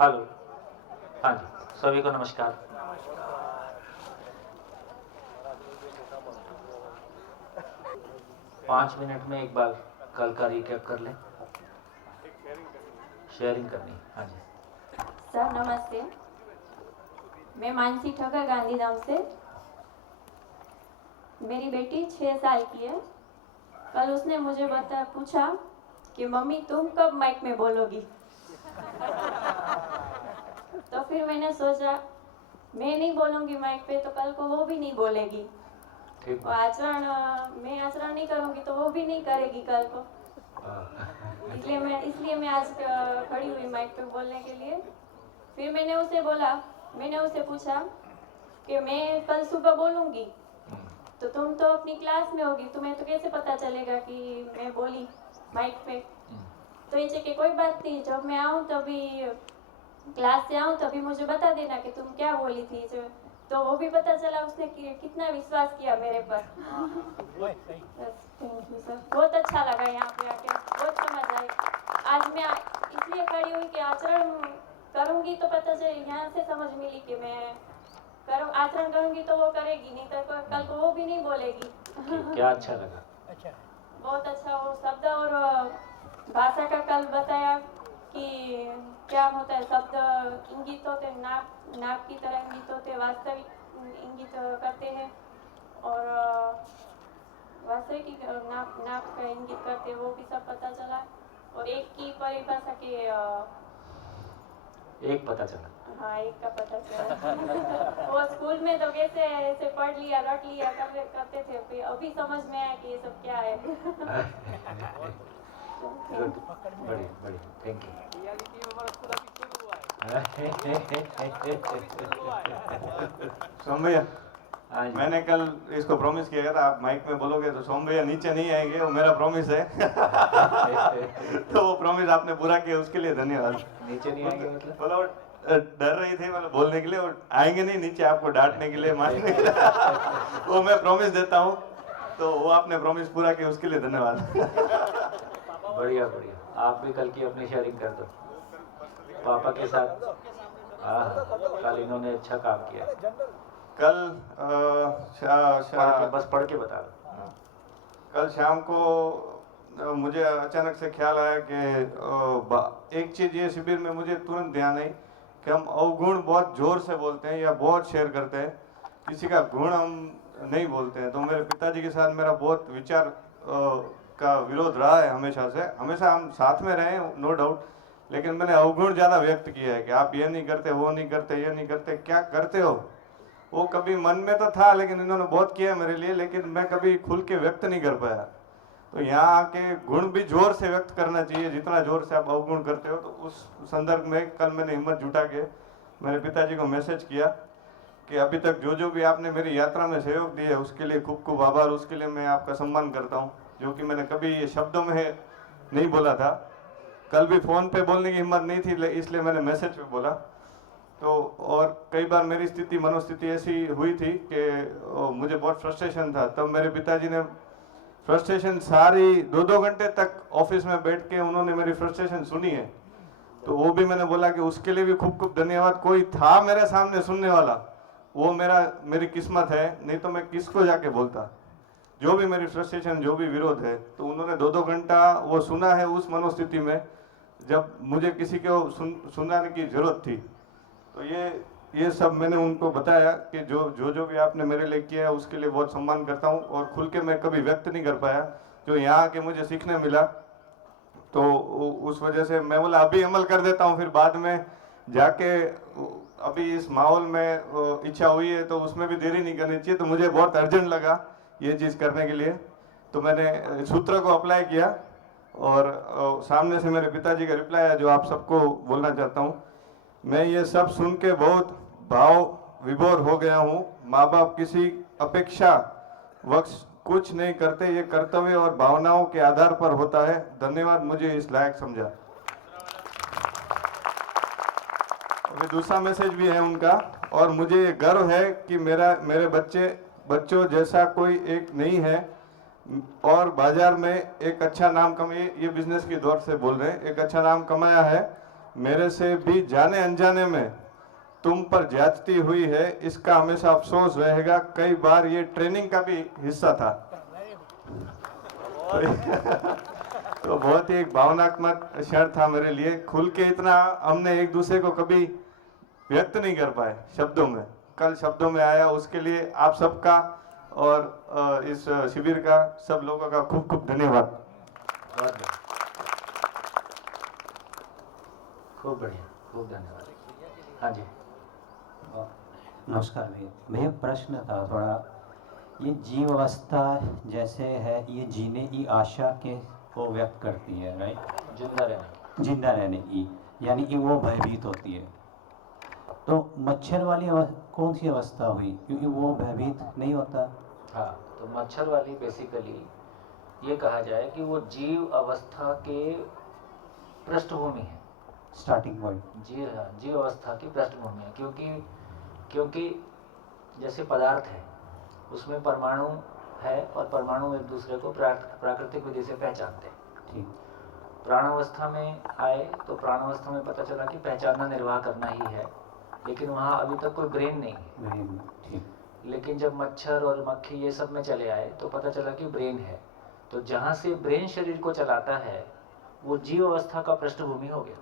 Hello. हाँ जी, सभी को नमस्कार। पाँच मिनट में एक बार कल का रिकैप कर लें। शेयरिंग करनी। हाँ जी सर नमस्ते, मैं मानसी ठक्कर गांधीधाम से। मेरी बेटी 6 साल की है। कल उसने मुझे पूछा कि मम्मी तुम कब माइक में बोलोगी। तो फिर मैंने सोचा मैं नहीं बोलूँगी माइक पे तो कल को वो भी नहीं बोलेगी। ठीक। वो आचरण मैं आचरण नहीं करूँगी तो वो भी नहीं करेगी कल को। इसलिए मैं आज खड़ी हुई माइक पे बोलने के लिए। फिर मैंने उसे पूछा कि मैं कल सुबह बोलूँगी तो तुम तो अपनी क्लास में होगी, तुम्हें तो कैसे पता चलेगा कि मैं बोली माइक पे। तो ये कि कोई बात नहीं, जब मैं आऊँ तभी क्लास से आऊँ तभी मुझे बता देना कि तुम क्या बोली थी। तो वो भी पता चला उसने कि कितना विश्वास किया मेरे पर। बस थैंक यू सर, बहुत अच्छा लगा यहाँ पे आके, बहुत समझ आई। आज मैं इसलिए खड़ी हुई कि आचरण करूँगी तो पता चले, यहाँ से समझ मिली कि मैं आचरण करूँगी तो वो करेगी, नहीं तो कल को वो भी नहीं बोलेगी। क्या अच्छा लगा? बहुत अच्छा वो शब्द और भाषा का कल बताया कि क्या होता है। शब्द इंगित होते, नाप की तरह इंगित होते, वास्तविक इंगित करते हैं और वास्तविक नाप का इंगित करते, वो भी सब पता चला। और एक की परिभाषा के एक पता चला। हाँ, एक का पता चला। वो स्कूल में तो कैसे ऐसे पढ़ लिया रट लिया करते थे, फिर अभी समझ में आया कि ये सब क्या है। बढ़िया बढ़िया, थैंक सोम भैया, यू। मैंने कल इसको प्रॉमिस किया था आप माइक में बोलोगे तो सोम भैया नीचे नहीं आएंगे, वो मेरा प्रॉमिस है। तो वो प्रॉमिस आपने पूरा किया, उसके लिए धन्यवाद। नीचे नहीं आएंगे मतलब? बोला वो डर रही थी मतलब बोलने के लिए, और आएंगे नहीं नीचे आपको डांटने के लिए, मारने के लिए। वो मैं प्रॉमिस देता हूँ, तो वो आपने प्रॉमिस पूरा किया, उसके लिए धन्यवाद। बढ़िया बढ़िया, आप भी कल की अपनी शेयरिंग कर दो पापा के साथ। हाँ, कल इन्होंने अच्छा काम किया। कल बस पढ़ के बता दो। कल शाम को मुझे अचानक से ख्याल आया कि एक चीज़ ये शिविर में मुझे तुरंत ध्यान आई कि हम अवगुण बहुत जोर से बोलते हैं या बहुत शेयर करते हैं, किसी का गुण हम नहीं बोलते हैं। तो मेरे पिताजी के साथ मेरा बहुत विचार का विरोध रहा है हमेशा से। हमेशा हम साथ में रहे नो डाउट, लेकिन मैंने अवगुण ज़्यादा व्यक्त किया है कि आप ये नहीं करते, वो नहीं करते, ये नहीं करते, क्या करते हो। वो कभी मन में तो था, लेकिन इन्होंने बहुत किया मेरे लिए, लेकिन मैं कभी खुल के व्यक्त नहीं कर पाया। तो यहाँ आके गुण भी जोर से व्यक्त करना चाहिए, जितना जोर से आप अवगुण करते हो। तो उस संदर्भ में कल मैंने हिम्मत जुटा के मेरे पिताजी को मैसेज किया कि अभी तक जो जो भी आपने मेरी यात्रा में सहयोग दिया है उसके लिए खूब खूब आभार, उसके लिए मैं आपका सम्मान करता हूँ, जो कि मैंने कभी ये शब्दों में नहीं बोला था। कल भी फ़ोन पे बोलने की हिम्मत नहीं थी, इसलिए मैंने मैसेज पे बोला। तो और कई बार मेरी स्थिति मनोस्थिति ऐसी हुई थी कि मुझे बहुत फ्रस्ट्रेशन था, तब मेरे पिताजी ने फ्रस्ट्रेशन सारी 2-2 घंटे तक ऑफिस में बैठ के उन्होंने मेरी फ्रस्ट्रेशन सुनी है। तो वो भी मैंने बोला कि उसके लिए भी खूब खूब धन्यवाद। कोई था मेरे सामने सुनने वाला, वो मेरी किस्मत है, नहीं तो मैं किसको जाके बोलता जो भी मेरी फ्रस्ट्रेशन, जो भी विरोध है। तो उन्होंने 2-2 घंटा वो सुना है उस मनोस्थिति में जब मुझे किसी को सुनाने की जरूरत थी। तो ये सब मैंने उनको बताया कि जो भी आपने मेरे लिए किया है उसके लिए बहुत सम्मान करता हूँ, और खुल के मैं कभी व्यक्त नहीं कर पाया, जो यहाँ आके मुझे सीखने मिला। तो उस वजह से मैं बोला अभी अमल कर देता हूँ, फिर बाद में जाके अभी इस माहौल में इच्छा हुई है तो उसमें भी देरी नहीं करनी चाहिए। तो मुझे बहुत अर्जेंट लगा ये चीज़ करने के लिए, तो मैंने सूत्र को अप्लाई किया, और सामने से मेरे पिताजी का रिप्लाई आया जो आप सबको बोलना चाहता हूँ। मैं ये सब सुन के बहुत भाव विभोर हो गया हूँ। माँ बाप किसी अपेक्षा वक्त कुछ नहीं करते, ये कर्तव्य और भावनाओं के आधार पर होता है। धन्यवाद, मुझे इस लायक समझा। अभी दूसरा मैसेज भी है उनका, और मुझे ये गर्व है कि मेरे बच्चों जैसा कोई एक नहीं है, और बाजार में एक अच्छा नाम कमाए, ये बिजनेस के दौर से बोल रहे हैं, एक अच्छा नाम कमाया है मेरे से भी जाने अनजाने में तुम पर ज्यादती हुई है, इसका हमेशा अफसोस रहेगा। कई बार ये ट्रेनिंग का भी हिस्सा था। तो बहुत ही एक भावनात्मक क्षण था मेरे लिए। खुल के इतना हमने एक दूसरे को कभी व्यक्त नहीं कर पाए शब्दों में, कल शब्दों में आया। उसके लिए आप सबका और इस शिविर का सब लोगों का खूब खूब धन्यवाद। खूब बढ़िया, खूब धन्यवाद। हाँ जी, नमस्कार भैया। भैया प्रश्न था थोड़ा, ये जीव अवस्था जैसे है, ये जीने की आशा के को व्यक्त करती है, राइट? जिंदा रहने की, यानी कि वो भयभीत होती है। तो मच्छर वाली कौन सी अवस्था हुई, क्योंकि वो भयभीत नहीं होता? हाँ, तो मच्छर वाली बेसिकली ये कहा जाए कि वो जीव अवस्था के पृष्ठभूमि है, स्टार्टिंग पॉइंट। जी हाँ, जीव अवस्था की पृष्ठभूमि है। क्योंकि जैसे पदार्थ है, उसमें परमाणु है और परमाणु एक दूसरे को प्राकृतिक विधि से पहचानते हैं। ठीक। प्राणावस्था में आए तो प्राणावस्था में पता चला कि पहचानना निर्वाह करना ही है, लेकिन वहाँ अभी तक कोई ब्रेन नहीं है। ठीक। लेकिन जब मच्छर और मक्खी ये सब में चले आए तो पता चला कि ब्रेन है। तो जहाँ से ब्रेन शरीर को चलाता है वो जीव अवस्था का पृष्ठभूमि हो गया,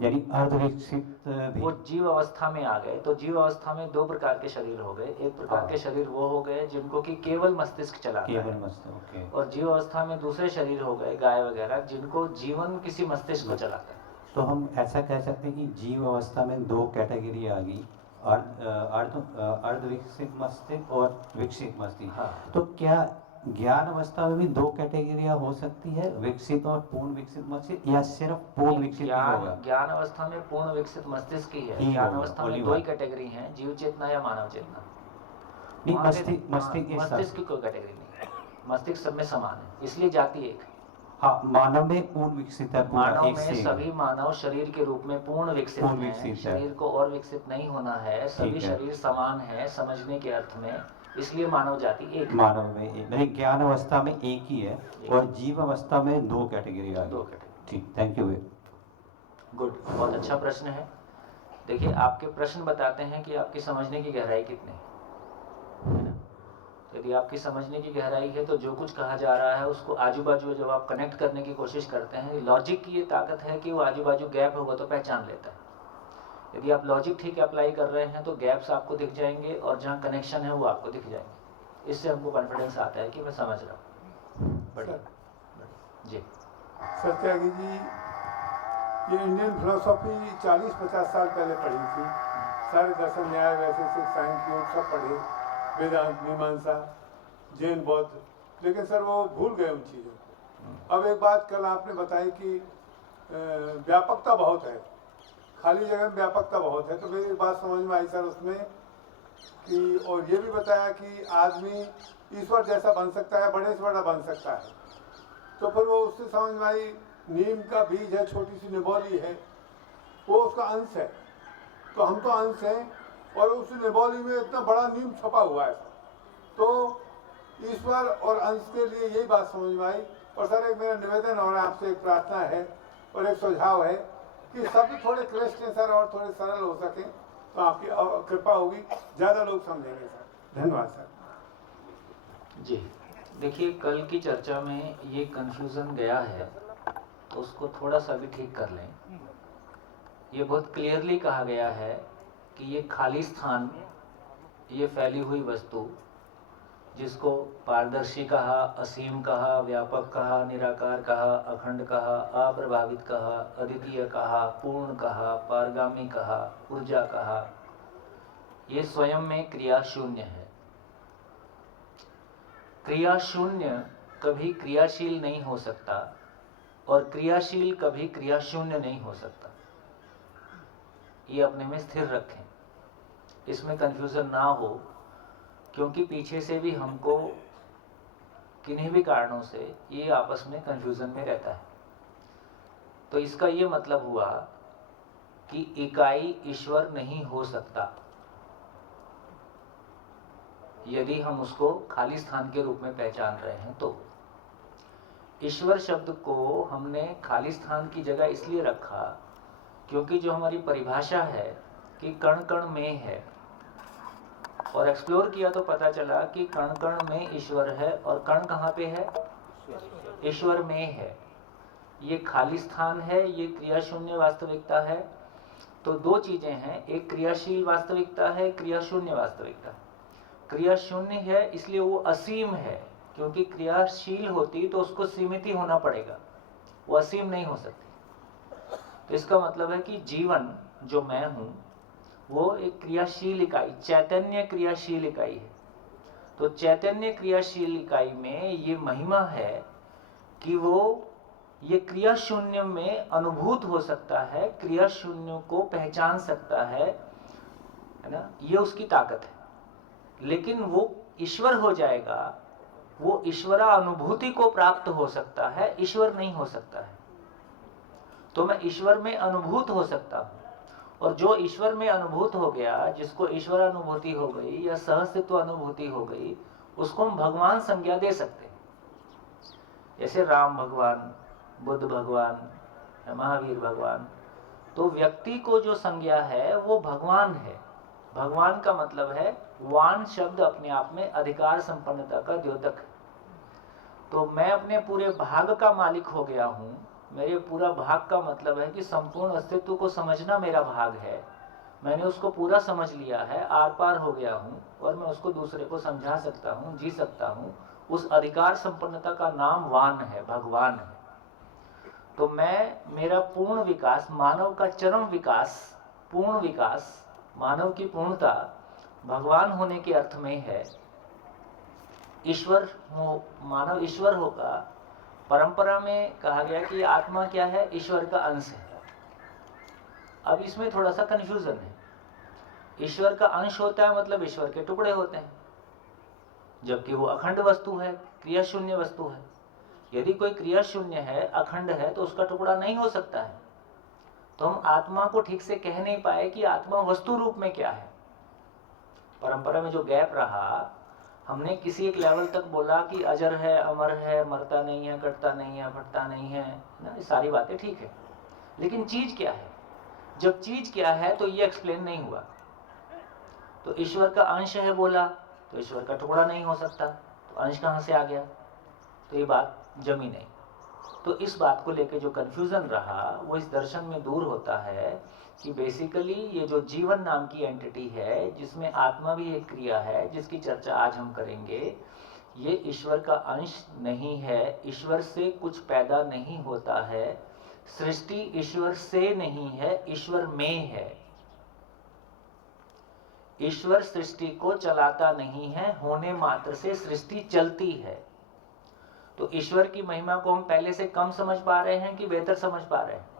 यानी अर्धविकसित वो जीव अवस्था में आ गए। तो जीव अवस्था में दो प्रकार के शरीर हो गए। एक प्रकार के शरीर वो हो गए जिनको कि केवल मस्तिष्क चलाता है, और जीव अवस्था में दूसरे शरीर हो गए, गाय वगैरह, जिनको जीवन किसी मस्तिष्क को चलाता है। तो हम ऐसा कह सकते हैं कि जीव अवस्था में दो कैटेगरी आ गई, अर्धविकसित मस्तिष्क और विकसित मस्तिष्क। हाँ। तो क्या ज्ञान अवस्था में भी दो कैटेगरियां हो सकती है, विकसित और पूर्ण विकसित मस्तिष्क, या सिर्फ पूर्ण विकसित ही होगा? ज्ञान अवस्था में पूर्ण विकसित मस्तिष्क ही है। ही ज्ञान होगा, अवस्था में only दो ही one। कैटेगरी हैं, जीव चेतना या मानव चेतना। नहीं, वहाँ पे- मस्तिष्क की कोई कैटेगरी नहीं है, मस्तिष्क सब में समान है, इसलिए जाति एक है। हाँ, मानव में पूर्ण विकसित है, पूरा मानव एक में से सभी मानव शरीर के रूप में पूर्ण विकसित पूर्ण हैं। विकसित है। शरीर को और विकसित नहीं होना है, सभी ठीक है। शरीर समान है समझने के अर्थ में, इसलिए मानव जाति एक है। मानव में एक, नहीं, ज्ञान अवस्था में एक ही है, और जीव अवस्था में दो कैटेगरी आ दो गई। कैटेगरी। ठीक, थैंक यू। गुड, बहुत अच्छा प्रश्न है। देखिए, आपके प्रश्न बताते हैं कि आपकी समझने की गहराई कितनी है ना? यदि आपकी समझने की गहराई है तो जो कुछ कहा जा रहा है उसको आजू बाजू जब आप कनेक्ट करने की कोशिश करते हैं, लॉजिक की ये ताकत है कि वो आजू बाजू गैप होगा तो पहचान लेता है। यदि आप लॉजिक ठीक अप्लाई कर रहे हैं तो गैप्स आपको दिख जाएंगे, और जहाँ कनेक्शन है वो आपको दिख जाएंगे। इससे हमको कॉन्फिडेंस आता है कि मैं समझ रहा हूँ। बढ़िया जी। सत्यागी जी, ये इंडियन फिलोसॉफी 40-50 साल पहले पढ़ी थी, सारे दर्शन, न्याय, वैशेषिक, सांख्य योग सब पढ़े, वेदांत, मीमांसा, जैन, बौद्ध, लेकिन सर वो भूल गए उन चीज़ों को। अब एक बात कल आपने बताई कि व्यापकता बहुत है, खाली जगह में व्यापकता बहुत है, तो मेरी एक बात समझ में आई सर उसमें कि, और ये भी बताया कि आदमी ईश्वर जैसा बन सकता है, बड़े से बड़ा बन सकता है। तो फिर वो उससे समझ में आई, नीम का बीज है, छोटी सी निबोली है, वो उसका अंश है, तो हम तो अंश हैं, और उस निबोली में इतना बड़ा नीम छपा हुआ है। तो ईश्वर और अंश के लिए यही बात समझ में आई। और सर एक मेरा निवेदन और आपसे एक प्रार्थना है और एक सुझाव है कि सब थोड़े क्लिष्ट हैं सर, और थोड़े सरल हो सकें तो आपकी कृपा होगी, ज़्यादा लोग समझेंगे सर। धन्यवाद सर। जी, देखिए, कल की चर्चा में ये कन्फ्यूज़न गया है तो उसको थोड़ा सा भी ठीक कर लें। ये बहुत क्लियरली कहा गया है कि ये खाली स्थान, ये फैली हुई वस्तु, जिसको पारदर्शी कहा, असीम कहा, व्यापक कहा, निराकार कहा, अखंड कहा, अप्रभावित कहा, अद्वितीय कहा, पूर्ण कहा, पारगामी कहा, ऊर्जा कहा, ये स्वयं में क्रिया शून्य है। क्रिया शून्य कभी क्रियाशील नहीं हो सकता, और क्रियाशील कभी क्रिया शून्य नहीं हो सकता। ये अपने में स्थिर रखें, इसमें कंफ्यूजन ना हो, क्योंकि पीछे से भी हमको किन्हीं भी कारणों से ये आपस में कंफ्यूजन में रहता है। तो इसका ये मतलब हुआ कि इकाई ईश्वर नहीं हो सकता यदि हम उसको खाली स्थान के रूप में पहचान रहे हैं। तो ईश्वर शब्द को हमने खाली स्थान की जगह इसलिए रखा क्योंकि जो हमारी परिभाषा है कि कण कण में है, और एक्सप्लोर किया तो पता चला कि कण कण में ईश्वर है, और कण कहाँ पे है? ईश्वर में है। ये खाली स्थान है, ये क्रिया शून्य वास्तविकता है। तो दो चीजें हैं, एक क्रियाशील वास्तविकता है, क्रिया शून्य वास्तविकता। क्रिया शून्य है इसलिए वो असीम है, क्योंकि क्रियाशील होती तो उसको सीमित ही होना पड़ेगा, वो असीम नहीं हो सकती। तो इसका मतलब है कि जीवन जो मैं हूं वो एक क्रियाशील इकाई, चैतन्य क्रियाशील इकाई है। तो चैतन्य क्रियाशील इकाई में ये महिमा है कि वो ये क्रिया शून्य में अनुभूत हो सकता है, क्रिया शून्य को पहचान सकता है ना, ये उसकी ताकत है। लेकिन वो ईश्वर हो जाएगा, वो ईश्वरा अनुभूति को प्राप्त हो सकता है, ईश्वर नहीं हो सकता है। तो मैं ईश्वर में अनुभूत हो सकता हूं, और जो ईश्वर में अनुभूत हो गया, जिसको ईश्वर अनुभूति हो गई या सहस्तित्व अनुभूति हो गई, उसको हम भगवान संज्ञा दे सकते हैं। जैसे राम भगवान, बुद्ध भगवान, महावीर भगवान। तो व्यक्ति को जो संज्ञा है वो भगवान है। भगवान का मतलब है, वान शब्द अपने आप में अधिकार संपन्नता का द्योतक है। तो मैं अपने पूरे भाग का मालिक हो गया हूं। मेरे पूरा भाग का मतलब है कि संपूर्ण अस्तित्व को समझना मेरा भाग है। मैंने उसको पूरा समझ लिया है, आर पार हो गया हूं, और मैं उसको दूसरे को समझा सकता हूं, जी सकता हूं। उस अधिकार संपन्नता का नाम वान है, भगवान है। तो मेरा पूर्ण विकास, मानव का चरम विकास, पूर्ण विकास, मानव की पूर्णता भगवान होने के अर्थ में है। ईश्वर हो, मानव ईश्वर होगा। परंपरा में कहा गया कि आत्मा क्या है? ईश्वर का अंश है। अब इसमें थोड़ा सा कंफ्यूजन है। ईश्वर का अंश होता है मतलब ईश्वर के टुकड़े होते हैं, जबकि वो अखंड वस्तु है, क्रिया शून्य वस्तु है। यदि कोई क्रिया शून्य है, अखंड है, तो उसका टुकड़ा नहीं हो सकता है। तो हम आत्मा को ठीक से कह नहीं पाए कि आत्मा वस्तु रूप में क्या है। परंपरा में जो गैप रहा, हमने किसी एक लेवल तक बोला कि अजर है, अमर है, मरता नहीं है, कटता नहीं है, फटता नहीं है ना, ये सारी बातें ठीक है। लेकिन चीज क्या है? जब चीज क्या है तो ये एक्सप्लेन नहीं हुआ। तो ईश्वर का अंश है बोला, तो ईश्वर का टुकड़ा नहीं हो सकता, तो अंश कहां से आ गया? तो ये बात जमी नहीं। तो इस बात को लेके जो कंफ्यूजन रहा वो इस दर्शन में दूर होता है कि बेसिकली ये जो जीवन नाम की एंटिटी है, जिसमें आत्मा भी एक क्रिया है, जिसकी चर्चा आज हम करेंगे, ये ईश्वर का अंश नहीं है। ईश्वर से कुछ पैदा नहीं होता है। सृष्टि ईश्वर से नहीं है, ईश्वर में है। ईश्वर सृष्टि को चलाता नहीं है, होने मात्र से सृष्टि चलती है। तो ईश्वर की महिमा को हम पहले से कम समझ पा रहे हैं कि बेहतर समझ पा रहे हैं?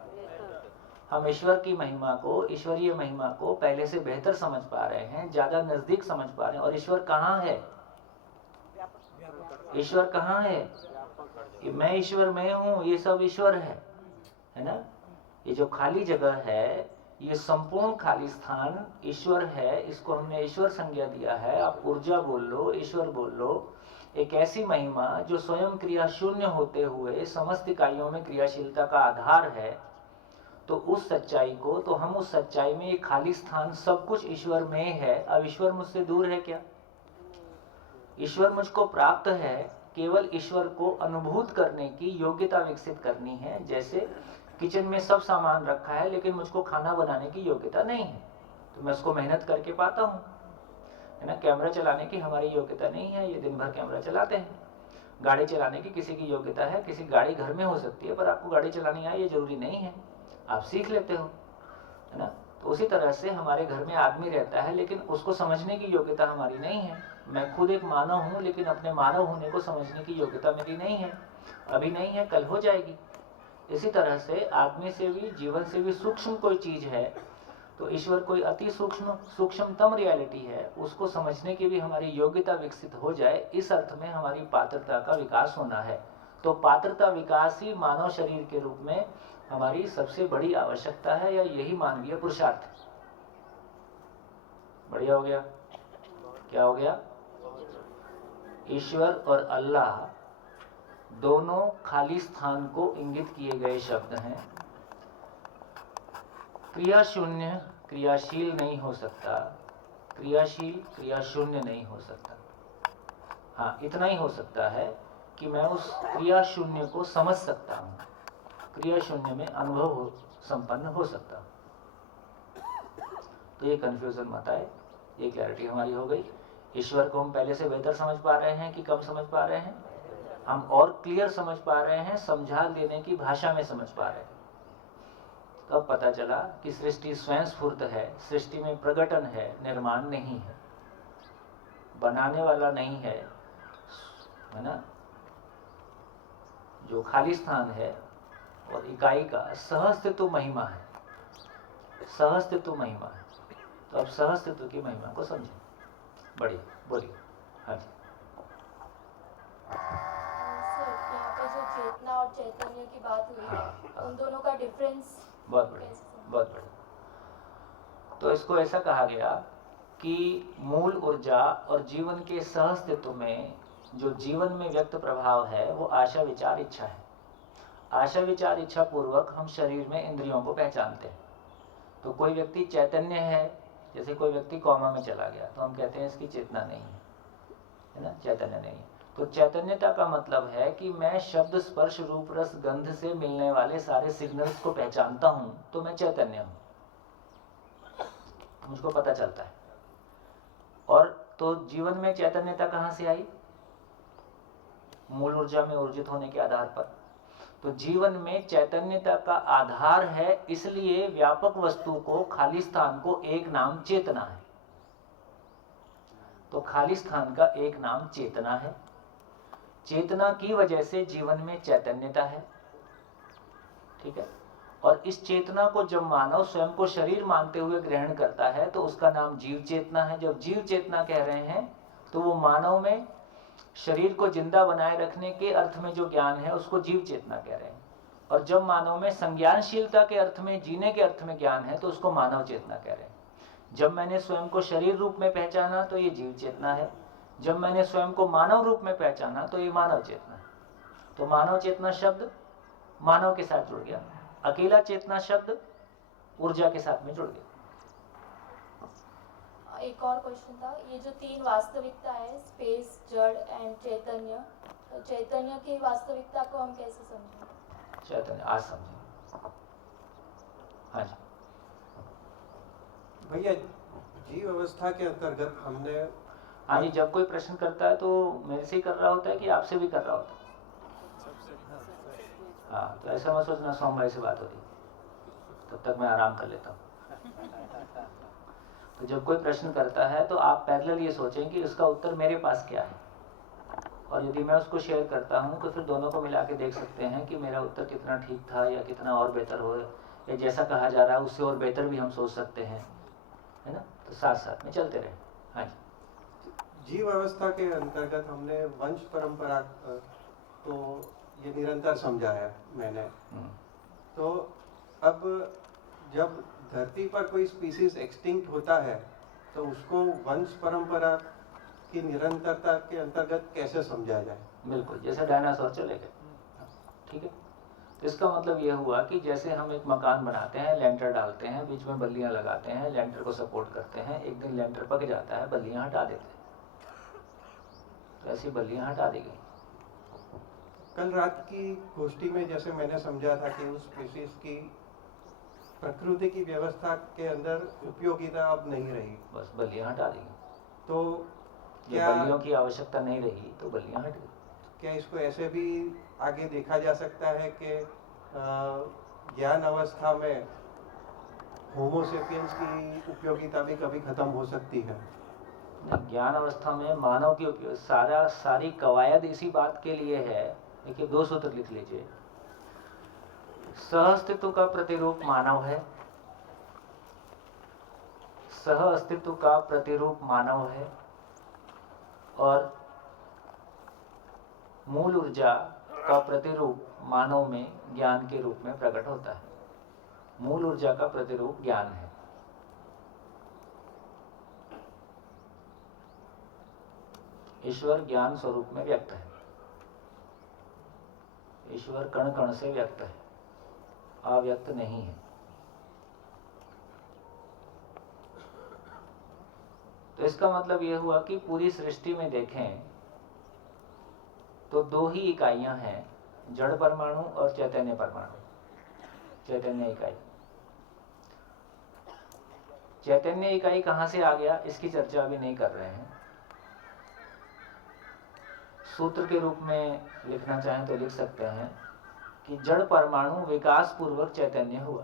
हम ईश्वर की महिमा को, ईश्वरीय महिमा को पहले से बेहतर समझ पा रहे हैं, ज्यादा नजदीक समझ पा रहे हैं। और ईश्वर कहाँ है? ईश्वर कहाँ है? कि मैं ईश्वर में हूं, ये सब ईश्वर है ना। ये जो खाली जगह है, ये संपूर्ण खाली स्थान ईश्वर है। इसको हमने ईश्वर संज्ञा दिया है। आप ऊर्जा बोल लो, ईश्वर बोल लो। एक ऐसी महिमा जो स्वयं क्रिया शून्य होते हुए समस्त इकाइयों में क्रियाशीलता का आधार है। तो उस सच्चाई को, तो हम उस सच्चाई में ये खाली स्थान सब कुछ ईश्वर में है। अब ईश्वर मुझसे दूर है क्या? ईश्वर मुझको प्राप्त है। केवल ईश्वर को अनुभूत करने की योग्यता विकसित करनी है। जैसे किचन में सब सामान रखा है, लेकिन मुझको खाना बनाने की योग्यता नहीं है, तो मैं उसको मेहनत करके पाता हूँ, है ना। कैमरा चलाने की हमारी योग्यता नहीं है, ये दिन भर कैमरा चलाते हैं। गाड़ी चलाने की किसी की योग्यता है, किसी गाड़ी घर में हो सकती है, पर आपको गाड़ी चलानी आए ये जरूरी नहीं है, आप सीख लेते हो, है ना। तो उसी तरह से हमारे घर में आदमी रहता है, लेकिन उसको समझने की योग्यता हमारी नहीं है। मैं खुद एक मानव हूँ, लेकिन अपने मानव होने को समझने की योग्यता मेरी नहीं है। अभी नहीं है, कल हो जाएगी। इसी तरह से आदमी से भी, जीवन से भी सूक्ष्म कोई चीज है, तो ईश्वर कोई अति सूक्ष्मतम रियलिटी है। उसको समझने की भी हमारी योग्यता विकसित हो जाए, इस अर्थ में हमारी पात्रता का विकास होना है। तो पात्रता विकास ही मानव शरीर के रूप में हमारी सबसे बड़ी आवश्यकता है, या यही मानवीय पुरुषार्थ है। बढ़िया हो गया? क्या हो गया? ईश्वर और अल्लाह दोनों खाली स्थान को इंगित किए गए शब्द हैं। क्रिया शून्य क्रियाशील नहीं हो सकता, क्रियाशील क्रिया शून्य नहीं हो सकता। हाँ, इतना ही हो सकता है कि मैं उस क्रिया शून्य को समझ सकता हूँ, क्रिया शून्य में अनुभव संपन्न हो सकता हूँ। तो ये कंफ्यूजन मत आए, ये क्लैरिटी हमारी हो गई। ईश्वर को हम पहले से बेहतर समझ पा रहे हैं कि कम समझ पा रहे हैं? हम और क्लियर समझ पा रहे हैं, समझा देने की भाषा में समझ पा रहे हैं। तब पता चला कि सृष्टि स्वयं स्फूर्त है, सृष्टि में प्रकटन है, निर्माण नहीं है, बनाने वाला नहीं है ना। जो खाली स्थान है और इकाई का सहअस्तित्व महिमा है, सहअस्तित्व महिमा है। तो अब सहअस्तित्व की महिमा को समझें। बढ़िया, बोलिए। हाँ जी। सर, यहाँ पे जो चेतना और चैतन्य की बात हुई, हाँ। उन दोनों का डिफरेंस बहुत बढ़िया, बहुत बढ़िया। तो इसको ऐसा कहा गया कि मूल ऊर्जा और जीवन के सहअस्तित्व में जो जीवन में व्यक्त प्रभाव है वो आशा विचार इच्छा है। आशा विचार इच्छा पूर्वक हम शरीर में इंद्रियों को पहचानते हैं। तो कोई व्यक्ति चैतन्य है, जैसे कोई व्यक्ति कॉमा में चला गया तो हम कहते हैं इसकी चेतना नहीं है ना, चैतन्य नहीं है। तो चैतन्यता का मतलब है कि मैं शब्द स्पर्श रूप रस गंध से मिलने वाले सारे सिग्नल्स को पहचानता हूं, तो मैं चैतन्य हूं, मुझको पता चलता है। और तो जीवन में चैतन्यता कहां से आई? मूल ऊर्जा में ऊर्जित होने के आधार पर। तो जीवन में चैतन्यता का आधार है, इसलिए व्यापक वस्तु को, खाली स्थान को एक नाम चेतना है। तो खाली स्थान का एक नाम चेतना है। चेतना की वजह से जीवन में चैतन्यता है, ठीक है। और इस चेतना को जब मानव स्वयं को शरीर मानते हुए ग्रहण करता है तो उसका नाम जीव चेतना है। जब जीव चेतना कह रहे हैं तो वो मानव में शरीर को जिंदा बनाए रखने के अर्थ में जो ज्ञान है उसको जीव चेतना कह रहे हैं। और जब मानव में संज्ञानशीलता के अर्थ में, जीने के अर्थ में ज्ञान है तो उसको मानव चेतना कह रहे हैं। जब मैंने स्वयं को शरीर रूप में पहचाना तो ये जीव चेतना है। जब मैंने स्वयं को मानव रूप में पहचाना तो ये मानव चेतना है। तो मानव चेतना शब्द मानव के साथ जुड़ गया, अकेला चेतना शब्द ऊर्जा के साथ में जुड़ गया। एक और क्वेश्चन था, ये जो तीन वास्तविकता है, स्पेस, जड़ एंड चैतन्य, तो चैतन्य की वास्तविकता को हम कैसे समझें? चैतन्य आज समझें। हाँ जी भैया, जीव अवस्था के अंतर्गत हमने, हाँ जी, जब कोई प्रश्न करता है तो मेरे से ही कर रहा होता है कि आपसे भी कर रहा होता है? हाँ, तो ऐसा मत सोचना सोम भाई से बात होती, तब तक मैं आराम कर लेता हूँ। तो जब कोई प्रश्न करता है तो आप पैरेलल ये सोचें कि उसका उत्तर मेरे पास क्या है, और यदि मैं उसको शेयर करता हूँ तो फिर दोनों को मिला के देख सकते हैं कि मेरा उत्तर कितना ठीक था या कितना और बेहतर हो, या जैसा कहा जा रहा है उससे और बेहतर भी हम सोच सकते हैं, है ना। तो साथ साथ में चलते रहे। हाँ जी। जीव अवस्था के अंतर्गत हमने वंश परंपरा तो ये निरंतर समझा है मैंने। तो अब जब धरती पर कोई स्पीसीज एक्सटिंक्ट होता है तो उसको वंश परंपरा की निरंतरता के अंतर्गत कैसे समझा जाए? बिल्कुल, जैसे डायनासोर चले गए, ठीक है। तो इसका मतलब ये हुआ कि जैसे हम एक मकान बनाते हैं, लेंटर डालते हैं, बीच में बल्लियां लगाते हैं, लेंटर को सपोर्ट करते हैं, एक दिन लेंटर पक जाता है, बल्लियां हटा देते हैं, तो ऐसी बल्लियां हटा दी गई। कल रात की गोष्ठी में जैसे मैंने समझा था कि उस स्पीसीज की प्रकृति की व्यवस्था के अंदर उपयोगिता अब नहीं रही, बस बल्लियां हटा दी गई। तो जब क्या बल्लियों की आवश्यकता नहीं रही तो बल्लियां हट गई। क्या इसको ऐसे भी आगे देखा जा सकता है कि ज्ञान अवस्था में होमोसेपियंस की उपयोगिता भी कभी खत्म हो सकती है? ज्ञान अवस्था में मानव की उपयोग, सारी कवायद इसी बात के लिए है। देखिए, 2 सूत्र लिख लीजिए। सह अस्तित्व का प्रतिरूप मानव है, सह अस्तित्व का प्रतिरूप मानव है, और मूल ऊर्जा का प्रतिरूप मानव में ज्ञान के रूप में प्रकट होता है। मूल ऊर्जा का प्रतिरूप ज्ञान है। ईश्वर ज्ञान स्वरूप में व्यक्त है। ईश्वर कण कण से व्यक्त है, अव्यक्त नहीं है। तो इसका मतलब यह हुआ कि पूरी सृष्टि में देखें तो दो ही इकाइयां हैं, जड़ परमाणु और चैतन्य परमाणु, चैतन्य इकाई। चैतन्य इकाई कहां से आ गया इसकी चर्चा अभी नहीं कर रहे हैं। सूत्र के रूप में लिखना चाहें तो लिख सकते हैं कि जड़ परमाणु विकास पूर्वक चैतन्य हुआ।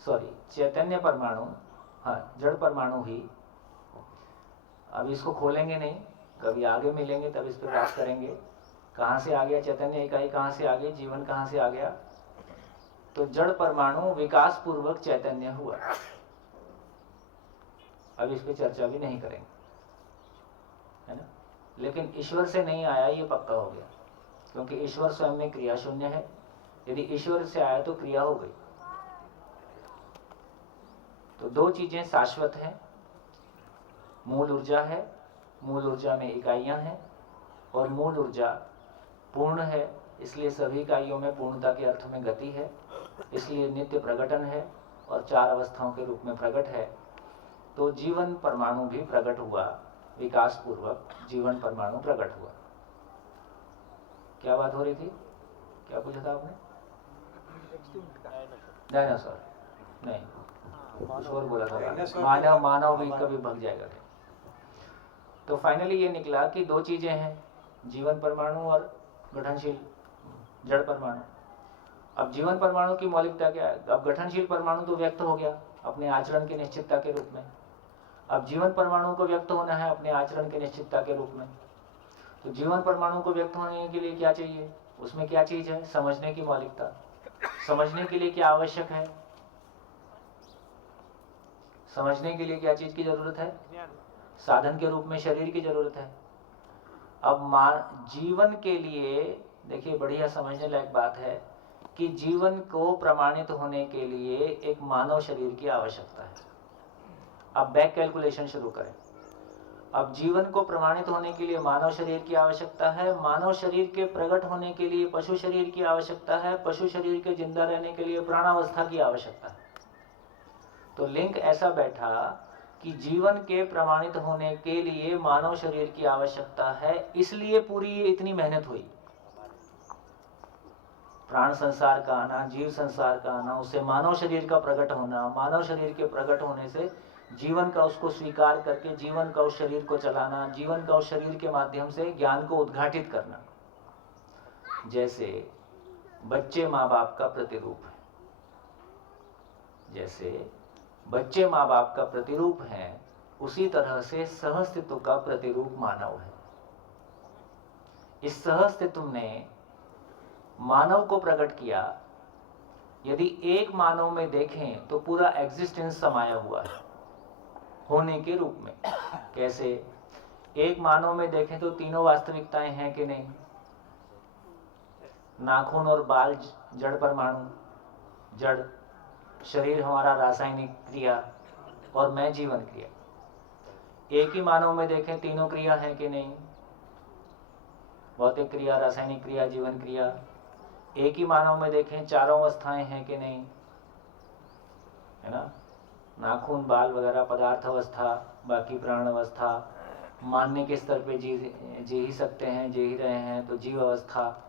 सॉरी, चैतन्य परमाणु, हाँ, जड़ परमाणु ही। अब इसको खोलेंगे नहीं, कभी आगे मिलेंगे तब इस पर बात करेंगे। कहां से आ गया चैतन्य इकाई, कहां से आ गई, जीवन कहां से आ गया? तो जड़ परमाणु विकास पूर्वक चैतन्य हुआ। अब इस पे चर्चा भी नहीं करेंगे, है ना। लेकिन ईश्वर से नहीं आया ये पक्का हो गया, क्योंकि ईश्वर स्वयं में क्रिया शून्य है। यदि ईश्वर से आया तो क्रिया हो गई। तो दो चीजें शाश्वत हैं, मूल ऊर्जा है, मूल ऊर्जा में इकाइयां हैं, और मूल ऊर्जा पूर्ण है, इसलिए सभी इकाइयों में पूर्णता के अर्थ में गति है, इसलिए नित्य प्रकटन है और चार अवस्थाओं के रूप में प्रकट है। तो जीवन परमाणु भी प्रकट हुआ, विकास पूर्वक जीवन परमाणु प्रकट हुआ। क्या बात हो रही थी? क्या पूछा था आपने? डायनासोर नहीं, कुछ और बोला था। मानव, मानव भी कभी भग जाएगा। तो फाइनली ये निकला कि दो चीजें हैं, जीवन परमाणु और गठनशील जड़ परमाणु। अब जीवन परमाणु की मौलिकता क्या है? अब गठनशील परमाणु तो व्यक्त हो गया अपने आचरण की निश्चितता के रूप में। अब जीवन परमाणु को व्यक्त होना है अपने आचरण की निश्चितता के रूप में। तो जीवन परमाणु को व्यक्त होने के लिए क्या चाहिए? उसमें क्या चीज है? समझने की मौलिकता। समझने के लिए क्या आवश्यक है? समझने के लिए क्या चीज की जरूरत है? साधन के रूप में शरीर की जरूरत है। अब जीवन के लिए देखिए, बढ़िया समझने लायक बात है कि जीवन को प्रमाणित होने के लिए एक मानव शरीर की आवश्यकता है। अब बैक कैलकुलेशन शुरू करें। अब जीवन को प्रमाणित होने के लिए मानव शरीर की आवश्यकता है, मानव शरीर के प्रकट होने के लिए पशु शरीर की आवश्यकता है, पशु शरीर के जिंदा रहने के लिए प्राणावस्था की आवश्यकता है। तो लिंक ऐसा बैठा कि जीवन के प्रमाणित होने के लिए मानव शरीर की आवश्यकता है, इसलिए पूरी ये इतनी मेहनत हुई। प्राण संसार का आना, जीव संसार का आना, उससे मानव शरीर का प्रकट होना, मानव शरीर के प्रकट होने से जीवन का उसको स्वीकार करके जीवन का उस शरीर को चलाना, जीवन का उस शरीर के माध्यम से ज्ञान को उद्घाटित करना। जैसे बच्चे माँ बाप का प्रतिरूप है, जैसे बच्चे माँ बाप का प्रतिरूप हैं, उसी तरह से सहअस्तित्व का प्रतिरूप मानव है। इस सहअस्तित्व ने मानव को प्रकट किया। यदि एक मानव में देखें तो पूरा एग्जिस्टेंस समाया हुआ है होने के रूप में। कैसे? एक मानव में देखें तो तीनों वास्तविकताएं हैं कि नहीं? नाखून और बाल जड़ परमाणु, जड़ शरीर हमारा रासायनिक क्रिया, और मैं जीवन क्रिया। एक ही मानव में देखें तीनों क्रिया हैं कि नहीं? भौतिक क्रिया, रासायनिक क्रिया, जीवन क्रिया। एक ही मानव में देखें चारों अवस्थाएं हैं कि नहीं? है ना, नाखून, बाल वगैरह पदार्थ अवस्था, बाकी प्राण अवस्था। मानने के स्तर पे जी ही सकते हैं, जी ही रहे हैं तो जीव अवस्था,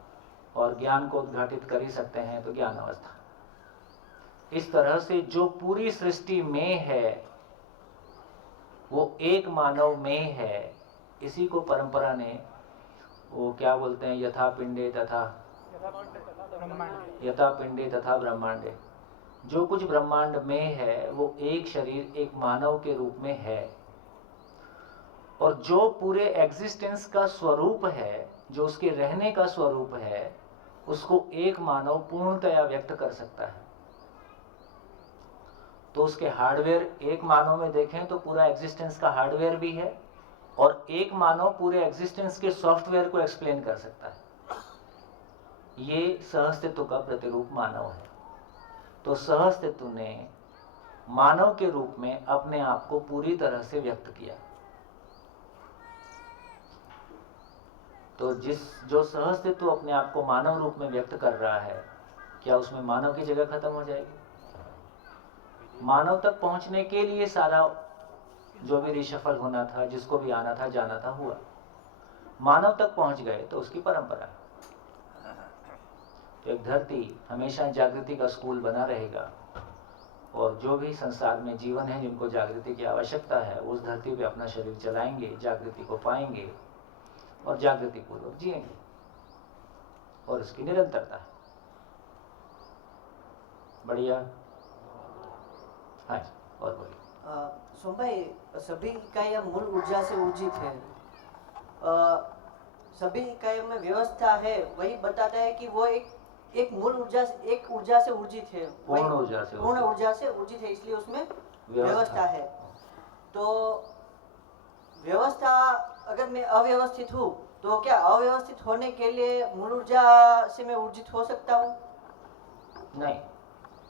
और ज्ञान को उद्घाटित कर ही सकते हैं तो ज्ञान अवस्था। इस तरह से जो पूरी सृष्टि में है वो एक मानव में है। इसी को परंपरा ने वो क्या बोलते हैं, यथा पिंडे तथा ब्रह्मांडे। जो कुछ ब्रह्मांड में है वो एक शरीर, एक मानव के रूप में है। और जो पूरे एग्जिस्टेंस का स्वरूप है, जो उसके रहने का स्वरूप है, उसको एक मानव पूर्णतया व्यक्त कर सकता है। तो उसके हार्डवेयर एक मानव में देखें तो पूरा एग्जिस्टेंस का हार्डवेयर भी है, और एक मानव पूरे एग्जिस्टेंस के सॉफ्टवेयर को एक्सप्लेन कर सकता है। ये सहअस्तित्व का प्रतिरूप मानव है। तो सहअस्तित्व ने मानव के रूप में अपने आप को पूरी तरह से व्यक्त किया। तो जो सहअस्तित्व अपने आप को मानव रूप में व्यक्त कर रहा है, क्या उसमें मानव की जगह खत्म हो जाएगी? मानव तक पहुंचने के लिए सारा जो भी रिशफल होना था, जिसको भी आना था जाना था हुआ। मानव तक पहुंच गए तो उसकी परंपरा है। तो एक धरती हमेशा जागृति का स्कूल बना रहेगा, और जो भी संसार में जीवन है जिनको जागृति की आवश्यकता है, उस धरती पे अपना शरीर चलाएंगे, जागृति को पाएंगे और जागृति पूर्वक जिएंगे, और इसकी निरंतरता है। बढ़िया। हाँ, और बोलिए। सोम भाई, सभी इकाइयाँ मूल ऊर्जा से ऊर्जित है। सभी इकाइयों में व्यवस्था है, वही बताता है कि वो एक मूल ऊर्जा, एक ऊर्जा से ऊर्जित है, पूर्ण ऊर्जा से ऊर्जित है, इसलिए उसमें व्यवस्था है। तो व्यवस्था, अगर मैं अव्यवस्थित हूँ तो क्या अव्यवस्थित होने के लिए मूल ऊर्जा से मैं ऊर्जित हो सकता हूँ? नहीं,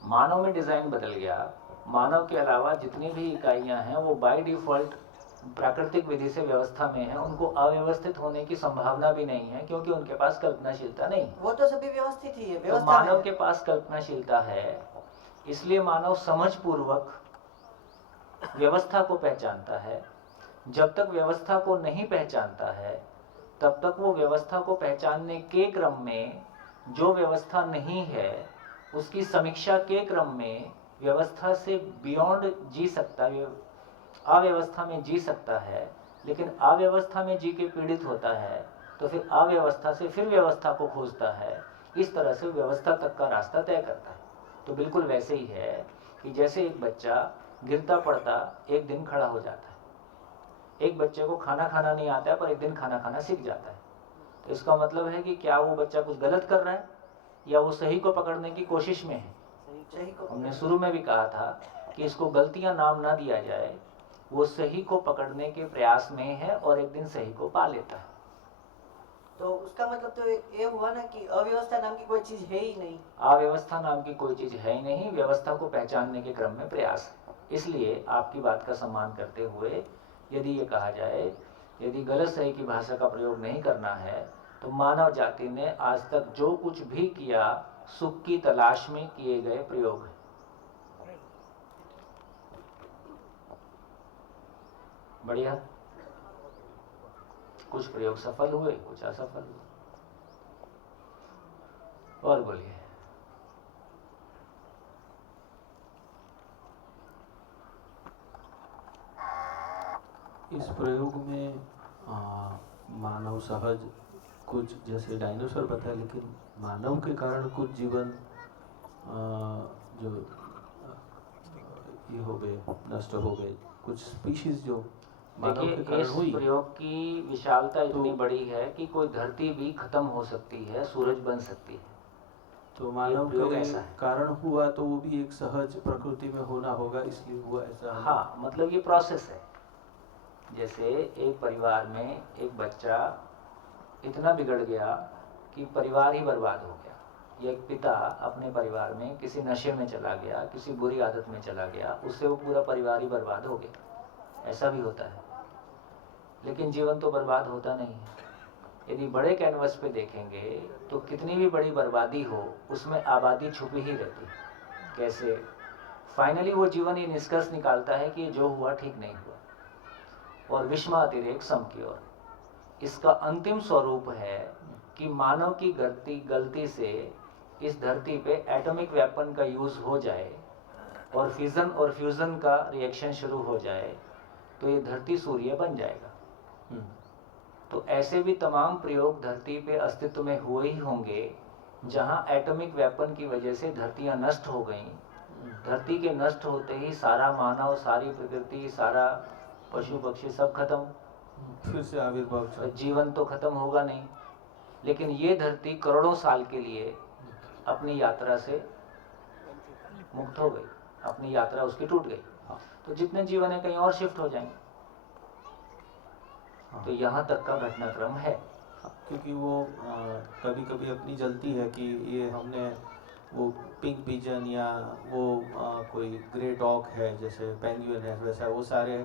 मानव में डिजाइन बदल गया। मानव के अलावा जितनी भी इकाइयां हैं वो बाय डिफॉल्ट प्राकृतिक विधि से व्यवस्था में है, उनको अव्यवस्थित होने की संभावना भी नहीं है, क्योंकि उनके पास कल्पनाशीलता नहीं। वो तो सभी व्यवस्थित ही है, तो व्यवस्था मानव के पास कल्पनाशीलता है, इसलिए मानव समझ पूर्वक व्यवस्था को पहचानता है। जब तक व्यवस्था को नहीं पहचानता है तब तक वो व्यवस्था को पहचानने के क्रम में जो व्यवस्था नहीं है उसकी समीक्षा के क्रम में व्यवस्था से बियॉन्ड जी सकता है, अव्यवस्था में जी सकता है। लेकिन अव्यवस्था में जी के पीड़ित होता है तो फिर अव्यवस्था से फिर व्यवस्था को खोजता है, इस तरह से व्यवस्था तक का रास्ता तय करता है। तो बिल्कुल वैसे ही है कि जैसे एक बच्चा गिरता पड़ता एक दिन खड़ा हो जाता है। एक बच्चे को खाना खाना नहीं आता है पर एक दिन खाना खाना सीख जाता है। तो इसका मतलब है कि क्या वो बच्चा कुछ गलत कर रहा है या वो सही को पकड़ने की कोशिश में है। हमने शुरू में भी कहा था कि इसको गलतियां नाम ना दिया जाए, वो सही को पकड़ने के प्रयास में है और एक दिन सही को पा लेता है। तो उसका मतलब तो ये हुआ ना कि अव्यवस्था नाम की कोई चीज है ही नहीं। अव्यवस्था नाम की कोई चीज है ही नहीं, व्यवस्था को पहचानने के क्रम में प्रयास है। इसलिए आपकी बात का सम्मान करते हुए यदि ये कहा जाए, यदि गलत सही की भाषा का प्रयोग नहीं करना है तो मानव जाति ने आज तक जो कुछ भी किया सुख की तलाश में किए गए प्रयोग है। बढ़िया। कुछ प्रयोग सफल हुए, कुछ असफल हुए। और बोलिए। इस प्रयोग में मानव सहज कुछ जैसे डायनासोर बताया, लेकिन मानव के कारण कुछ जीवन जो ये हो गए, नष्ट हो गए, कुछ स्पीशीज जो मानव के कारण इस हुई। प्रयोग की विशालता इतनी बड़ी है कि कोई धरती भी खत्म हो सकती है, सूरज बन सकती है। तो मानव के कारण हुआ तो वो भी एक सहज प्रकृति में होना होगा, इसलिए हुआ ऐसा। हाँ, मतलब ये प्रोसेस है। जैसे एक परिवार में एक बच्चा इतना बिगड़ गया कि परिवार ही बर्बाद हो गया, या एक पिता अपने परिवार में किसी नशे में चला गया, किसी बुरी आदत में चला गया, उससे वो पूरा परिवार ही बर्बाद हो गया। ऐसा भी होता है। लेकिन जीवन तो बर्बाद होता नहीं है। यदि बड़े कैनवस पे देखेंगे तो कितनी भी बड़ी बर्बादी हो उसमें आबादी छुपी ही रहती है। कैसे? फाइनली वो जीवन ये निष्कर्ष निकालता है कि जो हुआ ठीक नहीं हुआ, और विषमातिरेक सम की ओर। इसका अंतिम स्वरूप है कि मानव की गलती से इस धरती पे एटॉमिक वेपन का यूज हो जाए और फिजन और फ्यूजन का रिएक्शन शुरू हो जाए तो ये धरती सूर्य बन जाएगा। तो ऐसे भी तमाम प्रयोग धरती पे अस्तित्व में हुए ही होंगे जहां एटॉमिक वेपन की वजह से धरतियां नष्ट हो गईं। धरती के नष्ट होते ही सारा मानव, सारी प्रकृति, सारा पशु पक्षी सब खत्म, फिर से आविर्भाव। जीवन तो खत्म होगा नहीं। लेकिन ये धरती करोड़ों साल के लिए अपनी यात्रा से मुक्त हो गई, अपनी यात्रा उसकी टूट गई। तो जितने जीवन है कहीं और शिफ्ट हो जाएंगे। तो यहाँ तक का घटनाक्रम है। क्योंकि वो कभी कभी अपनी जलती है कि ये हमने वो पिंक पिजन या वो कोई ग्रे डॉग है, जैसे पेंगुइन है, वैसा वो सारे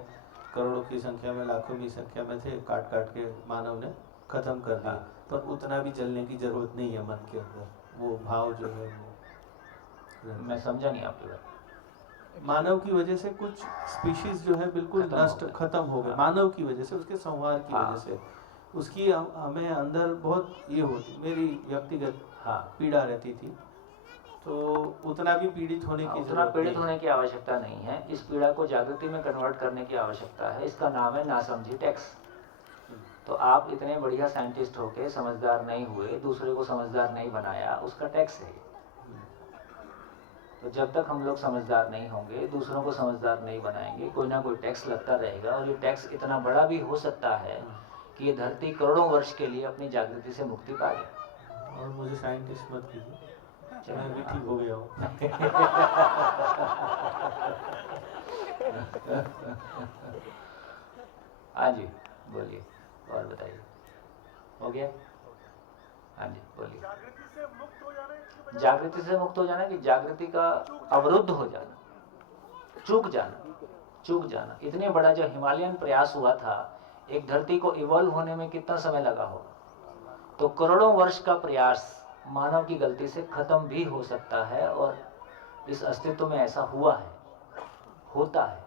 करोड़ों की संख्या में, लाखों की संख्या में थे, काट काट के मानव ने खत्म कर दिया। पर उतना भी जलने की जरूरत नहीं है मन के अंदर। वो भाव जो है वो, मैं समझा नहीं आपकी बात। मानव की वजह से कुछ स्पीशीज जो है बिल्कुल खत्म हो नष्ट गए। खत्म हो गए, हाँ। मानव की वजह से, उसके संहार की हाँ। वजह से। उसकी हमें अंदर बहुत ये होती, मेरी व्यक्तिगत हाँ, पीड़ा रहती थी। तो उतना भी पीड़ित होने की उतना जरूरत पीड़ित नहीं होने है। की आवश्यकता नहीं है। इस पीड़ा को जागृति में कन्वर्ट करने की आवश्यकता है। इसका नाम है नासमझी टैक्स। तो आप इतने बढ़िया साइंटिस्ट होके समझदार नहीं हुए, दूसरे को समझदार नहीं बनाया, उसका टैक्स है। तो जब तक हम लोग समझदार नहीं होंगे, दूसरों को समझदार नहीं बनाएंगे, कोई ना कोई टैक्स लगता रहेगा। और ये टैक्स इतना बड़ा भी हो सकता है कि ये धरती करोड़ों वर्ष के लिए अपनी जागृति से मुक्ति पा जाए। और मुझे साइंटिस्ट मत कीजिए, मैं भी ठीक हो गया हूँ। हाँ जी, बोलिए और बताइए। हो गया? हाँ जी, बोलिए। जागृति से मुक्त हो जाना कि जागृति का अवरुद्ध हो जाना, चूक जाना। इतने बड़ा जो हिमालयन प्रयास हुआ था, एक धरती को इवॉल्व होने में कितना समय लगा होगा? तो करोड़ों वर्ष का प्रयास मानव की गलती से खत्म भी हो सकता है। और इस अस्तित्व में ऐसा हुआ है, होता है।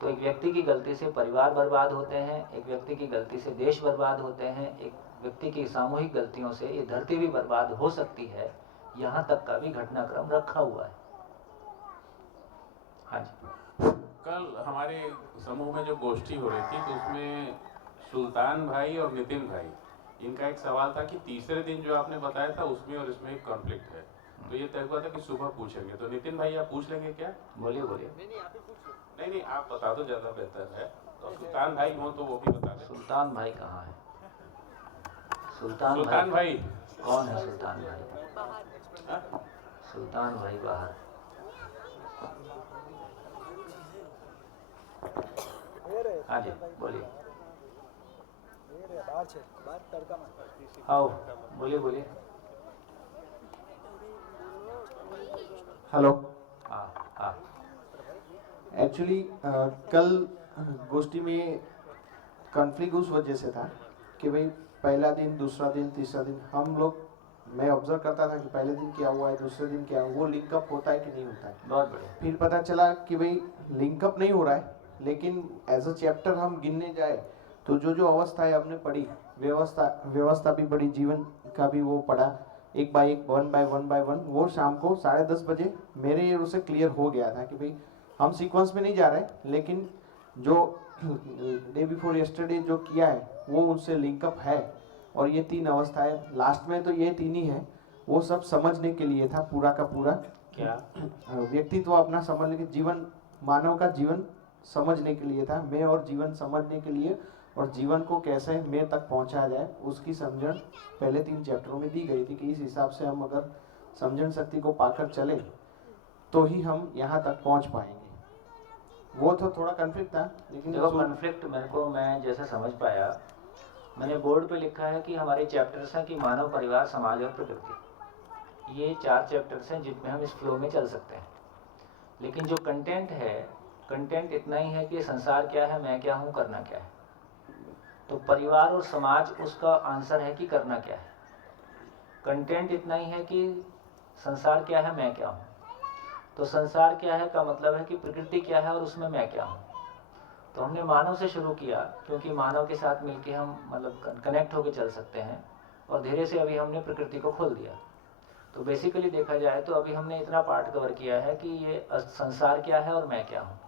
तो एक व्यक्ति की गलती से परिवार बर्बाद होते हैं, एक व्यक्ति की गलती से देश बर्बाद होते हैं, एक व्यक्ति की सामूहिक गलतियों से ये धरती भी बर्बाद हो सकती है। यहाँ तक का भी घटनाक्रम रखा हुआ है। हाँ जी। कल हमारे समूह में जो गोष्ठी हो रही थी, तो उसमें सुल्तान भाई और नितिन भाई, इनका एक सवाल था कि तीसरे दिन जो आपने बताया था उसमें और इसमें एक कॉन्फ्लिक्ट है। तो ये तय हुआ था कि सुबह पूछेंगे। तो नितिन भाई आप पूछ लेंगे क्या? बोलिए। नहीं, आप बता दो, ज़्यादा बेहतर है। तो सुल्तान भाई हो तो वो भी बता दें। सुल्तान भाई कहाँ है? सुल्तान भाई कौन है? सुल्तान भाई सुल्तान भाई बाहर। हाँ जी, बोलिए। आओ, बोलिए। हेलो। हाँ। एक्चुअली कल गोष्ठी में कॉन्फ्लिक्ट उस वजह से था कि भाई पहला दिन, दूसरा दिन, तीसरा दिन हम लोग, मैं ऑब्जर्व करता था कि पहले दिन क्या हुआ है, दूसरे दिन क्या हुआ, वो लिंकअप होता है कि नहीं होता है। बहुत बढ़िया। फिर पता चला कि भाई लिंकअप नहीं हो रहा है, लेकिन एज अ चैप्टर हम गिनने जाए तो जो अवस्था है हमने पढ़ी, व्यवस्था भी पढ़ी, जीवन का भी वो पढ़ा, एक बाय एक, वन बाय वन। वो शाम को 10:30 बजे मेरे ये उसे क्लियर हो गया था कि भाई हम सीक्वेंस में नहीं जा रहे, लेकिन जो डे बिफोर यस्टरडे जो किया है वो उनसे लिंकअप है। और ये 3 अवस्थाएं लास्ट में, तो ये 3 ही है। वो सब समझने के लिए था, पूरा का पूरा क्या व्यक्तित्व अपना समझने के, जीवन, मानव का जीवन समझने के लिए था। मैं और जीवन समझने के लिए, और जीवन को कैसे मैं तक पहुंचाया जाए उसकी समझन पहले 3 चैप्टरों में दी गई थी कि इस हिसाब से हम अगर समझन शक्ति को पाकर चले तो ही हम यहाँ तक पहुंच पाएंगे। वो तो थोड़ा कॉन्फ्लिक्ट था, लेकिन देखो कॉन्फ्लिक्ट मैं जैसे समझ पाया, मैंने बोर्ड पे लिखा है कि हमारे चैप्टर्स हैं कि मानव, परिवार, समाज और प्रकृति। ये 4 चैप्टर्स हैं जिनमें हम इस फ्लो में चल सकते हैं। लेकिन जो कंटेंट है, कंटेंट इतना ही है कि संसार क्या है, मैं क्या हूँ, करना क्या है। तो परिवार और समाज उसका आंसर है कि करना क्या है। कंटेंट इतना ही है कि संसार क्या है, मैं क्या हूँ। तो संसार क्या है का मतलब है कि प्रकृति क्या है और उसमें मैं क्या हूँ। तो हमने मानव से शुरू किया, क्योंकि मानव के साथ मिलके हम मतलब कनेक्ट होकर चल सकते हैं। और धीरे से अभी हमने प्रकृति को खोल दिया। तो बेसिकली देखा जाए तो अभी हमने इतना पार्ट कवर किया है कि ये संसार क्या है और मैं क्या हूँ,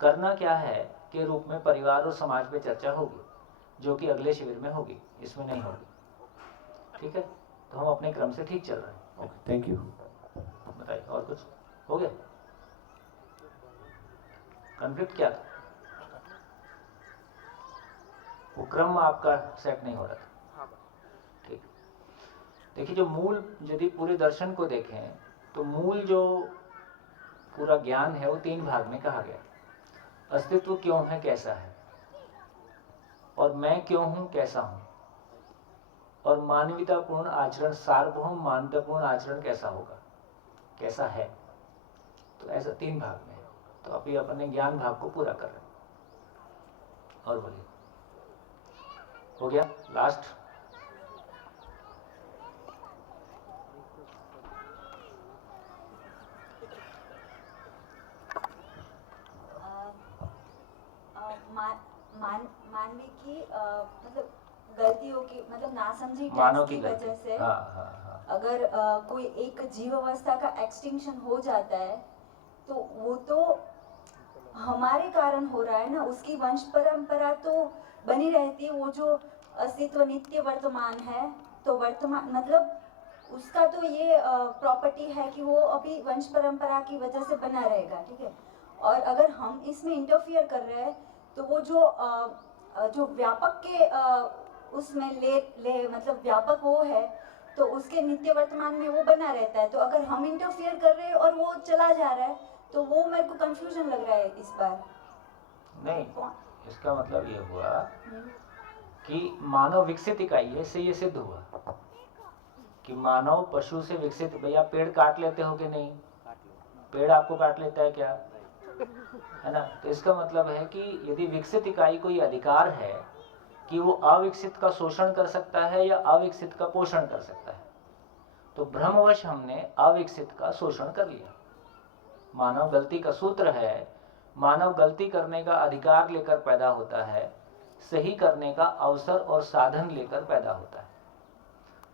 करना क्या है के रूप में परिवार और समाज पे चर्चा होगी, जो कि अगले शिविर में होगी, इसमें नहीं होगी। ठीक है, तो हम अपने क्रम से ठीक चल रहे हैं। Okay, thank you. बताइए, और कुछ हो गया? कॉन्फ्लिक्ट क्या था? वो क्रम आपका सेट नहीं हो रहा था। ठीक, देखिए जो मूल, यदि पूरे दर्शन को देखें तो मूल जो पूरा ज्ञान है वो 3 भाग में कहा गया। अस्तित्व क्यों है, कैसा है, और मैं क्यों हूं, कैसा हूं, और मानवीयतापूर्ण आचरण, सार्वभौम मानवतापूर्ण आचरण कैसा होगा, कैसा है। तो ऐसा 3 भाग में है। तो अभी अपने ज्ञान भाग को पूरा कर रहे हैं। और बोलिए, हो गया लास्ट? मानवी की मतलब गलतियों की मतलब नासमझी मानव की की वजह गलती। से हाँ। अगर कोई एक जीव अवस्था का एक्सटिंक्शन हो जाता है तो वो तो हमारे कारण हो रहा है ना, उसकी वंश परंपरा तो बनी रहती है, वो जो अस्तित्व नित्य वर्तमान है, तो वर्तमान मतलब उसका तो ये प्रॉपर्टी है कि वो अभी वंश परंपरा की वजह से बना रहेगा, ठीक है। और अगर हम इसमें इंटरफियर कर रहे हैं तो वो जो व्यापक के उसमें ले मतलब व्यापक वो है तो उसके नित्य वर्तमान में वो बना रहता है। तो अगर हम इंटरफियर कर रहे हैं और वो चला जा रहा है तो वो मेरे को कंफ्यूजन लग रहा है इस बार। नहीं, इसका मतलब ये हुआ कि मानव विकसित इकाई है, इससे ये सिद्ध हुआ कि मानव पशु से विकसित। भैया पेड़ काट लेते हो कि नहीं? पेड़ आपको काट लेता है क्या? है ना? तो इसका मतलब है कि यदि विकसित इकाई को ये अधिकार है कि वो अविकसित का शोषण कर सकता है या अविकसित का पोषण कर सकता है, तो भ्रमवश हमने अविकसित का शोषण कर लिया। मानव गलती का सूत्र है, मानव गलती करने का अधिकार लेकर पैदा होता है, सही करने का अवसर और साधन लेकर पैदा होता है।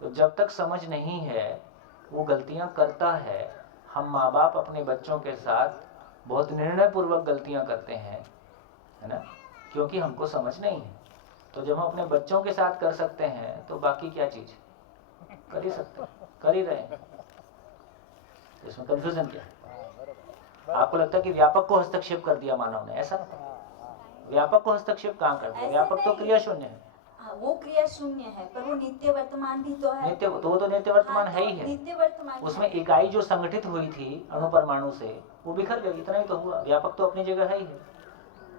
तो जब तक समझ नहीं है वो गलतियां करता है। हम माँ बाप अपने बच्चों के साथ बहुत निर्णय पूर्वक गलतियां करते हैं, है ना, क्योंकि हमको समझ नहीं है। तो जब हम अपने बच्चों के साथ कर सकते हैं तो बाकी क्या चीज कर ही सकते हैं, कर ही रहे हैं। इसमें कंफ्यूजन क्या है? आपको लगता है कि व्यापक को हस्तक्षेप कर दिया मानव ने? ऐसा व्यापक को हस्तक्षेप कहाँ कर दिया? व्यापक तो क्रिया शून्य है। वो क्रिया शून्य है पर वो नित्य वर्तमान भी तो है। नित्य तो वो तो नित्य वर्तमान है ही है। नित्य वर्तमान उसमें इकाई जो संगठित हुई थी अणु परमाणु से वो बिखर गई, इतना ही तो हुआ। व्यापक तो अपनी जगह है ही है।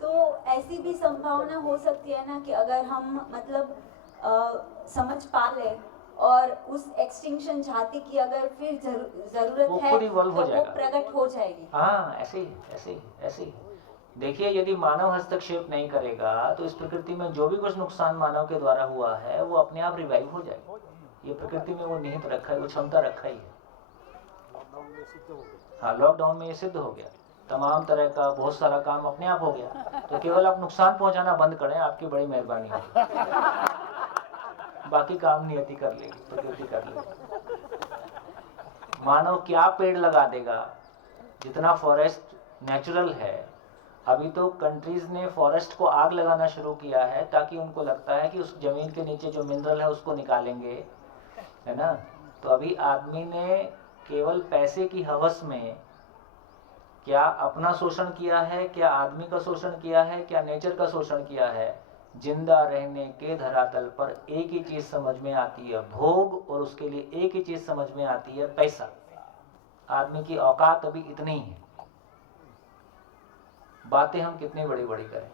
तो ऐसी भी संभावना हो सकती है ना कि अगर हम मतलब समझ पा ले और उस एक्सटिंक्शन जाति की अगर फिर जरूरत है तो वो प्रकट हो जाएगी। हाँ, ऐसे ही। देखिए, यदि मानव हस्तक्षेप नहीं करेगा तो इस प्रकृति में जो भी कुछ नुकसान मानव के द्वारा हुआ है वो अपने आप रिवाइव हो जाएगा। ये प्रकृति में वो निहित रखा है, वो क्षमता रखा ही है। हाँ, लॉकडाउन में ये सिद्ध हो गया। तमाम तरह का बहुत सारा काम अपने आप हो गया। तो केवल आप नुकसान पहुंचाना बंद करें, आपकी बड़ी मेहरबानी होगी। बाकी काम नियति कर लेगी, प्रकृति कर लेगी। मानव क्या पेड़ लगा देगा? जितना फॉरेस्ट नेचुरल है, अभी तो कंट्रीज ने फॉरेस्ट को आग लगाना शुरू किया है ताकि उनको लगता है कि उस जमीन के नीचे जो मिनरल है उसको निकालेंगे, है ना। तो अभी आदमी ने केवल पैसे की हवस में क्या अपना शोषण किया है, क्या आदमी का शोषण किया है, क्या नेचर का शोषण किया है? जिंदा रहने के धरातल पर एक ही चीज समझ में आती है, भोग, और उसके लिए एक ही चीज समझ में आती है, पैसा। आदमी की औकात अभी इतनी ही है। बातें हम कितनी बड़ी बड़ी करें,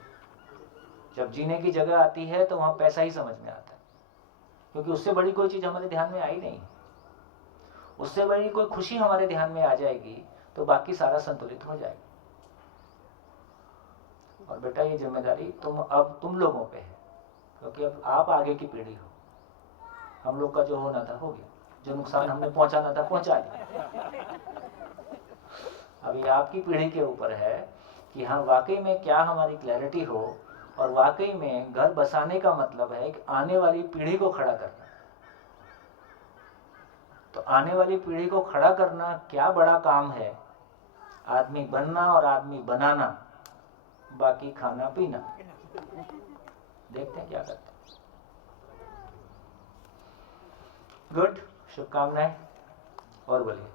जब जीने की जगह आती है तो वहां पैसा ही समझ में आता है, क्योंकि उससे बड़ी कोई चीज हमारे ध्यान में आई नहीं। उससे बड़ी कोई खुशी हमारे ध्यान में आ जाएगी तो बाकी सारा संतुलित हो जाएगा। और बेटा, ये जिम्मेदारी तुम लोगों पे है, क्योंकि अब आप आगे की पीढ़ी हो। हम लोग का जो होना था हो गया, जो नुकसान हमने पहुंचाना था पहुंचा दिया। अभी आपकी पीढ़ी के ऊपर है कि हाँ, वाकई में क्या हमारी क्लैरिटी हो, और वाकई में घर बसाने का मतलब है कि आने वाली पीढ़ी को खड़ा करना। तो आने वाली पीढ़ी को खड़ा करना क्या बड़ा काम है? आदमी बनना और आदमी बनाना, बाकी खाना पीना। देखते हैं क्या करते हैं। गुड, शुभकामनाएं। और बोलिए।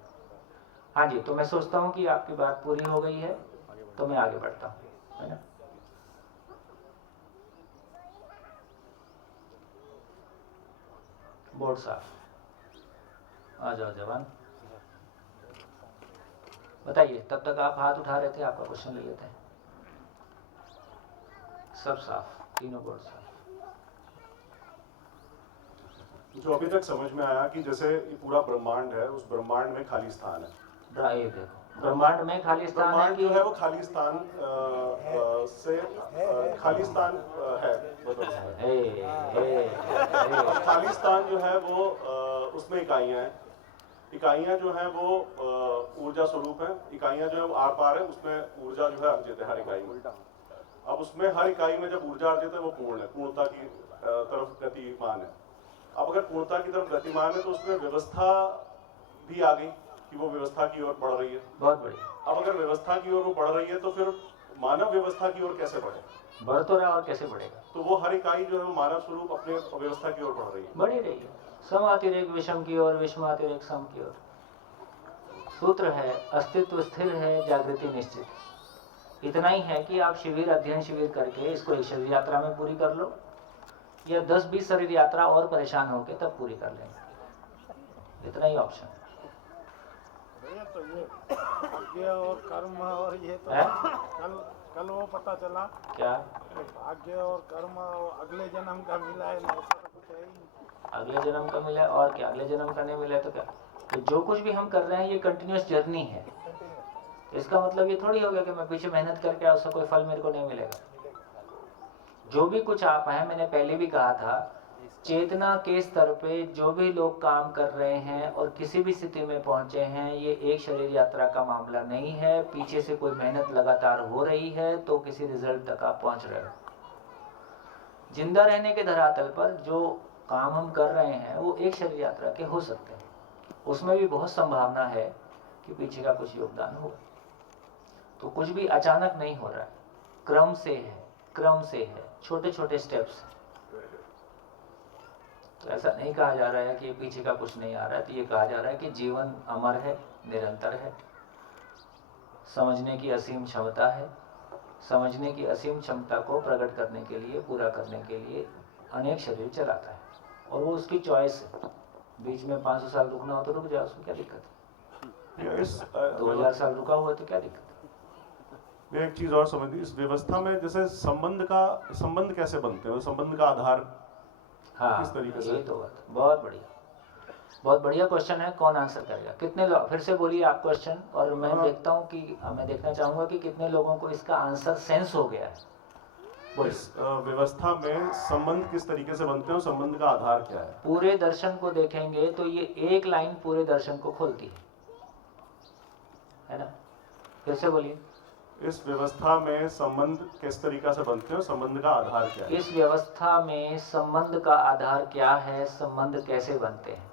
हाँ जी, तो मैं सोचता हूँ कि आपकी बात पूरी हो गई है, तो मैं आगे बढ़ता हूँ, है ना। बोर्ड साहब आ जाओ जवान, बताइए। तब तक आप हाथ उठा रहे थे, आपका क्वेश्चन ले लेते हैं। सब साफ, तीनों बोर्ड साफ। जो अभी तक समझ में आया कि जैसे ये पूरा ब्रह्मांड है, उस ब्रह्मांड में खाली स्थान है। ये देखो, ब्रह्मांड में खाली स्थान है कि जो है वो खाली स्थान से खाली स्थान है। खाली स्थान जो है वो उसमें इकाइयां हैं। इकाइयां जो हैं वो ऊर्जा स्वरूप हैं। इकाइयां जो है वो आर पार है, उसमें ऊर्जा जो है अर्जित है हर इकाई में। अब उसमें हर इकाई में जब ऊर्जा अर्जित है वो पूर्ण है, पूर्णता की तरफ गतिमान है। अब अगर पूर्णता की तरफ गतिमान है तो उसमें व्यवस्था भी आ गई कि वो व्यवस्था की ओर बढ़ रही है। बहुत बढ़िया। अब अगर व्यवस्था की ओर वो बढ़ रही है तो फिर मानव व्यवस्था की ओर कैसे बढ़े? बढ़ तो रहा और कैसे बढ़ेगा? तो वो हर इकाई जो है वो मानव स्वरूप अपने व्यवस्था की ओर बढ़ रही है। बढ़ी रही है, समातिरेक विषम की ओर, विषमातिरेक सम की ओर। सूत्र है, अस्तित्व स्थिर है, जागृति निश्चित। इतना ही है कि आप शिविर, अध्ययन शिविर करके इसको एक शरीर यात्रा में पूरी कर लो, या 10-20 शरीर यात्रा और परेशान होके तब पूरी कर लेंगे। इतना ही ऑप्शन है। तो ये भाग्य और कर्म और ये तो कल वो पता चला क्या भाग्य और कर्म अगले जन्म का मिला है, ऐसा तो कुछ है ही नहीं। अगले जन्म का मिला है और क्या? अगले जन्म का नहीं मिला है तो क्या? तो जो कुछ भी हम कर रहे हैं ये कंटिन्यूस जर्नी है। इसका मतलब ये थोड़ी हो गया कि मैं पीछे मेहनत करके आया उसका कोई फल मेरे को नहीं मिलेगा। जो भी कुछ आप हैं, मैंने पहले भी कहा था, चेतना के स्तर पे जो भी लोग काम कर रहे हैं और किसी भी स्थिति में पहुंचे हैं, ये एक शरीर यात्रा का मामला नहीं है। पीछे से कोई मेहनत लगातार हो रही है तो किसी रिजल्ट तक आप पहुंच रहे हो। जिंदा रहने के धरातल पर जो काम हम कर रहे हैं वो एक शरीर यात्रा के हो सकते हैं। उसमें भी बहुत संभावना है कि पीछे का कुछ योगदान हो। तो कुछ भी अचानक नहीं हो रहा है, क्रम से है, क्रम से है, छोटे छोटे स्टेप्स। तो ऐसा नहीं कहा जा रहा है कि पीछे का कुछ नहीं आ रहा है, तो ये कहा जा रहा है कि जीवन अमर है, निरंतर है, समझने की असीम क्षमता है। समझने की असीम क्षमता को प्रकट करने के लिए, पूरा करने के लिए अनेक शरीर चलाता है और वो उसकी चॉइस है। बीच में 500 साल रुकना हो तो रुक जाए, उसको क्या दिक्कत है? 2000 साल रुका हुआ तो क्या दिक्कत है? मैं एक चीज और समझी, इस व्यवस्था में जैसे संबंध कैसे बनते हैं, संबंध का आधार किस तरीके से? ये तो बात बहुत बढ़िया क्वेश्चन है। कौन आंसर करेगा? कितने लोग? फिर से बोलिए आप क्वेश्चन, और मैं देखता हूँ कि मैं देखना चाहूंगा कि कितने लोगों को इसका आंसर सेंस हो गया है। इस व्यवस्था में संबंध किस तरीके से बनते हैं और संबंध का आधार क्या है? पूरे दर्शन को देखेंगे तो ये एक लाइन पूरे दर्शन को खोलती है ना? फिर से बोलिए। इस व्यवस्था में संबंध किस तरीका से बनते हैं और संबंध का आधार क्या है? इस व्यवस्था में संबंध का आधार क्या है, संबंध कैसे बनते हैं?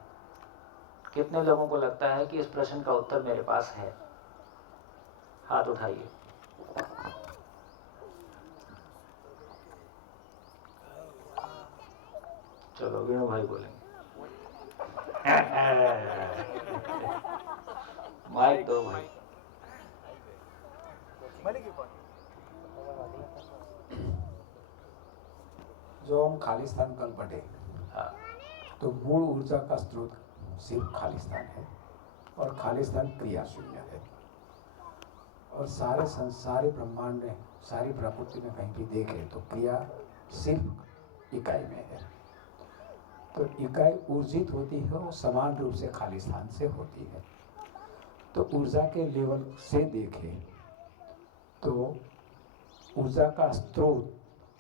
कितने लोगों को लगता है कि इस प्रश्न का उत्तर मेरे पास है? हाथ उठाइए। चलो वेणु भाई बोलेंगे। माइक दो भाई। जो हम खालिस्तान कल पढ़े, तो मूल ऊर्जा का स्रोत सिर्फ खालिस्तान है और खालिस्तान क्रिया शून्य है। और सारे ब्रह्मांड में, सारी प्रकृति में कहीं भी देखें तो क्रिया सिर्फ इकाई में है। तो इकाई ऊर्जित होती है वो समान रूप से खालिस्तान से होती है। तो ऊर्जा के लेवल से देखें तो ऊर्जा का स्रोत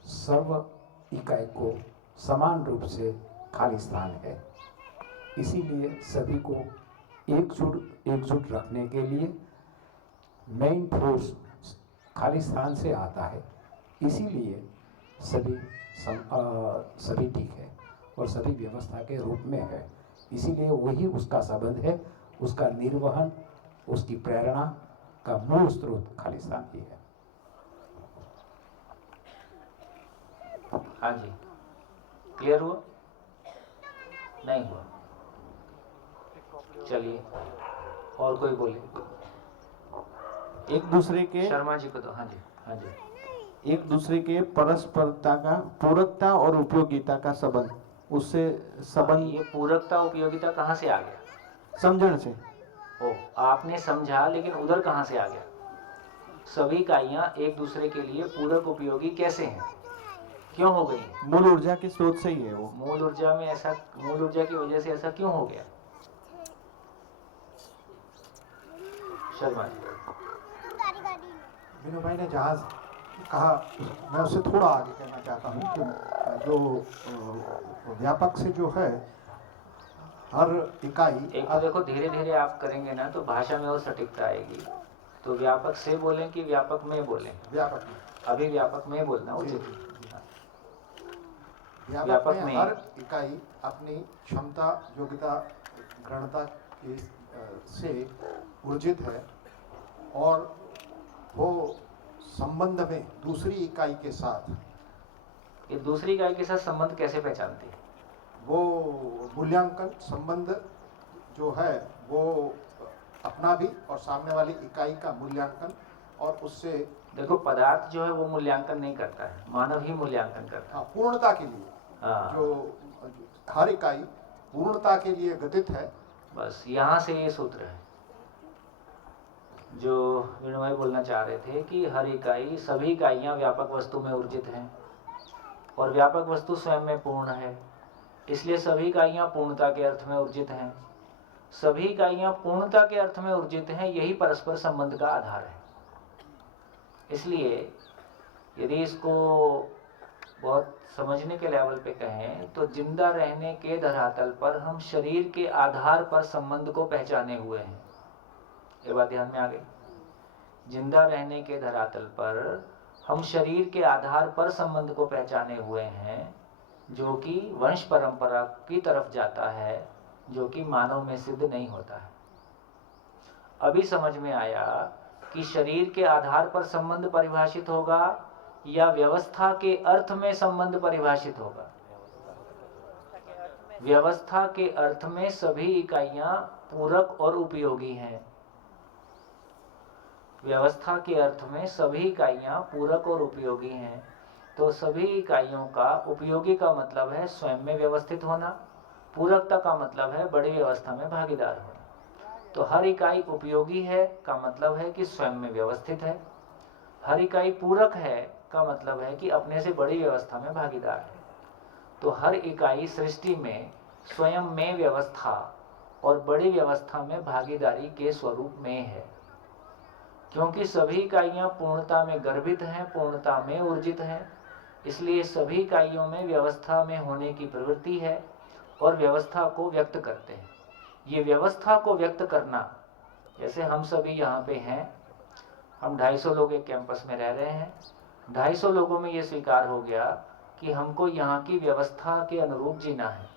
सर्व इकाई को समान रूप से खालिस्तान है। इसीलिए सभी को एकजुट रखने के लिए मेन फोर्स खालिस्तान से आता है। इसीलिए सभी ठीक है और सभी व्यवस्था के रूप में है। इसीलिए वही उसका संबंध है, उसका निर्वहन, उसकी प्रेरणा का मूल स्रोत खालिस्तान ही है। हाँ जी, क्लियर हुआ? नहीं हुआ? चलिए और कोई बोले। एक दूसरे के, शर्मा जी को तो। हाँ जी, हाँ जी। एक दूसरे के परस्परता का, पूरकता और उपयोगिता का संबंध, उससे संबंध। ये पूरकता उपयोगिता कहाँ से आ गया? समझण से। ओ, आपने समझा, लेकिन उधर कहाँ से आ गया? सभी इकाइयाँ एक दूसरे के लिए पूरक उपयोगी कैसे हैं, क्यों हो गई? मूल ऊर्जा के स्रोत से ही है वो। मूल ऊर्जा में ऐसा, मूल ऊर्जा की वजह से ऐसा क्यों हो गया? शर्मा जी। विनोद भाई ने जहाँ कहा, मैं उससे थोड़ा आगे कहना चाहता हूँ कि जो व्यापक से जो है हर इकाई। एक तो देखो, धीरे धीरे आप करेंगे ना तो भाषा में और सटीकता आएगी। तो व्यापक से बोलें कि व्यापक में बोलें? व्यापक में। अभी व्यापक में बोलना उचित है। व्यापक में हर इकाई अपनी क्षमता, योग्यता, गणता की से ऊर्जित है और वो संबंध में दूसरी इकाई के साथ। ये दूसरी इकाई के साथ संबंध कैसे पहचानती है? वो मूल्यांकन संबंध जो है वो अपना भी और सामने वाली इकाई का मूल्यांकन, और उससे देखो पदार्थ जो है वो मूल्यांकन नहीं करता है, मानव ही मूल्यांकन करता है। पूर्णता के लिए जो हर इकाई पूर्णता के लिए गठित है। बस यहाँ से ये सूत्र है जो वीणु भाई बोलना चाह रहे थे कि हर इकाई, सभी इकाइयाँ व्यापक वस्तु में ऊर्जित हैं और व्यापक वस्तु स्वयं में पूर्ण है, इसलिए सभी इकाइयाँ पूर्णता के अर्थ में ऊर्जित हैं। सभी इकाइयाँ पूर्णता के अर्थ में ऊर्जित हैं, यही परस्पर संबंध का आधार है। इसलिए यदि इसको बहुत समझने के लेवल पे कहें तो जिंदा रहने के धरातल पर हम शरीर के आधार पर संबंध को पहचाने हुए हैं। ये बात ध्यान में आ गई? जिंदा रहने के धरातल पर हम शरीर के आधार पर संबंध को पहचाने हुए हैं, जो कि वंश परंपरा की तरफ जाता है, जो कि मानव में सिद्ध नहीं होता है। अभी समझ में आया कि शरीर के आधार पर संबंध परिभाषित होगा या व्यवस्था के अर्थ में संबंध परिभाषित होगा। व्यवस्था के अर्थ में सभी इकाइयां पूरक और उपयोगी हैं। व्यवस्था के अर्थ में सभी इकाइयां पूरक और उपयोगी हैं। तो सभी इकाइयों का उपयोगी का मतलब है स्वयं में व्यवस्थित होना, पूरकता का मतलब है बड़ी व्यवस्था में भागीदार होना। तो हर इकाई उपयोगी है का मतलब है कि स्वयं में व्यवस्थित है। हर इकाई पूरक है का मतलब है कि अपने से बड़ी व्यवस्था में भागीदार है। तो हर इकाई सृष्टि में स्वयं में व्यवस्था और बड़ी व्यवस्था में भागीदारी के स्वरूप में है, क्योंकि सभी इकाइयां पूर्णता में गर्भित हैं, पूर्णता में ऊर्जित हैं। इसलिए सभी इकाइयों में व्यवस्था में होने की प्रवृत्ति है और व्यवस्था को व्यक्त करते हैं। ये व्यवस्था को व्यक्त करना, जैसे हम सभी यहाँ पे हैं, हम 250 लोग एक कैंपस में रह रहे हैं। 250 लोगों में ये स्वीकार हो गया कि हमको यहाँ की व्यवस्था के अनुरूप जीना है।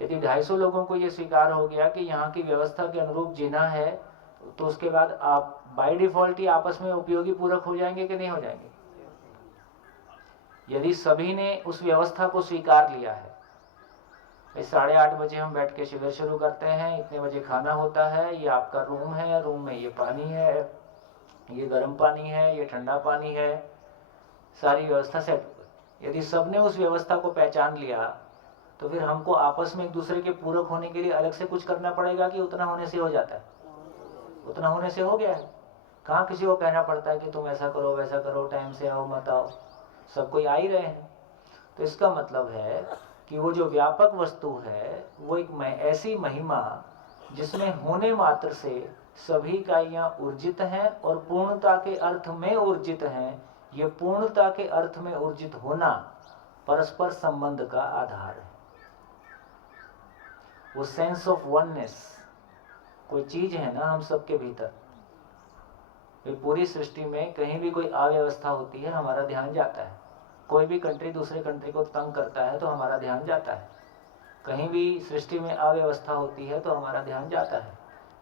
यदि 250 लोगों को ये स्वीकार हो गया कि यहाँ की व्यवस्था के अनुरूप जीना है, तो उसके बाद आप बाय डिफॉल्ट ही आपस में उपयोगी पूरक हो जाएंगे कि नहीं हो जाएंगे? यदि सभी ने उस व्यवस्था को स्वीकार लिया है, 8:30 बजे हम बैठ के शिविर शुरू करते हैं, इतने बजे खाना होता है, ये आपका रूम है, रूम में ये पानी है, ये गर्म पानी है, ये ठंडा पानी है, सारी व्यवस्था सेट। यदि सबने उस व्यवस्था को पहचान लिया तो फिर हमको आपस में एक दूसरे के पूरक होने के लिए अलग से कुछ करना पड़ेगा कि उतना होने से हो जाता है? उतना होने से हो गया है। कहाँ किसी को कहना पड़ता है कि तुम ऐसा करो वैसा करो, टाइम से आओ मत आओ, सब कोई आ ही रहे हैं। तो इसका मतलब है कि वो जो व्यापक वस्तु है वो एक ऐसी महिमा जिसमें होने मात्र से सभी इकाइयां ऊर्जित हैं और पूर्णता के अर्थ में ऊर्जित हैं। ये पूर्णता के अर्थ में ऊर्जित होना परस्पर संबंध का आधार है। वो सेंस ऑफ वननेस, कोई चीज है ना हम सबके भीतर। पूरी सृष्टि में कहीं भी कोई अव्यवस्था होती है, हमारा ध्यान जाता है। कोई भी कंट्री दूसरे कंट्री को तंग करता है तो हमारा ध्यान जाता है। कहीं भी सृष्टि में अव्यवस्था होती है तो हमारा ध्यान जाता है।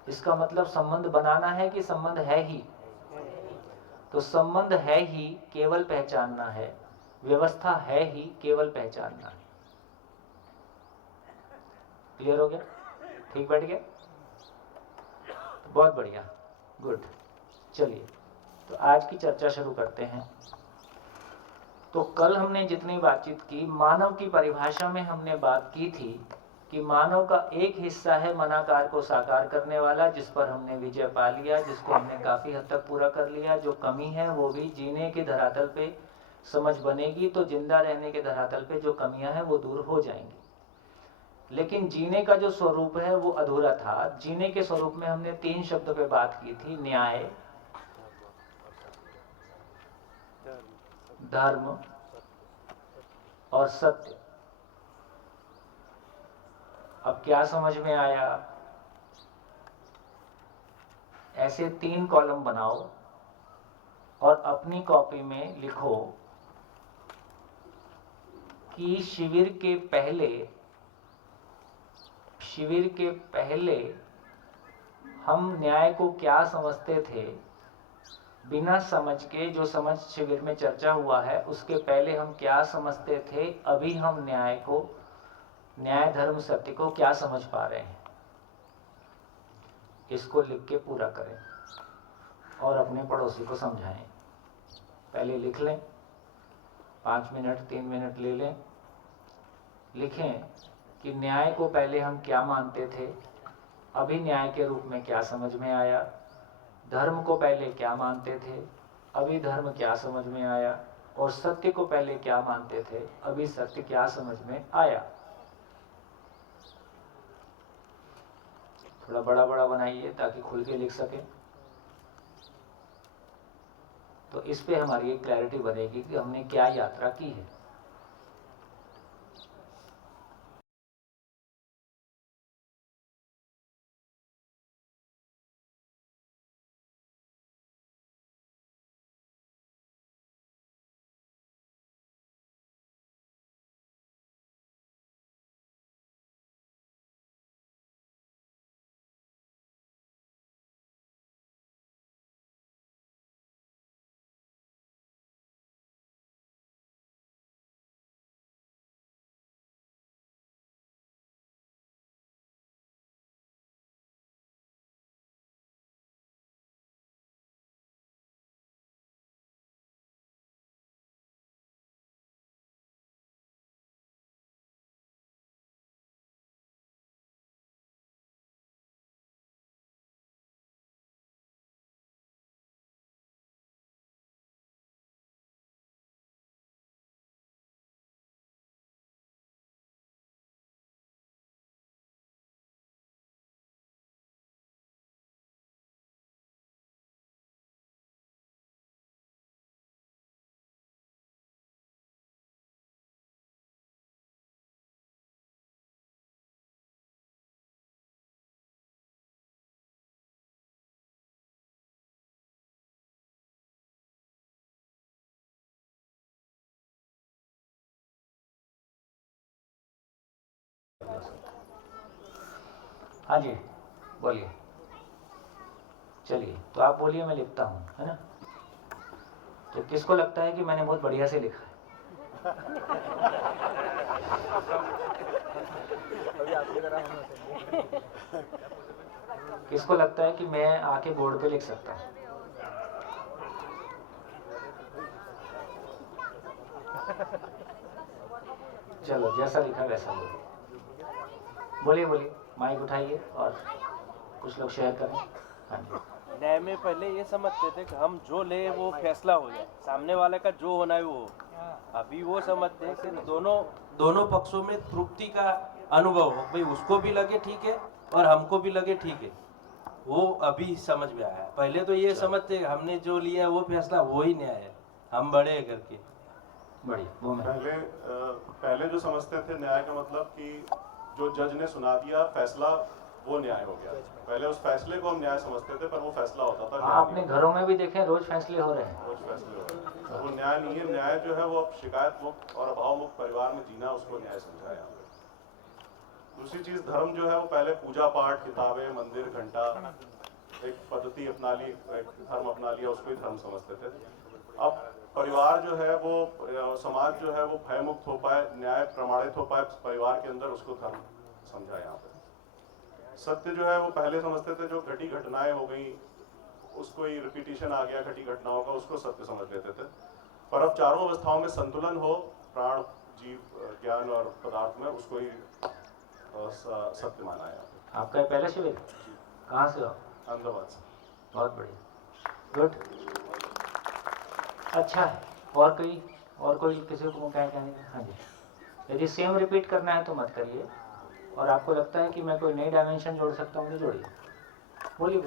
इसका मतलब संबंध बनाना है कि संबंध है ही? तो संबंध है ही, केवल पहचानना है। व्यवस्था है ही, केवल पहचानना है। क्लियर हो गया? ठीक बैठ गया? बहुत बढ़िया, गुड। चलिए तो आज की चर्चा शुरू करते हैं। तो कल हमने जितनी बातचीत की, मानव की परिभाषा में हमने बात की थी कि मानव का एक हिस्सा है मनाकार को साकार करने वाला, जिस पर हमने विजय पा लिया, जिसको हमने काफी हद तक पूरा कर लिया। जो कमी है वो भी जीने के धरातल पे समझ बनेगी तो जिंदा रहने के धरातल पे जो कमियां हैं वो दूर हो जाएंगी। लेकिन जीने का जो स्वरूप है वो अधूरा था। जीने के स्वरूप में हमने 3 शब्द पे बात की थी, न्याय, धर्म और सत्य। अब क्या समझ में आया? ऐसे 3 कॉलम बनाओ और अपनी कॉपी में लिखो कि शिविर के पहले हम न्याय को क्या समझते थे, बिना समझ के, जो समझ शिविर में चर्चा हुआ है उसके पहले हम क्या समझते थे, अभी हम न्याय धर्म सत्य को क्या समझ पा रहे हैं। इसको लिख के पूरा करें और अपने पड़ोसी को समझाएं। पहले लिख लें, 5 मिनट 3 मिनट ले लें, लिखें कि न्याय को पहले हम क्या मानते थे, अभी न्याय के रूप में क्या समझ में आया। धर्म को पहले क्या मानते थे, अभी धर्म क्या समझ में आया। और सत्य को पहले क्या मानते थे, अभी सत्य क्या समझ में आया। थोड़ा बड़ा बड़ा बनाइए ताकि खुल के लिख सके। तो इस पे हमारी एक क्लैरिटी बनेगी कि हमने क्या यात्रा की है। हाँ जी बोलिए। चलिए तो आप बोलिए, मैं लिखता हूँ, है ना। तो किसको लगता है कि मैंने बहुत बढ़िया से लिखा है? किसको लगता है कि मैं आके बोर्ड पे लिख सकता हूँ? चलो जैसा लिखा वैसा बोलिए बोलिए, माइक उठाइए और कुछ लोग शेयर करें। हाँ जी। न्याय में पहले ये समझते थे कि हम जो ले वो फैसला हो जाए, सामने वाले का जो होना है वो हो। अभी वो समझते हैं कि दोनों पक्षों में तृप्ति का अनुभव हो, भाई उसको भी लगे ठीक है और हमको भी लगे ठीक है। वो अभी समझ में आया। पहले तो ये समझते हैं हमने जो लिया वो फैसला वो ही न्याय है, हम बड़े करके। पहले जो समझते थे न्याय का मतलब कि जो जज ने सुना दिया फैसला वो न्याय हो गया। पहले उस फैसले को हम न्याय समझते थे, पर वो फैसला होता था। आपने घरों में भी देखे, रोज फैसले हो रहे हैं। रोज फैसले हो रहे हैं, वो न्याय नहीं है। न्याय जो है वो अब शिकायत मुक्त और अभाव मुक्त परिवार में जीना, उसको न्याय समझा यहाँ पे। दूसरी चीज धर्म जो है वो पहले पूजा पाठ, किताबें, मंदिर, घंटा, एक पद्धति अपना ली, एक धर्म अपना लिया, उसको ही धर्म समझते थे। अब परिवार जो है वो, समाज जो है वो भय मुक्त हो पाए, न्याय प्रमाणित हो पाए परिवार के अंदर, उसको धर्म समझा यहाँ पे। सत्य जो है वो पहले समझते थे जो घटी घटनाएं हो गई उसको ही रिपीटिशन आ गया घटी घटनाओं का, उसको सत्य समझ लेते थे। पर अब चारों अवस्थाओं में संतुलन हो, प्राण, जीव, ज्ञान और पदार्थ में, उसको ही सत्य माना है। आपका पहला शिविर कहाँ से हो? अहमदाबाद से। बहुत बढ़िया, गुड, अच्छा है। और कोई किसी को क्या कहने? हाँ जी। यदि सेम रिपीट करना है तो मत करिए, और आपको लगता है कि मैं कोई नई डायमेंशन जोड़ सकता हूँ तो जोड़िए। बोलिए।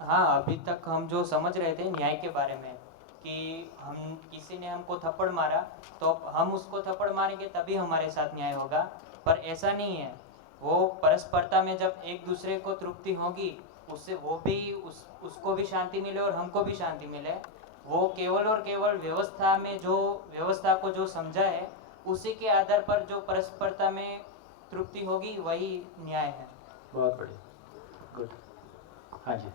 हाँ, अभी तक हम जो समझ रहे थे न्याय के बारे में कि हम किसी ने हमको थप्पड़ मारा तो हम उसको थप्पड़ मारेंगे तभी हमारे साथ न्याय होगा, पर ऐसा नहीं है। वो परस्परता में जब एक दूसरे को तृप्ति होगी, उससे वो भी उसको भी शांति मिले और हमको भी शांति मिले। वो केवल और केवल व्यवस्था में जो व्यवस्था को जो समझा है, उसी के आधार पर जो परस्परता में तृप्ति होगी वही न्याय है। बहुत बढ़िया, गुड। हाँ जी।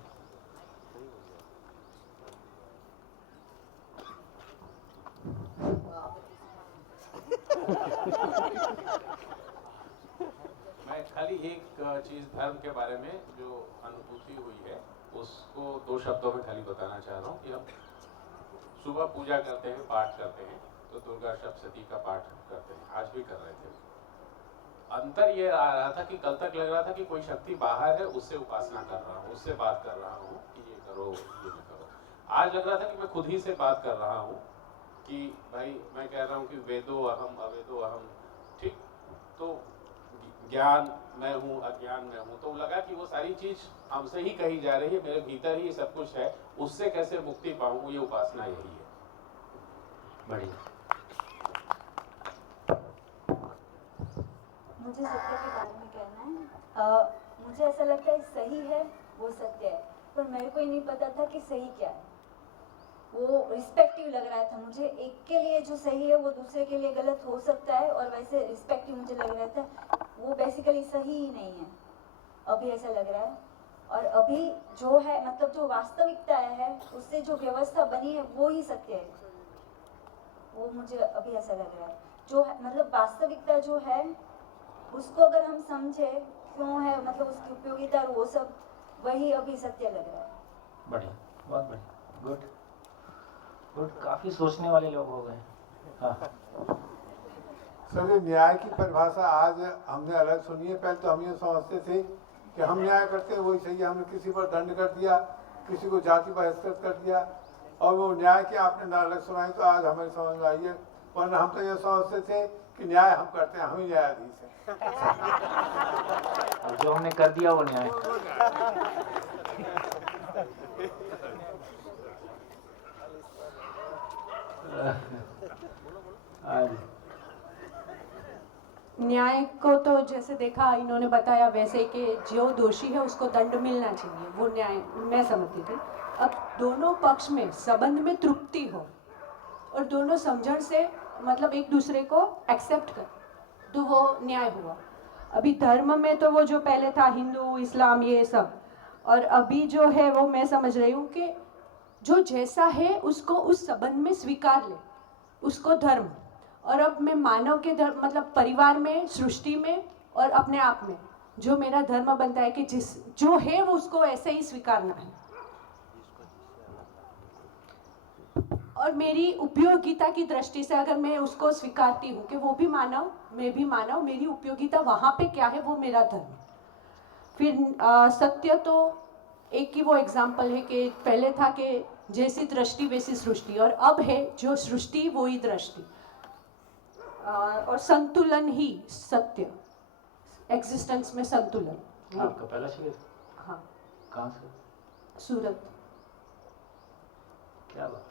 मैं खाली एक चीज धर्म के बारे में जो अनुभूति हुई है उसको 2 शब्दों में खाली बताना चाह रहा हूँ कि हम सुबह पूजा करते हैं, पाठ करते हैं, तो दुर्गा सप्तशती का पाठ करते हैं, आज भी कर रहे थे। अंतर ये आ रहा था कि कल तक लग रहा था कि कोई शक्ति बाहर है, उससे उपासना कर रहा हूँ, उससे बात कर रहा हूँ कि ये करो, ये न करो। आज लग रहा था कि मैं खुद ही से बात कर रहा हूँ कि भाई मैं कह रहा हूँ कि वेदो अहम अवेदो अहम, ठीक, तो ज्ञान मैं हूँ, अज्ञान मैं हूँ, तो लगा कि वो सारी चीज हमसे ही कही जा रही है, मेरे भीतर ही सब कुछ है, उससे कैसे मुक्ति पाऊँ, ये उपासना यही है। बढ़िया। मुझे सत्य के बारे में कहना है। मुझे ऐसा लगता है सही है वो सत्य है, पर मेरे को ही नहीं पता था कि सही क्या है। वो रिस्पेक्टिव लग रहा था मुझे, एक के लिए जो सही है वो दूसरे के लिए गलत हो सकता है, और वैसे रिस्पेक्टिव मुझे लग रहा था वो बेसिकली सही ही नहीं है। अभी ऐसा लग रहा है, और अभी जो है मतलब जो वास्तविकता है उससे जो व्यवस्था बनी है वो ही सत्य है। वो मुझे अभी ऐसा लग रहा है, जो है मतलब वास्तविकता जो है उसको अगर हम समझे क्यों है, मतलब उसकी उपयोगिता और वो सब, वही अभी सत्य लग रहा है। बढ़िया, बहुत बढ़िया, गुड गुड। काफी सोचने वाले लोग हो गए। हाँ सर, ये न्याय की परिभाषा आज हमने अलग सुनी है। पहले तो हम ये समझते थे कि हम न्याय करते हैं वही सही है, हमने किसी पर दंड कर दिया, किसी को जाति बहिष्कृत कर दिया, और वो न्याय की आपने अलग सुनाई तो आज हमें समझ में आई है। वरना हम तो ये समझते थे कि न्याय हम करते हैं, हम ही न्यायाधीश हैं। और जो हमने कर दिया वो न्याय। न्याय को तो जैसे देखा इन्होंने बताया वैसे कि जो दोषी है उसको दंड मिलना चाहिए, वो न्याय मैं समझती थी। अब दोनों पक्ष में संबंध में तृप्ति हो और दोनों समझण से मतलब एक दूसरे को एक्सेप्ट कर, तो वो न्याय हुआ। अभी धर्म में तो वो जो पहले था हिंदू इस्लाम ये सब, और अभी जो है वो मैं समझ रही हूँ कि जो जैसा है उसको उस संबंध में स्वीकार ले, उसको धर्म। और अब मैं मानव के धर्म मतलब परिवार में, सृष्टि में और अपने आप में जो मेरा धर्म बनता है कि जिस जो है वो उसको ऐसे ही स्वीकारना है। और मेरी उपयोगिता की दृष्टि से अगर मैं उसको स्वीकारती हूँ कि वो भी मानव, मैं भी मानव, मेरी उपयोगिता वहाँ पे क्या है वो मेरा धर्म। फिर सत्य तो एक ही वो एग्जाम्पल है कि पहले था कि जैसी दृष्टि वैसी सृष्टि, और अब है जो सृष्टि वो ही दृष्टि, और संतुलन ही सत्य, एग्जिस्टेंस में संतुलन। आपका पहला शेर? हाँ। कहाँ से? सूरत। क्या बात।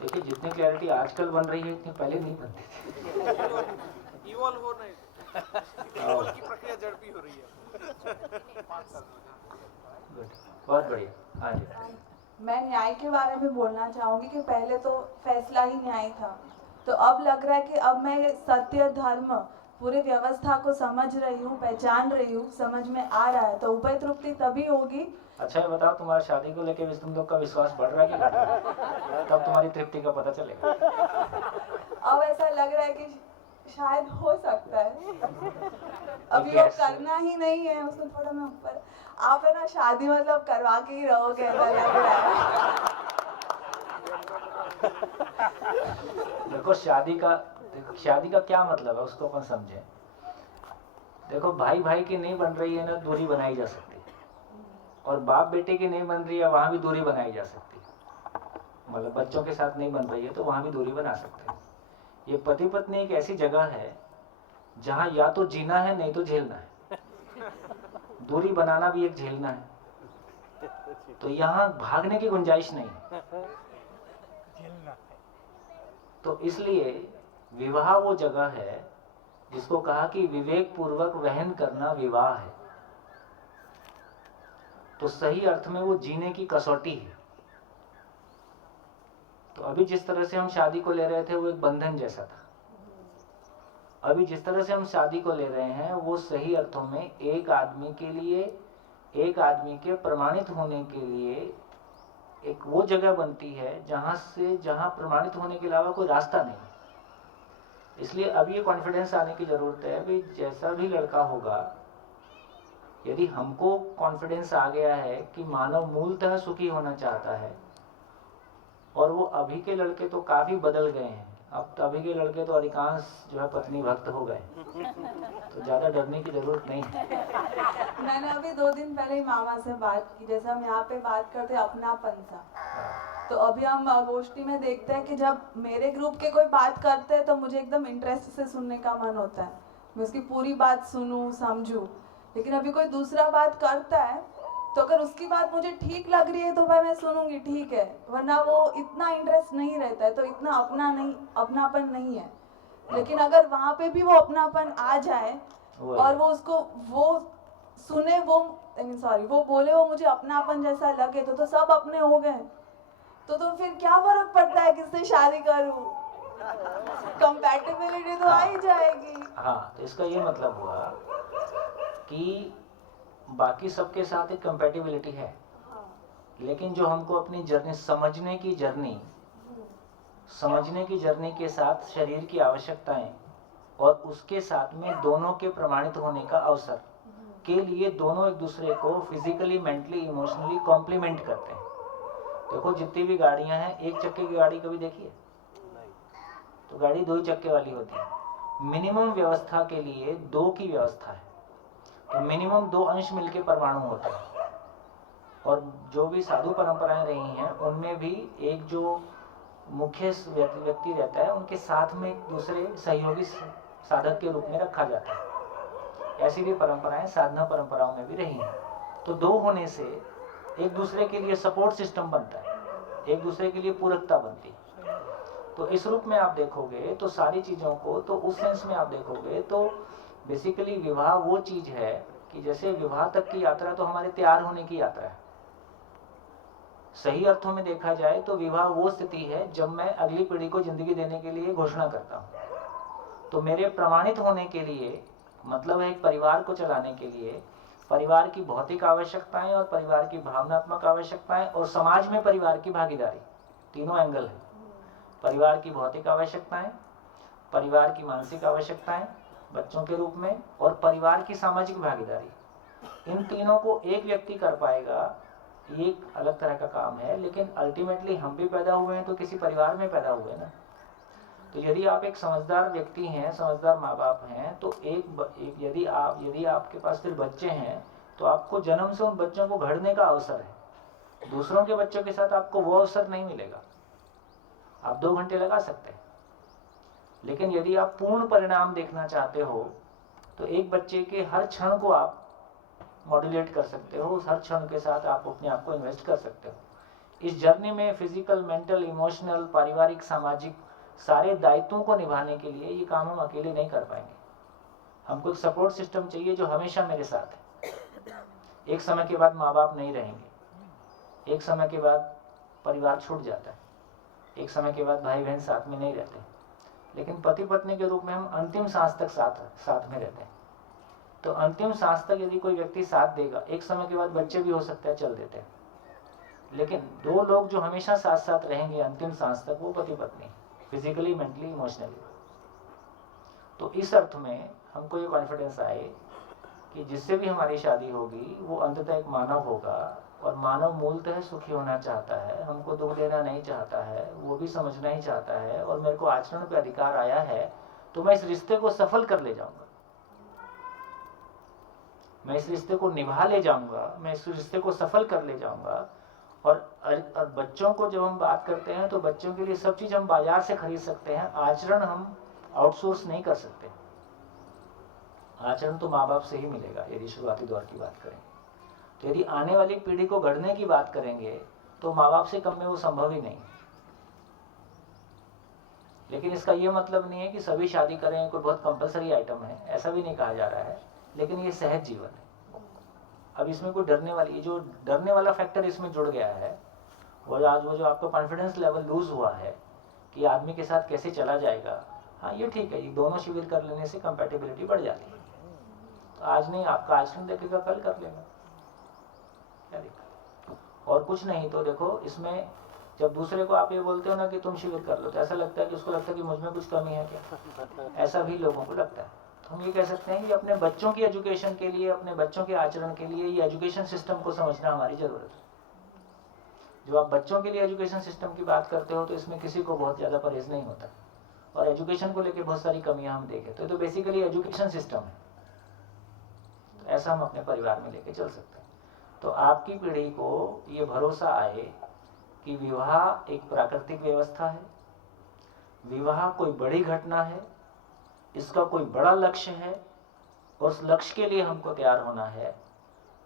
देखिए जितनी क्लैरिटी आजकल बन रही है इतनी पहले नहीं बनती थी। इवॉल्व हो रहे हैं, इवॉल्व की प्रक्रिया झड़पी हो रही है। बहुत बढ़िया। हाँ जी। मैं न्याय के बारे में बोलना चाहूँगी कि पहले तो फैसला ही न्याय था, तो अब लग रहा है कि अब मैं सत्य धर्म पूरे व्यवस्था को समझ रही हूँ, पहचान रही हूँ, समझ में आ रहा है, तो उभय तृप्ति तभी होगी। अच्छा ये बताओ, तुम्हारी शादी को लेके तुम लोग का विश्वास बढ़ रहा है कि घट रहा है? तब तुम्हारी तृप्ति का पता चलेगा। अब ऐसा लग रहा है कि शायद हो सकता है। अभी वो करना ही नहीं है, उसमें थोड़ा मैं ऊपर आप है ना, शादी मतलब करवा के ही रहोगे ऐसा लग रहा है। देखो शादी का क्या मतलब है उसको अपन समझे। देखो भाई भाई की नहीं बन रही है ना, दूरी बनाई जा सकती है, और बाप बेटे की नहीं बन रही है वहां भी दूरी बनाई जा सकती है। मतलब बच्चों के साथ नहीं बन रही है तो वहां भी दूरी बना सकते हैं। ये पति पत्नी एक ऐसी जगह है जहां या तो जीना है नहीं तो झेलना है। दूरी बनाना भी एक झेलना है, तो यहाँ भागने की गुंजाइश नहीं है। तो इसलिए विवाह वो जगह है जिसको कहा कि विवेक पूर्वक वहन करना विवाह है, तो सही अर्थ में वो जीने की कसौटी है। तो अभी जिस तरह से हम शादी को ले रहे थे वो एक बंधन जैसा था। अभी जिस तरह से हम शादी को ले रहे हैं वो सही अर्थों में एक आदमी के लिए, एक आदमी के प्रमाणित होने के लिए एक वो जगह बनती है जहां प्रमाणित होने के अलावा कोई रास्ता नहीं। इसलिए अब ये कॉन्फिडेंस आने की जरूरत है भी जैसा भी लड़का होगा, यदि हमको कॉन्फिडेंस आ गया है कि मानव मूलतः सुखी होना चाहता है, और वो अभी के लड़के तो काफी बदल गए हैं, अब तो अभी के लड़के तो अधिकांश जो है पत्नी भक्त हो गए, तो ज्यादा डरने की जरूरत नहीं है। मैंने अभी 2 दिन पहले ही मामा से बात की, जैसे हम यहाँ पे बात करते हैं अपनापन सा, तो अभी हम गोष्ठी में देखते हैं कि जब मेरे ग्रुप के कोई बात करते हैं तो मुझे एकदम इंटरेस्ट से सुनने का मन होता है, मैं उसकी पूरी बात सुनूं समझूं। लेकिन अभी कोई दूसरा बात करता है तो अगर उसकी बात मुझे ठीक लग रही है तो भाई मैं सुनूंगी, ठीक है, वरना वो इतना इंटरेस्ट नहीं रहता है, तो इतना अपनापन नहीं है। लेकिन अगर वहाँ पे भी वो अपनापन आ जाए और वो उसको वो सुने, वो बोले, वो मुझे अपनापन जैसा लगे, तो सब अपने हो गए, तो फिर क्या फर्क पड़ता है किससे शादी करूं, कंपैटिबिलिटी तो आ ही जाएगी। हाँ, तो इसका ये मतलब हुआ कि बाकी सबके साथ एक कंपैटिबिलिटी है, लेकिन जो हमको अपनी जर्नी समझने की जर्नी के साथ शरीर की आवश्यकताएं और उसके साथ में दोनों के प्रमाणित होने का अवसर के लिए दोनों एक दूसरे को फिजिकली, मेंटली, इमोशनली कॉम्प्लीमेंट करते हैं। देखो जितनी भी गाड़ियां हैं, एक चक्के की गाड़ी कभी देखी है? तो गाड़ी 2 ही चक्के वाली होती है। मिनिमम व्यवस्था के लिए 2 की व्यवस्था है, तो मिनिमम 2 अंश मिलके परमाणु होते हैं। और जो भी साधु परंपराएं रही हैं उनमें भी एक जो मुख्य व्यक्ति रहता है, उनके साथ में एक दूसरे सहयोगी साधक के रूप में रखा जाता है। ऐसी भी परंपराएं साधना परंपराओं में भी रही हैं। तो 2 होने से एक दूसरे के लिए सपोर्ट सिस्टम बनता है, एक दूसरे के लिए पूरकता बनती है। तो इस रूप में आप देखोगे तो सारी चीजों को, तो उस सेंस में आप देखोगे तो बेसिकली विवाह वो चीज है कि जैसे विवाह तक की यात्रा तो हमारे तैयार होने की यात्रा है। सही अर्थों में देखा जाए तो विवाह वो स्थिति है जब मैं अगली पीढ़ी को जिंदगी देने के लिए घोषणा करता हूँ। तो मेरे प्रमाणित होने के लिए मतलब है एक परिवार को चलाने के लिए परिवार की भौतिक आवश्यकताएं और परिवार की भावनात्मक आवश्यकताएं और समाज में परिवार की भागीदारी, तीनों एंगल है। परिवार की भौतिक आवश्यकताएं, परिवार की मानसिक आवश्यकताएं बच्चों के रूप में, और परिवार की सामाजिक भागीदारी। इन तीनों को एक व्यक्ति कर पाएगा, ये एक अलग तरह का काम है। लेकिन अल्टीमेटली हम भी पैदा हुए हैं तो किसी परिवार में पैदा हुए ना। तो यदि आप एक समझदार व्यक्ति हैं, समझदार माँ बाप हैं, तो यदि आपके पास फिर बच्चे हैं तो आपको जन्म से उन बच्चों को घड़ने का अवसर है। दूसरों के बच्चों के साथ आपको वो अवसर नहीं मिलेगा। आप 2 घंटे लगा सकते हैं, लेकिन यदि आप पूर्ण परिणाम देखना चाहते हो तो एक बच्चे के हर क्षण को आप मॉड्यूलेट कर सकते हो, उस हर क्षण के साथ आप अपने आप को इन्वेस्ट कर सकते हो। इस जर्नी में फिजिकल, मेंटल, इमोशनल, पारिवारिक, सामाजिक सारे दायित्वों को निभाने के लिए ये काम हम अकेले नहीं कर पाएंगे। हमको एक सपोर्ट सिस्टम चाहिए जो हमेशा मेरे साथ है। एक समय के बाद माँ बाप नहीं रहेंगे, एक समय के बाद परिवार छूट जाता है, एक समय के बाद भाई बहन साथ में नहीं रहते, लेकिन पति पत्नी के रूप में हम अंतिम सांस तक साथ में रहते हैं। तो अंतिम सांस तक यदि कोई व्यक्ति साथ देगा, एक समय के बाद बच्चे भी हो सकता है चल देते हैं, लेकिन 2 लोग जो हमेशा साथ साथ रहेंगे अंतिम सांस तक, वो पति पत्नी, फिजिकली, मेंटली, इमोशनली। तो इस अर्थ में हमको ये कॉन्फिडेंस आए कि जिससे भी हमारी शादी होगी वो अंततः एक मानव होगा, और मानव मूलतः सुखी होना चाहता है, हमको दुख देना नहीं चाहता है, वो भी समझना ही चाहता है, और मेरे को आचरण पे अधिकार आया है तो मैं इस रिश्ते को सफल कर ले जाऊंगा, मैं इस रिश्ते को निभा ले जाऊंगा, मैं इस रिश्ते को सफल कर ले जाऊंगा। और बच्चों को जब हम बात करते हैं तो बच्चों के लिए सब चीज हम बाजार से खरीद सकते हैं, आचरण हम आउटसोर्स नहीं कर सकते। आचरण तो माँ बाप से ही मिलेगा यदि शुरुआती दौर की बात करें। तो यदि आने वाली पीढ़ी को गढ़ने की बात करेंगे तो माँ बाप से कम में वो संभव ही नहीं। लेकिन इसका ये मतलब नहीं है कि सभी शादी करें, कोई बहुत कंपलसरी आइटम है, ऐसा भी नहीं कहा जा रहा है। लेकिन ये सहज जीवन है। अब इसमें कोई डरने वाली, जो डरने वाला फैक्टर इसमें जुड़ गया है, वो जो आपका कॉन्फिडेंस लेवल लूज हुआ है कि आदमी के साथ कैसे चला जाएगा, हाँ ये ठीक है, ये दोनों शिविर कर लेने से कंपैटिबिलिटी बढ़ जाती है। तो आज नहीं, आपका आज नहीं देखेगा, कल कर लेगा, क्या दिक्कत। और कुछ नहीं तो देखो, इसमें जब दूसरे को आप ये बोलते हो ना कि तुम शिविर कर लो, तो ऐसा लगता है कि उसको लगता है कि मुझ में कुछ कमी है क्या, ऐसा भी लोगों को लगता है। तो हम ये कह सकते हैं कि अपने बच्चों की एजुकेशन के लिए, अपने बच्चों के आचरण के लिए ये एजुकेशन सिस्टम को समझना हमारी जरूरत है। जो आप बच्चों के लिए एजुकेशन सिस्टम की बात करते हो, तो इसमें किसी को बहुत ज़्यादा परहेज नहीं होता, और एजुकेशन को लेकर बहुत सारी कमियां हम देखें तो बेसिकली एजुकेशन सिस्टम है। तो ऐसा हम अपने परिवार में लेके चल सकते हैं। तो आपकी पीढ़ी को ये भरोसा आए कि विवाह एक प्राकृतिक व्यवस्था है, विवाह कोई बड़ी घटना है, इसका कोई बड़ा लक्ष्य है, और उस लक्ष्य के लिए हमको तैयार होना है।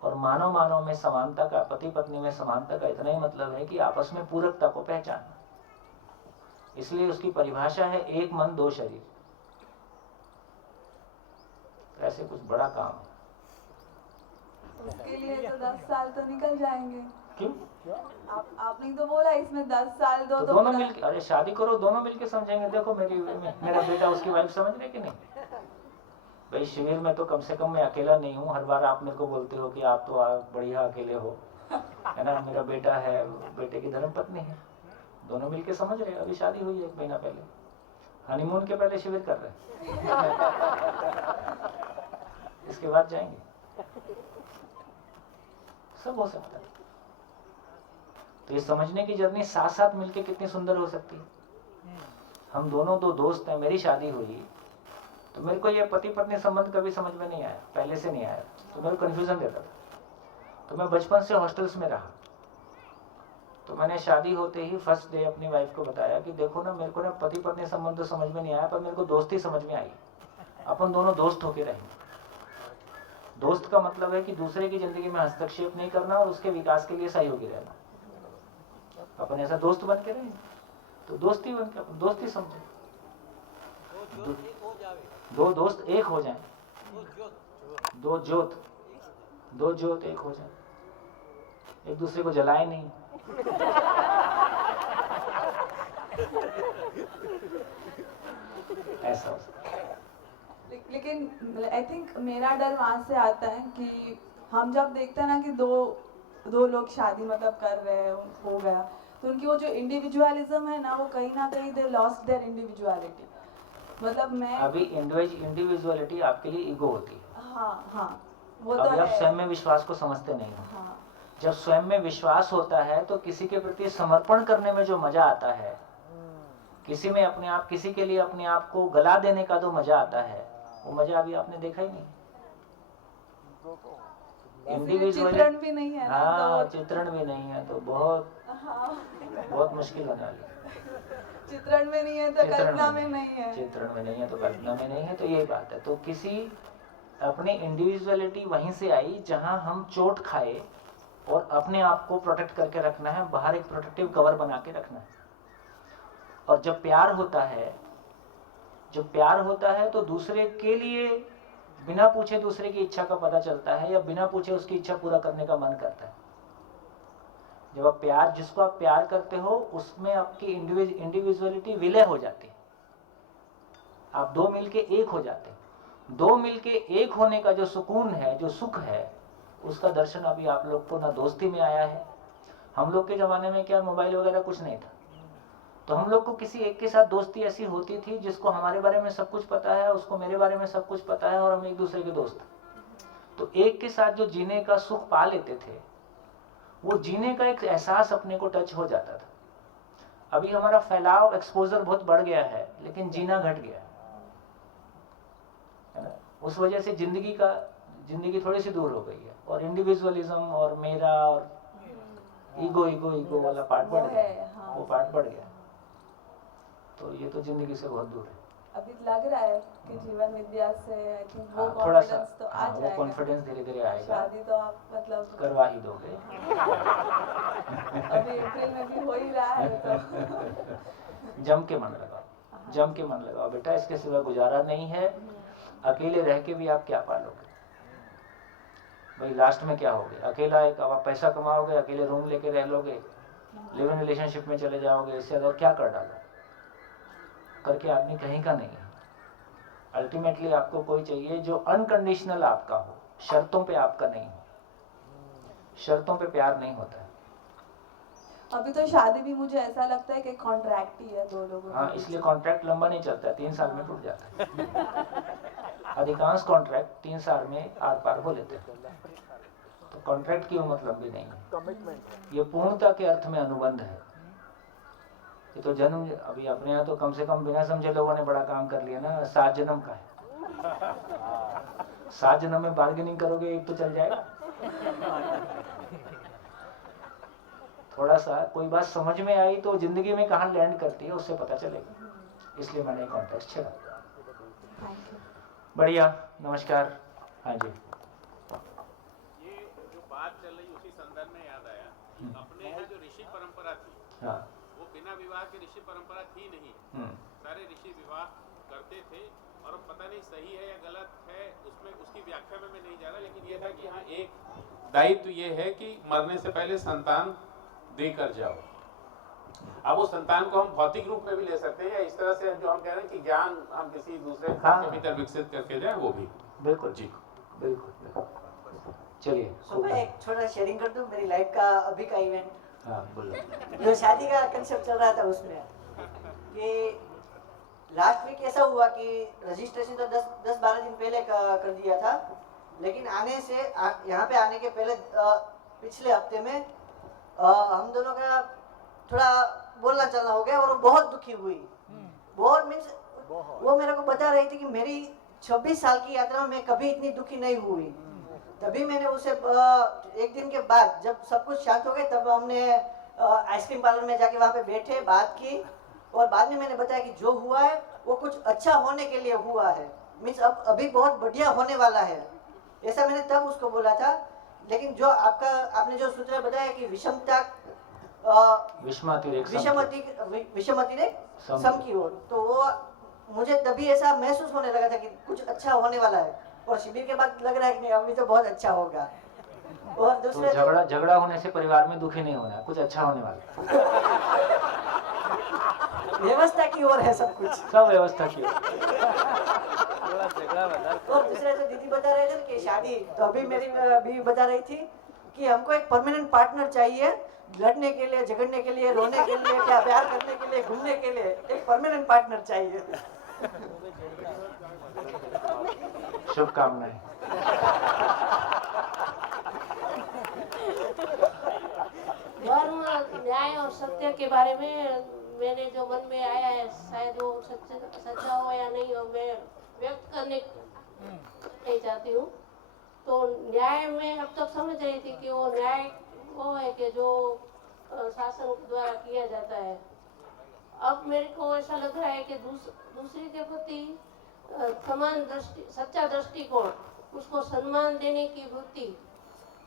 और मानव मानव में समानता का, पति पत्नी में समानता का इतना ही मतलब है कि आपस में पूरकता को पहचानना। इसलिए उसकी परिभाषा है एक मन दो शरीर। ऐसे कुछ बड़ा काम है। उसके लिए तो 10 साल तो निकल जाएंगे। क्यों? आपने तो बोला इसमें 10 साल दो तो दोनों मिलके, अरे शादी करो, दोनों मिलके समझेंगे। देखो मेरा बेटा उसकी वाइफ समझ रहे कि नहीं? भाई शिविर में तो कम से कम मैं अकेला नहीं हूँ। हर बार आप मेरे को बोलते हो कि आप तो बढ़िया अकेले हो, है ना। मेरा बेटा है, बेटे की धर्मपत्नी है, दोनों मिलके समझ रहे हैं। अभी शादी हुई है 1 महीना पहले, हनीमून के पहले शिविर कर रहे हैं। इसके बाद जाएंगे, सब हो सकता है। तो ये समझने की जर्नी साथ साथ मिलके कितनी सुंदर हो सकती है। हम दोनों दो दोस्त हैं, मेरी शादी हुई तो मेरे को ये पति पत्नी संबंध कभी समझ में नहीं आया, पहले से नहीं आया, तो मेरे को कन्फ्यूजन देता था। तो मैं बचपन से हॉस्टल्स में रहा। तो मैंने शादी होते ही फर्स्ट डे अपनी वाइफ को बताया कि देखो ना, मेरे को ना पति पत्नी संबंध तो समझ में नहीं आया, पर मेरे को दोस्ती समझ में आई। अपन दोनों दोस्त होके रहेंगे। दोस्त का मतलब है कि दूसरे की जिंदगी में हस्तक्षेप नहीं करना और उसके विकास के लिए सहयोगी रहना। अपन ऐसा दोस्त बन के रहेंगे तो दोस्ती बन के अपन दोस्ती समझे। दो दोस्त एक हो जाएं, दो ज्योत एक हो जाएं, एक दूसरे को जलाए नहीं। ऐसा हो सकता है। लेकिन आई थिंक मेरा डर वहाँ से आता है कि हम जब देखते हैं ना कि दो लोग शादी मतलब कर रहे हैं, हो गया, तो उनकी वो जो इंडिविजुअलिज्म है ना, वो कहीं ना कहीं दे लॉस्ट देयर इंडिविजुअलिटी। मतलब मैं अभी इंडिविजुअलिटी आपके लिए ईगो होती है। हाँ वो अभी तो आप है। स्वयं में विश्वास को समझते नहीं हो। हाँ। जब स्वयं में विश्वास होता है तो किसी के प्रति समर्पण करने में जो मजा आता है, किसी में अपने आप, किसी के लिए अपने आप को गला देने का जो मजा आता है, वो मजा अभी आपने देखा ही नहीं। चित्रण भी नहीं है ना, हाँ, चित्रण भी नहीं है तो बहुत बहुत मुश्किल होने वाली है। चित्रण में नहीं है तो कल्पना में नहीं है। चित्रण में नहीं है तो कल्पना में नहीं है, तो यही बात है। तो किसी अपनी इंडिविजुअलिटी वहीं से आई जहां हम चोट खाए, और अपने आप को प्रोटेक्ट करके रखना है, बाहर एक प्रोटेक्टिव कवर बना के रखना है। और जब प्यार होता है तो दूसरे के लिए बिना पूछे दूसरे की इच्छा का पता चलता है, या बिना पूछे उसकी इच्छा पूरा करने का मन करता है। जब आप जिसको आप प्यार करते हो, उसमें आपकी इंडिविजुअलिटी विलय हो जाती है। आप दो मिलके एक हो जाते हैं। दो मिलके एक होने का जो सुकून है, जो सुख है, उसका दर्शन अभी आप लोग को ना दोस्ती में आया है। हम लोग के जमाने में क्या मोबाइल वगैरह कुछ नहीं था, तो हम लोग को किसी एक के साथ दोस्ती ऐसी होती थी जिसको हमारे बारे में सब कुछ पता है, उसको मेरे बारे में सब कुछ पता है, और हम एक दूसरे के दोस्त। तो एक के साथ जो जीने का सुख पा लेते थे, वो जीने का एक एहसास अपने को टच हो जाता था। अभी हमारा फैलाव, एक्सपोजर बहुत बढ़ गया है, लेकिन जीना घट गया है ना। उस वजह से जिंदगी थोड़ी सी दूर हो गई है, और इंडिविजुअलिज्म और मेरा और ईगो वाला पार्ट बढ़ गया। वो पार्ट बढ़ गया, तो ये तो जिंदगी से बहुत दूर है। अभी लग रहा है कि जीवन विद्या से आई थिंक वो थोड़ा सा कॉन्फिडेंस तो आ जाएगा। वो कॉन्फिडेंस धीरे धीरे आएगा। शादी तो आप मतलब करवा ही दोगे। अभी अप्रैल में भी हो ही रहा है, तो जम के मन लगाओ, जम के मन लगाओ बेटा, इसके सिवा गुजारा नहीं है। अकेले रह के भी आप क्या पालोगे भाई, लास्ट में क्या होगे? अकेला एक आप पैसा कमाओगे, अकेले रूम लेके रह लोगे, लिव इन रिलेशनशिप में चले जाओगे, इससे अगर क्या कर डालो करके आदमी कहीं का नहीं है। अल्टीमेटली आपको कोई चाहिए जो अनकंडीशनल आपका हो, शर्तों पे आपका नहीं हो। शर्तों पे प्यार नहीं होता है। अभी तो शादी भी मुझे ऐसा लगता है कि कॉन्ट्रैक्ट ही है दो लोगों हाँ, इसलिए कॉन्ट्रैक्ट लंबा नहीं चलता है, 3 साल में टूट जाता है। अधिकांश कॉन्ट्रैक्ट 3 साल में आर पार हो लेते हैं। तो कॉन्ट्रैक्ट की उम्र लंबी नहीं है, कमिटमेंट ये पूर्णता के अर्थ में अनुबंध है। ये तो जन्म, अभी अपने यहाँ तो कम से कम बिना समझे लोगों ने बड़ा काम कर लिया ना, 7 जन्म का है। 7 जन्म में बार्गेनिंग करोगे एक तो चल जाएगा। थोड़ा सा कोई बात समझ में आई तो जिंदगी में कहाँ लैंड करती है उससे पता चलेगा, इसलिए मैंने कॉन्टेक्स्ट छेड़ा। बढ़िया, नमस्कार। हाँ जी, ये जो बात चल रही उसी संदर्भ में याद आया, अपने यहाँ जो ऋषि परंपरा थी, हाँ, वो बिना विवाह के ऋषि परंपरा थी नहीं। सारे ऋषि विवाह करते थे, और अब पता नहीं सही है या गलत है, उसमें उसकी व्याख्या में मैं नहीं जा रहा, लेकिन ये था कि हाँ, एक दायित्व ये है कि मरने से पहले संतान देकर जाओ। अब उस संतान को हम भौतिक रूप में भी ले सकते हैं, या इस तरह से जो हम कह रहे हैं कि ज्ञान हम किसी दूसरे के भीतर विकसित करके जाए, वो भी। बिल्कुल जी, बिल्कुल। चलिए, तो मैं एक छोटा शेयरिंग कर दूं, मेरी लाइफ का अभी का इवेंट। हाँ, बोलो। जो शादी का कंसेप्ट चल रहा था उसमें कि लास्ट वीक ऐसा हुआ कि रजिस्ट्रेशन तो 10-12 दिन पहले कर दिया था, लेकिन आने से यहाँ पे आने के पहले पिछले हफ्ते में हम दोनों का थोड़ा बोलना चलना हो गया, और वो बहुत दुखी हुई। बहुत मीन्स वो मेरे को बता रही थी कि मेरी 26 साल की यात्रा में मैं कभी इतनी दुखी नहीं हुई। तभी मैंने उसे एक दिन के बाद जब सब कुछ शांत हो गए, तब हमने आइसक्रीम पार्लर में जाके वहाँ पे बैठे, बात की, और बाद में मैंने बताया कि जो हुआ है वो कुछ अच्छा होने के लिए हुआ है, मीन्स अब अभी बहुत बढ़िया होने वाला है, ऐसा मैंने तब उसको बोला था। लेकिन जो आपने जो सूत्र बताया कि विषमता विषमति ने सम की ओर, तो वो मुझे तभी ऐसा महसूस होने लगा था कि कुछ अच्छा होने वाला है, और शिविर के बाद लग रहा है कि नहीं, अभी तो बहुत अच्छा होगा। और दूसरे तो झगड़ा होने से परिवार में दुखी नहीं होना, कुछ अच्छा होने वाला। व्यवस्था की ओर है सब कुछ, सब व्यवस्था की ओर। और दूसरे जो दीदी बता रहे थे कि शादी, तो अभी मेरी बीवी बता रही थी कि हमको एक परमानेंट पार्टनर चाहिए, लड़ने के लिए, झगड़ने के लिए, रोने के लिए, क्या प्यार करने के लिए, घूमने के लिए, एक परमानेंट पार्टनर चाहिए। शुभकामनाएं। धर्म, न्याय और सत्य के बारे में मैंने जो मन में आया है, शायद वो सच्चा हो या नहीं हो, मैं व्यक्त करने नहीं चाहती हूँ। तो न्याय में अब तक समझ रही थी कि वो न्याय वो है कि जो शासन द्वारा किया जाता है। अब मेरे को ऐसा लग रहा है कि दूसरे के प्रति समान दृष्टि, सच्चा दृष्टिकोण, उसको सम्मान देने की वृत्ति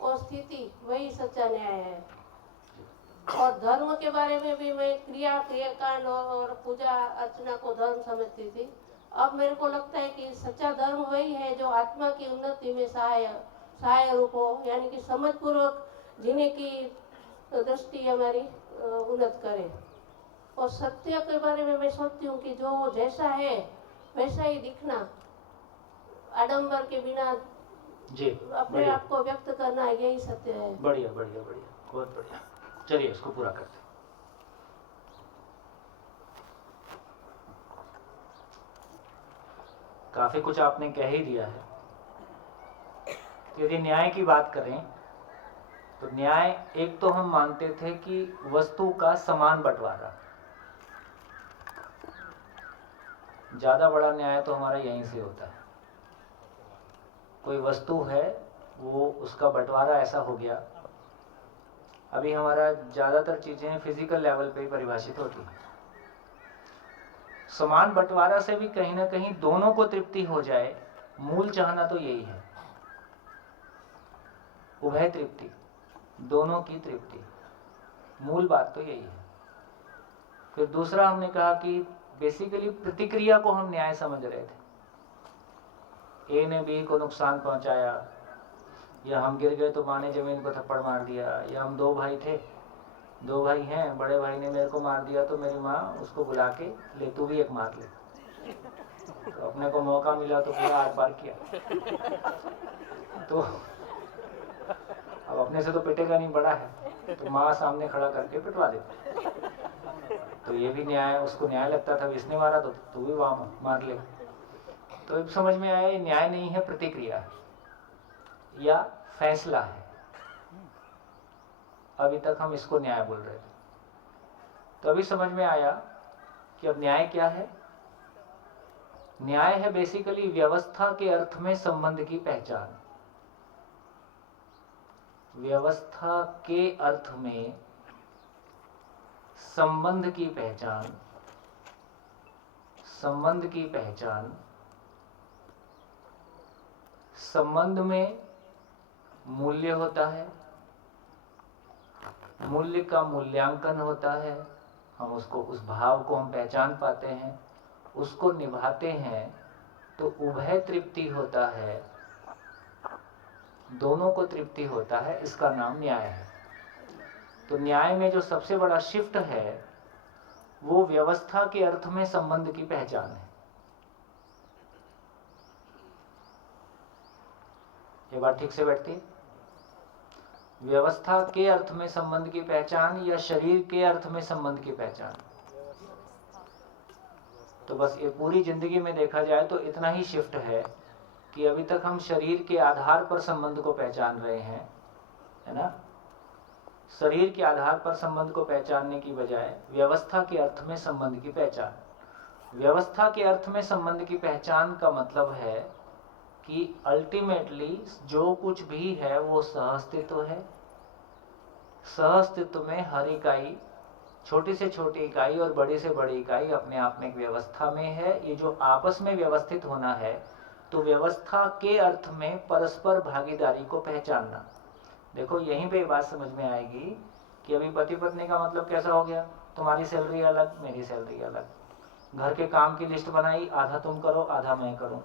और स्थिति, वही सच्चा न्याय है। और धर्म के बारे में भी मैं क्रियाकांड और पूजा अर्चना को धर्म समझती थी। अब मेरे को लगता है कि सच्चा धर्म वही है जो आत्मा की उन्नति में सहाय रूप हो, यानी कि समझपूर्वक जीने की दृष्टि हमारी उन्नत करे। और सत्य के बारे में मैं सोचती हूँ कि जो जैसा है वैसा ही दिखना, आडंबर के बिना जी, अपने आप को व्यक्त करना, यही सत्य है। बढ़िया बढ़िया बढ़िया, बहुत बढ़िया। चलिए इसको पूरा करते हैं। काफी कुछ आपने कह ही दिया है। यदि न्याय की बात करें तो न्याय, एक तो हम मानते थे कि वस्तु का समान बंटवारा, ज्यादा बड़ा न्याय तो हमारा यहीं से होता है। कोई वस्तु है, वो उसका बंटवारा ऐसा हो गया। अभी हमारा ज्यादातर चीजें फिजिकल लेवल पे ही परिभाषित होती हैं। समान बंटवारा से भी कहीं ना कहीं दोनों को तृप्ति हो जाए, मूल चाहना तो यही है, उभय तृप्ति, दोनों की तृप्ति, मूल बात तो यही है। फिर दूसरा हमने कहा कि बेसिकली प्रतिक्रिया को हम न्याय समझ रहे थे। ए ने बी को नुकसान पहुंचाया, या हम गिर गए तो माँ ने जमीन को थप्पड़ मार दिया, या हम दो भाई थे, दो भाई हैं, बड़े भाई ने मेरे को मार दिया तो मेरी माँ उसको बुला के ले तू भी एक मार ले। तो अपने को मौका मिला तो पूरा आर पार किया। तो अब अपने से तो पिटेगा नहीं, बड़ा है, तो माँ सामने खड़ा करके पिटवा देती। तो ये भी न्याय, उसको न्याय लगता था, इसने मारा तो तू भी वहाँ मार ले। तो अब समझ में आया ये न्याय नहीं है, प्रतिक्रिया है या फैसला है। अभी तक हम इसको न्याय बोल रहे थे। तो अभी समझ में आया कि अब न्याय क्या है। न्याय है बेसिकली व्यवस्था के अर्थ में संबंध की पहचान। व्यवस्था के अर्थ में संबंध की पहचान, संबंध की पहचान, संबंध में मूल्य होता है, मूल्य का मूल्यांकन होता है, हम उसको, उस भाव को हम पहचान पाते हैं, उसको निभाते हैं तो उभय तृप्ति होता है, दोनों को तृप्ति होता है, इसका नाम न्याय है। तो न्याय में जो सबसे बड़ा शिफ्ट है वो व्यवस्था के अर्थ में संबंध की पहचान है। ये बात ठीक से बैठती है? व्यवस्था के अर्थ में संबंध की पहचान या शरीर के अर्थ में संबंध की पहचान। तो बस ये पूरी जिंदगी में देखा जाए तो इतना ही शिफ्ट है कि अभी तक हम शरीर के आधार पर संबंध को पहचान रहे हैं, है ना। शरीर के आधार पर संबंध को पहचानने की बजाय व्यवस्था के अर्थ में संबंध की पहचान। व्यवस्था के अर्थ में संबंध की पहचान का मतलब है कि अल्टीमेटली जो कुछ भी है वो सहअस्तित्व है। सहअस्तित्व में हर इकाई, छोटी से छोटी इकाई और बड़ी से बड़ी इकाई अपने आप में एक व्यवस्था में है। ये जो आपस में व्यवस्थित होना है, तो व्यवस्था के अर्थ में परस्पर भागीदारी को पहचानना। देखो यहीं पे बात समझ में आएगी कि अभी पति पत्नी का मतलब कैसा हो गया, तुम्हारी सैलरी अलग, मेरी सैलरी अलग, घर के काम की लिस्ट बनाई, आधा तुम करो आधा मैं करूं,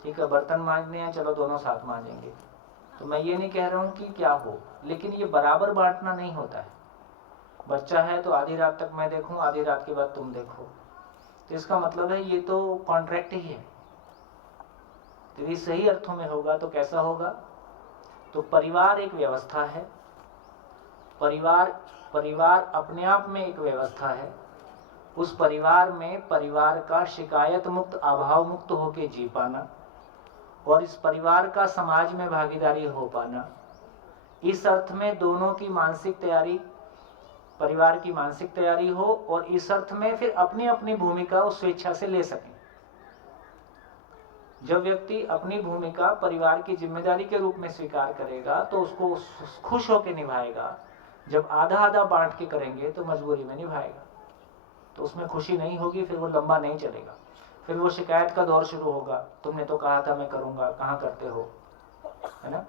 ठीक है, बर्तन मांजने हैं, चलो दोनों साथ मांजेंगे। तो मैं ये नहीं कह रहा हूँ कि क्या हो, लेकिन ये बराबर बांटना नहीं होता है। बच्चा है तो आधी रात तक मैं देखूं, आधी रात के बाद तुम देखो, तो इसका मतलब है ये तो कॉन्ट्रैक्ट ही है। तो ये सही अर्थों में होगा तो कैसा होगा, तो परिवार एक व्यवस्था है, परिवार अपने आप में एक व्यवस्था है। उस परिवार में परिवार का शिकायत मुक्त, अभाव मुक्त होके जी पाना और इस परिवार का समाज में भागीदारी हो पाना, इस अर्थ में दोनों की मानसिक तैयारी, परिवार की मानसिक तैयारी हो और इस अर्थ में फिर अपनी अपनी भूमिका उस स्वेच्छा से ले सकें। जब व्यक्ति अपनी भूमिका परिवार की जिम्मेदारी के रूप में स्वीकार करेगा तो उसको खुश होकर निभाएगा। जब आधा आधा बांट के करेंगे तो मजबूरी में निभाएगा, तो उसमें खुशी नहीं होगी, फिर वो लंबा नहीं चलेगा, फिर वो शिकायत का दौर शुरू होगा, तुमने तो कहा था मैं करूंगा, कहाँ करते हो, है ना।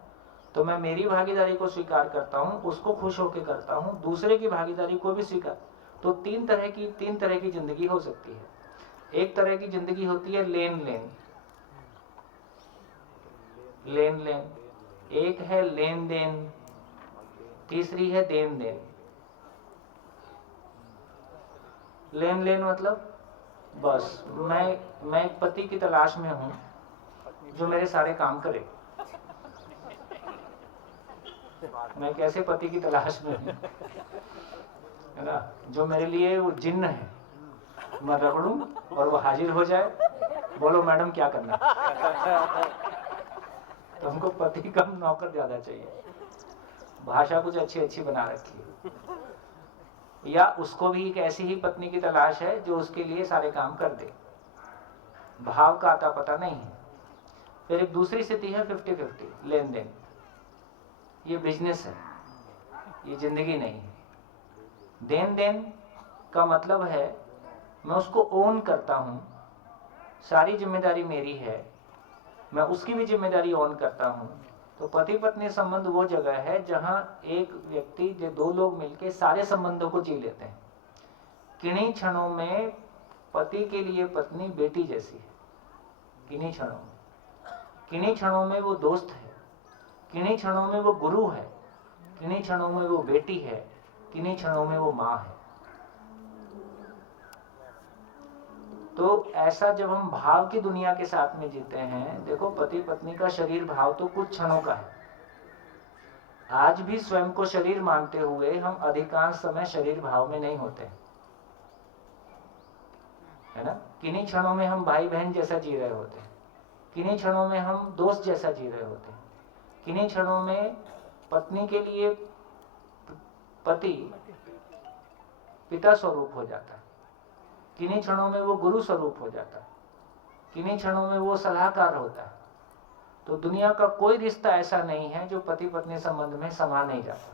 तो मैं मेरी भागीदारी को स्वीकार करता हूँ, उसको खुश होकर करता हूँ, दूसरे की भागीदारी को भी स्वीकार। तो तीन तरह की जिंदगी हो सकती है। एक तरह की जिंदगी होती है लेन लेन, एक है लेन देन, तीसरी है देन देन। लेन लेन मतलब बस मैं एक पति की तलाश में हूं जो मेरे सारे काम करे। मैं कैसे पति की तलाश में हूं, है ना, जो मेरे लिए वो जिन्न है, मैं रगड़ूं और वो हाजिर हो जाए, बोलो मैडम क्या करना। तो हमको पति कम नौकर ज्यादा चाहिए। भाषा कुछ अच्छी बना रखी है। या उसको भी एक ऐसी ही पत्नी की तलाश है जो उसके लिए सारे काम कर दे, भाव का आता पता नहीं है। फिर एक दूसरी स्थिति है 50-50 लेन देन। ये बिजनेस है, ये जिंदगी नहीं है। देन देन का मतलब है मैं उसको ओन करता हूं, सारी जिम्मेदारी मेरी है, मैं उसकी भी जिम्मेदारी ओन करता हूं। तो पति पत्नी संबंध वो जगह है जहां एक व्यक्ति, दो लोग मिलके सारे संबंधों को जी लेते हैं। किन्हीं क्षणों में पति के लिए पत्नी बेटी जैसी है। किन्हीं क्षणों में, किन्हीं क्षणों में वो दोस्त है, किन्हीं क्षणों में वो गुरु है, किन्हीं क्षणों में वो बेटी है, किन्हीं क्षणों में वो माँ है। तो ऐसा जब हम भाव की दुनिया के साथ में जीते हैं, देखो पति पत्नी का शरीर भाव तो कुछ क्षणों का है। आज भी स्वयं को शरीर मानते हुए हम अधिकांश समय शरीर भाव में नहीं होते हैं, है ना। किन्हीं क्षणों में हम भाई बहन जैसा जी रहे होते हैं, किन्हीं क्षणों में हम दोस्त जैसा जी रहे होते हैं, किन्हीं क्षणों में पत्नी के लिए पति पिता स्वरूप हो जाता है, किन्हीं क्षणों में वो गुरु स्वरूप हो जाता है, किन्हीं क्षणों में वो सलाहकार होता है। तो दुनिया का कोई रिश्ता ऐसा नहीं है जो पति पत्नी संबंध में समा नहीं जाता।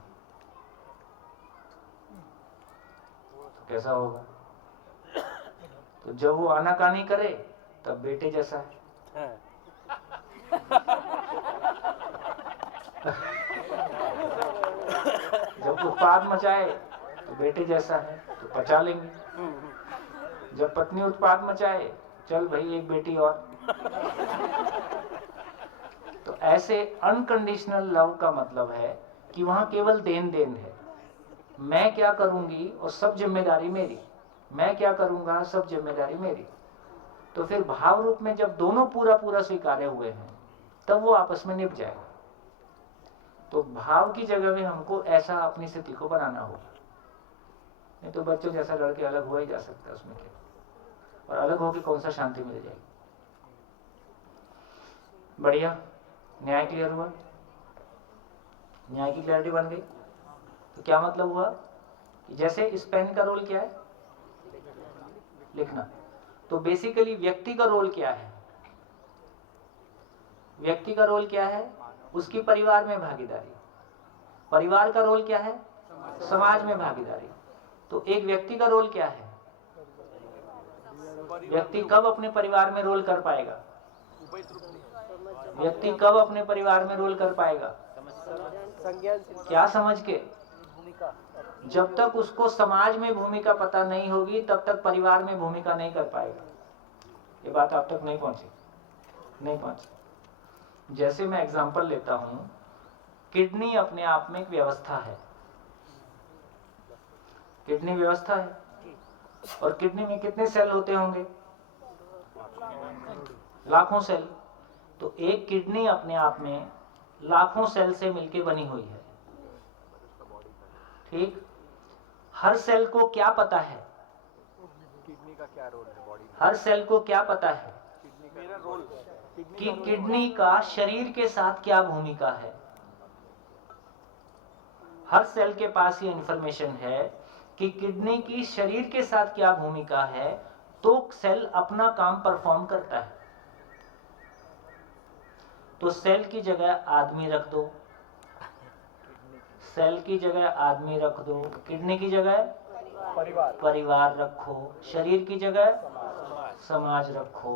तो कैसा होगा? तो जब वो आनाकानी करे तब बेटे जैसा है, जब उत्पाद मचाए तो बेटे जैसा है, तो पचा लेंगे। जब पत्नी उत्पाद मचाए, चल भाई एक बेटी और। तो ऐसे अनकंडीशनल लव का मतलब है कि वहां केवल देन देन है। मैं क्या करूंगी और सब जिम्मेदारी मेरी, मैं क्या करूंगा सब जिम्मेदारी मेरी। तो फिर भाव रूप में जब दोनों पूरा पूरा स्वीकारे हुए हैं, तब वो आपस में निभ जाएगा। तो भाव की जगह में हमको ऐसा अपनी स्थिति को बनाना होगा। नहीं तो बच्चों जैसा लड़के अलग हो ही जा सकता है, उसमें क्या। और अलग होकर कौन सा शांति मिल जाएगी। बढ़िया, न्याय क्लियर हुआ, न्याय की क्लैरिटी बन गई। तो क्या मतलब हुआ कि जैसे इस पेन का रोल क्या है, लिखना। तो बेसिकली व्यक्ति का रोल क्या है, व्यक्ति का रोल क्या है, उसकी परिवार में भागीदारी। परिवार का रोल क्या है, समाज में भागीदारी। तो एक व्यक्ति का रोल क्या है, व्यक्ति कब अपने परिवार में रोल कर पाएगा, व्यक्ति कब अपने परिवार में रोल कर पाएगा, क्या समझ के। जब तक उसको समाज में भूमिका पता नहीं होगी, तब तक परिवार में भूमिका नहीं कर पाएगा। ये बात आप तक नहीं पहुंची, नहीं पहुंची। जैसे मैं एग्जांपल लेता हूं, किडनी अपने आप में एक व्यवस्था है, किडनी व्यवस्था है। और किडनी में कितने सेल होते होंगे, लाखों सेल। तो एक किडनी अपने आप में लाखों सेल से मिलकर बनी हुई है, ठीक। हर सेल को क्या पता है, किडनी का क्या रोल है बॉडी में, हर सेल को क्या पता है मेरा रोल कि किडनी का शरीर के साथ क्या भूमिका है। हर सेल के पास ये इंफॉर्मेशन है कि किडनी की शरीर के साथ क्या भूमिका है, तो सेल अपना काम परफॉर्म करता है। तो सेल की जगह आदमी रख दो, सेल की जगह आदमी रख दो, किडनी की जगह परिवार रखो, शरीर की जगह समाज रखो।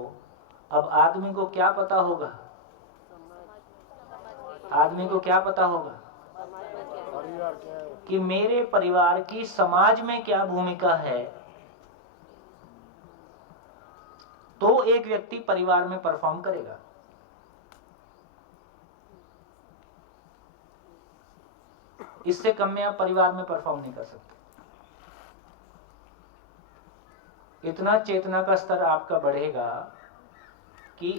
अब आदमी को क्या पता होगा, आदमी को क्या पता होगा कि मेरे परिवार की समाज में क्या भूमिका है। तो एक व्यक्ति परिवार में परफॉर्म करेगा। इससे कम में आप परिवार में परफॉर्म नहीं कर सकते। इतना चेतना का स्तर आपका बढ़ेगा कि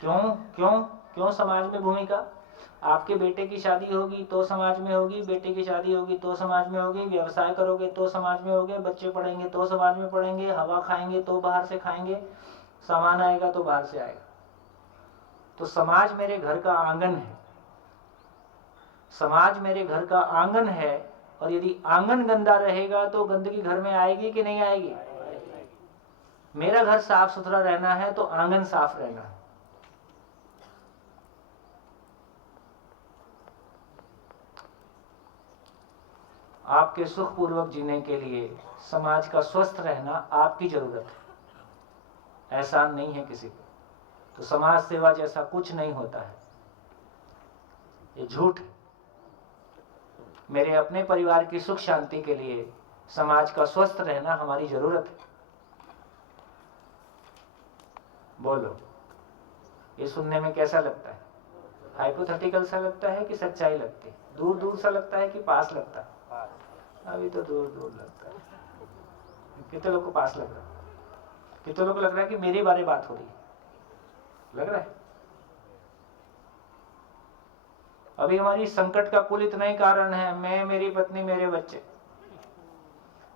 क्यों क्यों क्यों समाज में भूमिका। आपके बेटे की शादी होगी तो समाज में होगी, बेटे की शादी होगी तो समाज में होगी, व्यवसाय करोगे तो समाज में होगे, बच्चे पढ़ेंगे तो समाज में पढ़ेंगे, हवा खाएंगे तो बाहर से खाएंगे, सामान आएगा तो बाहर से आएगा। तो समाज मेरे घर का आंगन है, समाज मेरे घर का आंगन है। और यदि आंगन गंदा रहेगा तो गंदगी घर में आएगी कि नहीं आएगी। मेरा घर साफ सुथरा रहना है तो आंगन साफ रहना है। आपके सुखपूर्वक जीने के लिए समाज का स्वस्थ रहना आपकी जरूरत है, एहसान नहीं है किसी को। तो समाज सेवा जैसा कुछ नहीं होता है, ये झूठ है। मेरे अपने परिवार की सुख शांति के लिए समाज का स्वस्थ रहना हमारी जरूरत है। बोलो, ये सुनने में कैसा लगता है? हाइपोथेटिकल सा लगता है कि सच्चाई लगती है? दूर दूर सा लगता है कि पास लगता है? अभी तो दूर दूर लगता है। कितने लोग को पास लग रहा है? कितने लोग को लग रहा है कि मेरे बारे बात हो रही है? लग रहा है? अभी हमारी संकट का कुल इतना ही कारण है, मैं, मेरी पत्नी, मेरे बच्चे।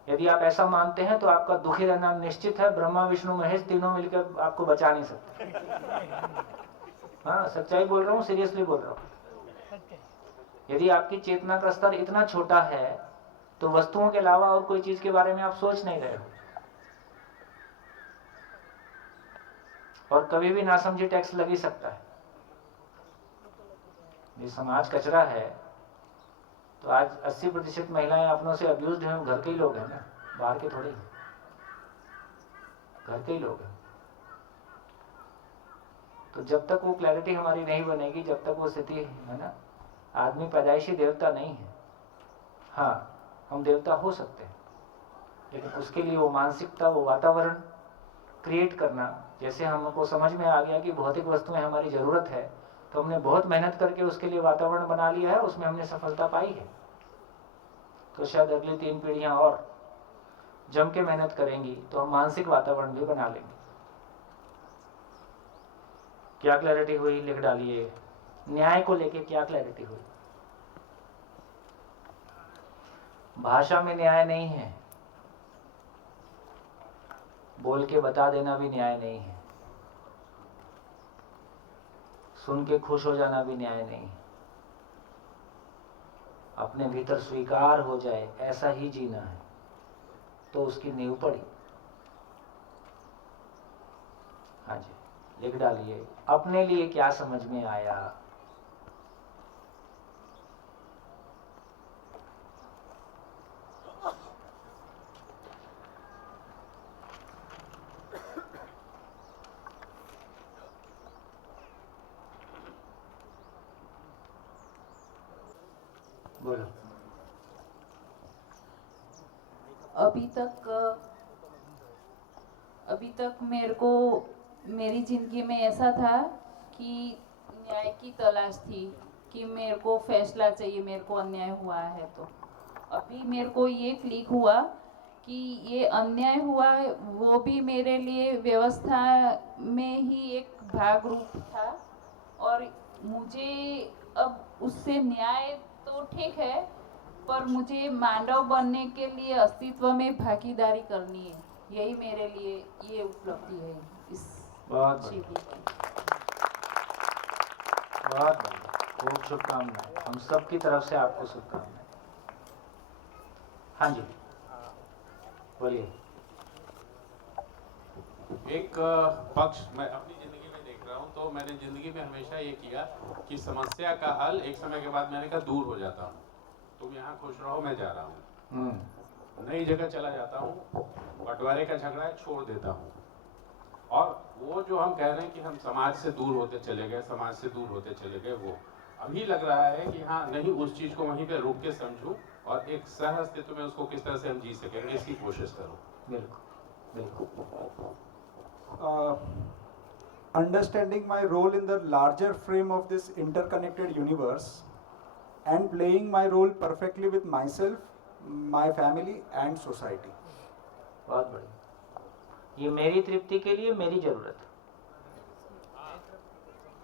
यदि आप ऐसा मानते हैं तो आपका दुखी रहना निश्चित है। ब्रह्मा विष्णु महेश तीनों मिलकर आपको बचा नहीं सकते। हाँ, सच्चाई बोल रहा हूँ, सीरियसली बोल रहा हूँ। यदि आपकी चेतना का स्तर इतना छोटा है तो वस्तुओं के अलावा और कोई चीज के बारे में आप सोच नहीं रहे हो। और कभी भी नासमझी टैक्स लग ही सकता है। ये समाज कचरा है तो आज 80% महिलाएं अपनों से अब्यूज्ड हैं, घर के ही लोग हैं ना, बाहर के थोड़े, घर के ही लोग हैं। तो जब तक वो क्लैरिटी हमारी नहीं बनेगी, जब तक वो स्थिति है ना, आदमी पैदाइशी देवता नहीं है। हाँ, हम देवता हो सकते हैं, लेकिन उसके लिए वो मानसिकता, वो वातावरण क्रिएट करना। जैसे हमको समझ में आ गया कि भौतिक वस्तुएं हमारी जरूरत है, तो हमने बहुत मेहनत करके उसके लिए वातावरण बना लिया है, उसमें हमने सफलता पाई है। तो शायद अगली 3 पीढ़ियां और जम के मेहनत करेंगी तो हम मानसिक वातावरण भी बना लेंगे। क्या क्लैरिटी हुई? लिख डालिए। न्याय को लेके क्या क्लैरिटी हुई? भाषा में न्याय नहीं है, बोल के बता देना भी न्याय नहीं है, सुन के खुश हो जाना भी न्याय नहीं है। अपने भीतर स्वीकार हो जाए ऐसा ही जीना है, तो उसकी नींव पड़ी। हाँ जी, लिख डालिए। अपने लिए क्या समझ में आया? बोलो। अभी तक मेरे को मेरी ज़िंदगी में ऐसा था कि न्याय की तलाश थी कि मेरे को फैसला चाहिए, मेरे को अन्याय हुआ है। तो अभी मेरे को ये क्लिक हुआ कि ये अन्याय हुआ है, वो भी मेरे लिए व्यवस्था में ही एक भाग रूप था, और मुझे अब उससे न्याय तो ठीक है, पर मुझे मानव बनने के लिए अस्तित्व में भागीदारी करनी है। यही मेरे लिए ये उपलब्धि है इस बहुत जीवन की। बहुत बढ़िया, खूब शुभकामनाएं। हम सब की तरफ से आपको शुभकामनाएं। हाँ जी, बोलिए। एक पक्ष मैं अपनी जिंदगी में देख रहा हूँ, तो मैंने जिंदगी में हमेशा ये किया कि समस्या का हल एक समय के बाद मैंने कहा दूर हो जाता हूँ। तुम यहाँ खुश रहो, मैं जा रहा हूँ, नई जगह चला जाता हूँ, बंटवारे का झगड़ा है, छोड़ देता हूँ। और वो जो हम कह रहे हैं कि हम समाज से दूर होते चले गए, समाज से दूर होते चले गए, वो अभी लग रहा है कि हाँ नहीं, उस चीज़ को वहीं पे रोक के समझूं और एक सह अस्तित्व में उसको किस तरह से हम जी सकेंगे, इसकी कोशिश करो। बिल्कुल बिल्कुल। Understanding my role in the larger frame of this interconnected universe and playing my role perfectly with myself, my family and society. बहुत बढ़िया। ये मेरी तृप्ति के लिए मेरी जरूरत है।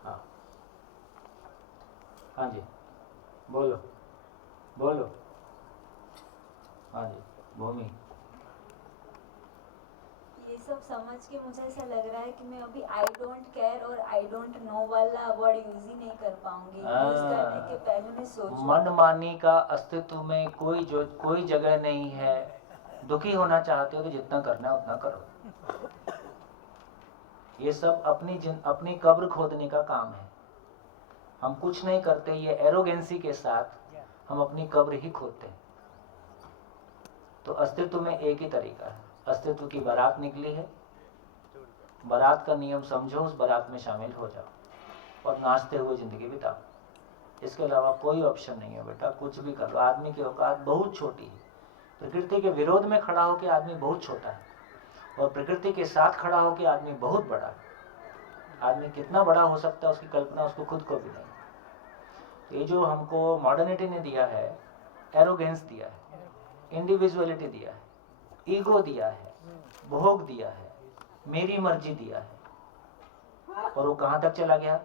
हाँ हाँ जी, बोलो बोलो। हाँ जी, भूमि। ये सब समझ के मुझे ऐसा लग रहा है कि मैं अभी आई डोंट केयर और आई डोंट नो वाला वर्ड यूज ही नहीं कर पाऊंगी। यूज करने के पहले मैं सोचूं। मनमानी का अस्तित्व में कोई जगह नहीं है। दुखी होना चाहते हो तो जितना करना है उतना करो। ये सब अपनी कब्र खोदने का काम है। हम कुछ नहीं करते, ये एरोगेंसी के साथ हम अपनी कब्र ही खोदते हैं। तो अस्तित्व में एक ही तरीका है। अस्तित्व की बारात निकली है, बारात का नियम समझो, उस बारात में शामिल हो जाओ और नाचते हुए जिंदगी बिताओ। इसके अलावा कोई ऑप्शन नहीं है बेटा। कुछ भी कर लो। आदमी की औकात बहुत छोटी है। प्रकृति के विरोध में खड़ा होकर आदमी बहुत छोटा है और प्रकृति के साथ खड़ा होकर आदमी बहुत बड़ा है। आदमी कितना बड़ा हो सकता है उसकी कल्पना उसको खुद को भी नहीं। ये जो हमको मॉडर्निटी ने दिया है, एरोगेंस दिया है, इंडिविजुअलिटी दिया है, ईगो दिया है, भोग दिया है, मेरी मर्जी दिया है, और वो कहाँ तक चला गया,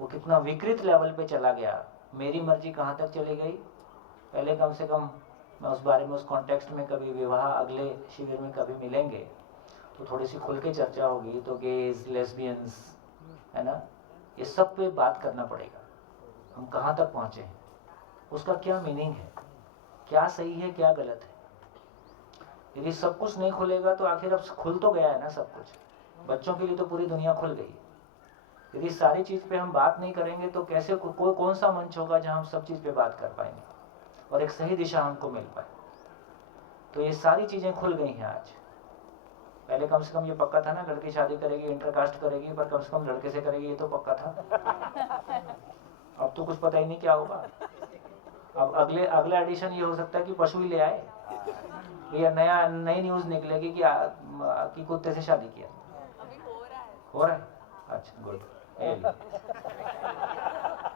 वो कितना विकृत लेवल पे चला गया। मेरी मर्जी कहाँ तक चली गई, पहले कम से कम मैं उस बारे में, उस कॉन्टेक्स्ट में कभी विवाह अगले शिविर में कभी मिलेंगे तो थोड़ी सी खुल के चर्चा होगी। तो गेज, लेस्बियंस, है ना, ये सब पे बात करना पड़ेगा। हम कहाँ तक पहुँचे हैं, उसका क्या मीनिंग है, क्या सही है क्या गलत है। यदि सब कुछ नहीं खुलेगा तो आखिर अब खुल तो गया है ना सब कुछ। बच्चों के लिए तो पूरी दुनिया खुल गई। यदि सारी चीज़ पे हम बात नहीं करेंगे तो कैसे कौन सा मंच होगा जहाँ हम सब चीज़ पे बात कर पाएंगे और एक सही दिशा हमको मिल पाए। तो ये सारी चीज़ें खुल गई हैं आज। पहले कम से कम ये पक्का था ना, लड़की शादी करेगी, इंटरकास्ट करेगी, पर कम से कम लड़के से करेगी, ये तो पक्का था। अब तो कुछ पता ही नहीं क्या होगा। अब अगला एडिशन ये हो सकता है कि पशु ही ले आए, या नई न्यूज़ निकलेगी कि कुत्ते से शादी किया। हो रहा है? अच्छा, गुड।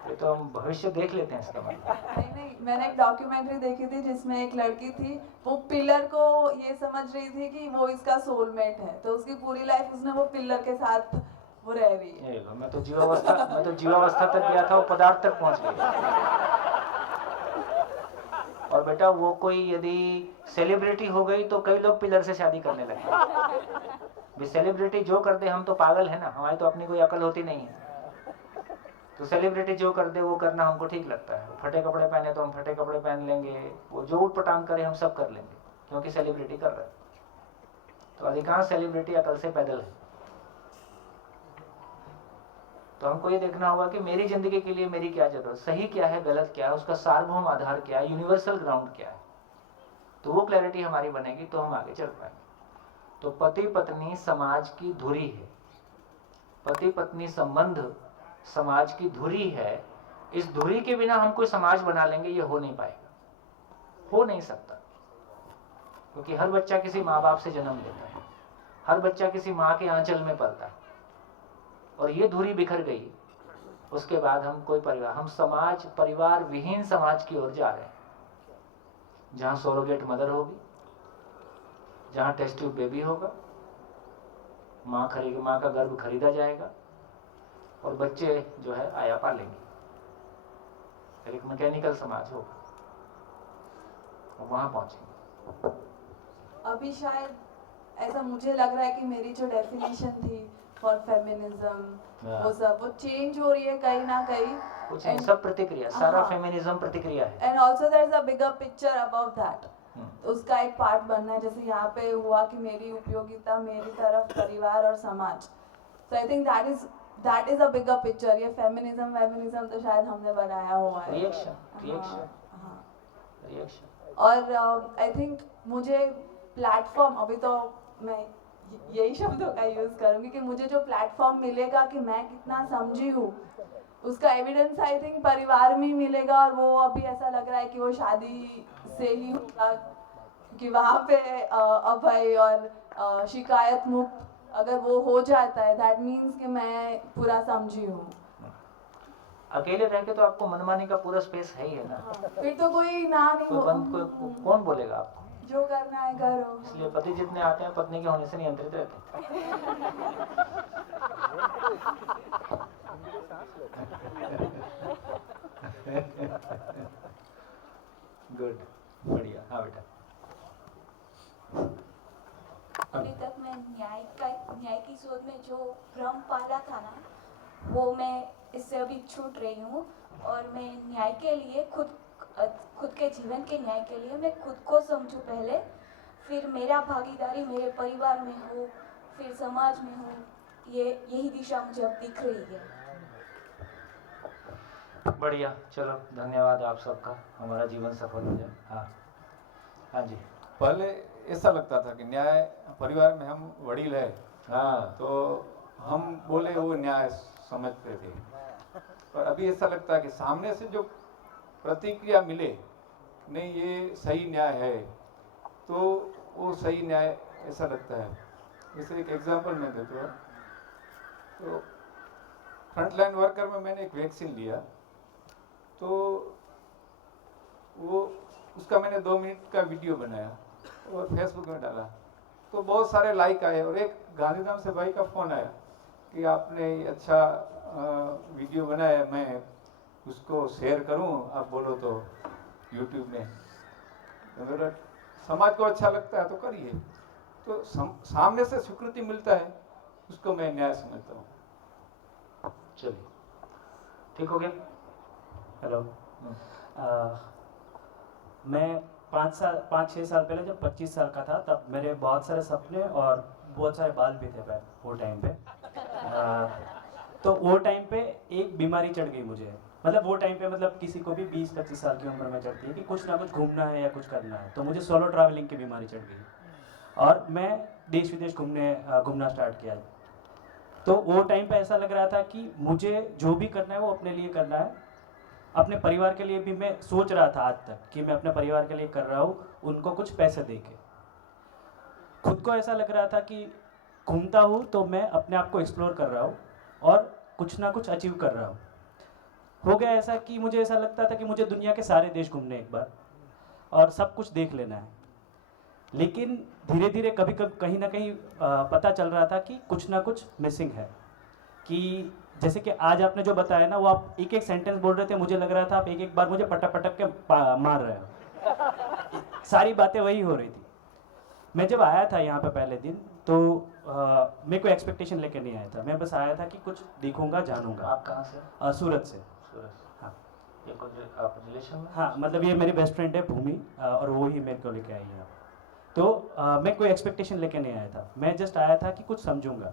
ये तो हम भविष्य देख लेते हैं इसका मतलब। नहीं, मैंने एक डॉक्यूमेंट्री देखी थी जिसमें एक लड़की थी, वो पिलर को ये समझ रही थी कि वो इसका सोलमेट है, तो उसकी पूरी लाइफ उसने वो पिलर के साथ वो रह रही है। मैं तो जीवावस्था तक गया था, वो पदार्थ तक पहुंच गया। और बेटा वो कोई यदि सेलिब्रिटी हो गई तो कई लोग पिलर से शादी करने लगे। सेलिब्रिटी जो कर दे, हम तो पागल है ना, हमारी तो अपनी कोई अकल होती नहीं है। तो सेलिब्रिटी जो कर दे वो करना हमको ठीक लगता है। फटे कपड़े पहने तो हम फटे कपड़े पहन लेंगे, वो जो उठपटांग करे हम सब कर लेंगे, क्योंकि सेलिब्रिटी कर रहे हैं। तो अधिकांश सेलिब्रिटी अकल से पैदल है। तो हमको ये देखना होगा कि मेरी जिंदगी के लिए मेरी क्या जरूरत, सही क्या है, गलत क्या है, उसका सार्वभौम आधार क्या है, यूनिवर्सल ग्राउंड क्या है। तो वो क्लैरिटी हमारी बनेगी तो हम आगे चल पाएंगे। तो पति पत्नी समाज की धुरी है, पति पत्नी संबंध समाज की धुरी है। इस धुरी के बिना हम कोई समाज बना लेंगे, ये हो नहीं पाएगा, हो नहीं सकता। क्योंकि हर बच्चा किसी माँ बाप से जन्म लेता है, हर बच्चा किसी माँ के आंचल में पलता है, और ये धुरी बिखर गई, उसके बाद हम कोई परिवार, हम समाज, परिवार विहीन समाज की ओर जा रहे हैं, जहां सोरोगेट मदर होगी, जहां टेस्ट ट्यूब बेबी होगा, माँ का गर्भ खरीदा जाएगा और बच्चे जो है आया पालेंगे। एक मैकेनिकल समाज होगा, और वहां पहुंचेंगे। अभी शायद ऐसा मुझे लग रहा है कि मेरी जो डेफिनेशन थी फॉर फेमिनिज्म वो सब वो चेंज हो रही है कहीं ना कहीं। कुछ सब प्रतिक्रिया, सारा फेमिनिज्म प्रतिक्रिया है। And also there is a bigger picture above that, उसका एक पार्ट बनना है। जैसे यहाँ पे हुआ कि मेरी उपयोगिता, मेरी तरफ परिवार और समाज। So I think that is a bigger picture. ये फेमिनिज्म तो शायद हमने बनाया हुआ है। रिएक्शन। और आई थिंक मुझे प्लेटफॉर्म, अभी तो मैं यही शब्दों का यूज करूंगी कि मुझे जो प्लेटफॉर्म मिलेगा कि मैं कितना समझी हूँ, उसका एविडेंस आई थिंक परिवार में ही मिलेगा। और वो अभी ऐसा लग रहा है कि वो शादी से ही होगा, कि वहाँ पे अभय और शिकायत मुक्त अगर वो हो जाता है, दैट मीन्स कि मैं पूरा समझी हूँ। अकेले रह के तो आपको मनमानी का पूरा स्पेस है ही है ना। फिर तो कोई ना नहीं कौन बोलेगा आपको, जो करना है करो। इसलिए पति जितने आते हैं पत्नी के होने से नियंत्रित रहते गुड, बढ़िया। हाँ बेटा, अभी तक मैं न्याय की शोध में जो भ्रम पाला था ना, वो मैं इससे अभी छूट रही हूँ। और मैं न्याय के लिए खुद के जीवन के न्याय के लिए मैं खुद को समझूं पहले, फिर मेरा भागीदारी मेरे परिवार में हो, फिर समाज में हो। यही दिशा मुझे अब दिख रही है। बढ़िया, चलो धन्यवाद आप सबका, हमारा जीवन सफल हो जाए। हाँ जी। पहले ऐसा लगता था कि न्याय परिवार में हम वडील है, तो हम बोले वो न्याय समझते थे। पर अभी ऐसा लगता है कि सामने से जो प्रतिक्रिया मिले, नहीं ये सही न्याय है, तो वो सही न्याय ऐसा लगता है। जैसे एक एग्जांपल मैं देता हूँ तो फ्रंटलाइन वर्कर में मैंने एक वैक्सीन लिया, तो वो उसका मैंने 2 मिनट का वीडियो बनाया और फेसबुक में डाला, तो बहुत सारे लाइक आए और एक गांधीधाम से भाई का फ़ोन आया कि आपने ये अच्छा वीडियो बनाया, मैं उसको शेयर करूं, आप बोलो तो यूट्यूब में। तो मेरा समाज को अच्छा लगता है तो करिए। तो सामने से स्वीकृति मिलता है, उसको मैं न्याय समझता हूँ। चलिए, ठीक हो गया। हेलो, मैं 5-6 साल पहले जब 25 साल का था, तब मेरे बहुत सारे सपने और बहुत सारे बाल भी थे वो टाइम पे। तो वो टाइम पे एक बीमारी चढ़ गई मुझे, मतलब वो टाइम पे मतलब किसी को भी 20-25 साल की उम्र में चढ़ती है कि कुछ ना कुछ घूमना है या कुछ करना है। तो मुझे सोलो ट्रैवलिंग की बीमारी चढ़ गई और मैं देश विदेश घूमना स्टार्ट किया। तो वो टाइम पे ऐसा लग रहा था कि मुझे जो भी करना है वो अपने लिए करना है, अपने परिवार के लिए भी। मैं सोच रहा था आज तक कि मैं अपने परिवार के लिए कर रहा हूँ, उनको कुछ पैसे दे के। खुद को ऐसा लग रहा था कि घूमता हूँ तो मैं अपने आप को एक्सप्लोर कर रहा हूँ और कुछ ना कुछ अचीव कर रहा हूँ। हो गया ऐसा कि मुझे ऐसा लगता था कि मुझे दुनिया के सारे देश घूमने एक बार और सब कुछ देख लेना है। लेकिन धीरे धीरे कभी कहीं ना कहीं पता चल रहा था कि कुछ ना कुछ मिसिंग है। कि जैसे कि आज आपने जो बताया ना, वो आप एक एक सेंटेंस बोल रहे थे, मुझे लग रहा था आप एक एक बार मुझे पटक पटक के मार रहे हो। सारी बातें वही हो रही थी। मैं जब आया था यहाँ पे पहले दिन, तो मेरे को एक्सपेक्टेशन लेके नहीं आया था। मैं बस आया था कि कुछ देखूंगा, जानूंगा। आप कहाँ से? सूरत से। हाँ, ये कुछ आप रिलेशन में? हाँ, मतलब ये मेरी बेस्ट फ्रेंड है भूमि, और वो ही मेरे को लेके आई है। तो मैं कोई एक्सपेक्टेशन लेके नहीं आया था, मैं जस्ट आया था कि कुछ समझूंगा।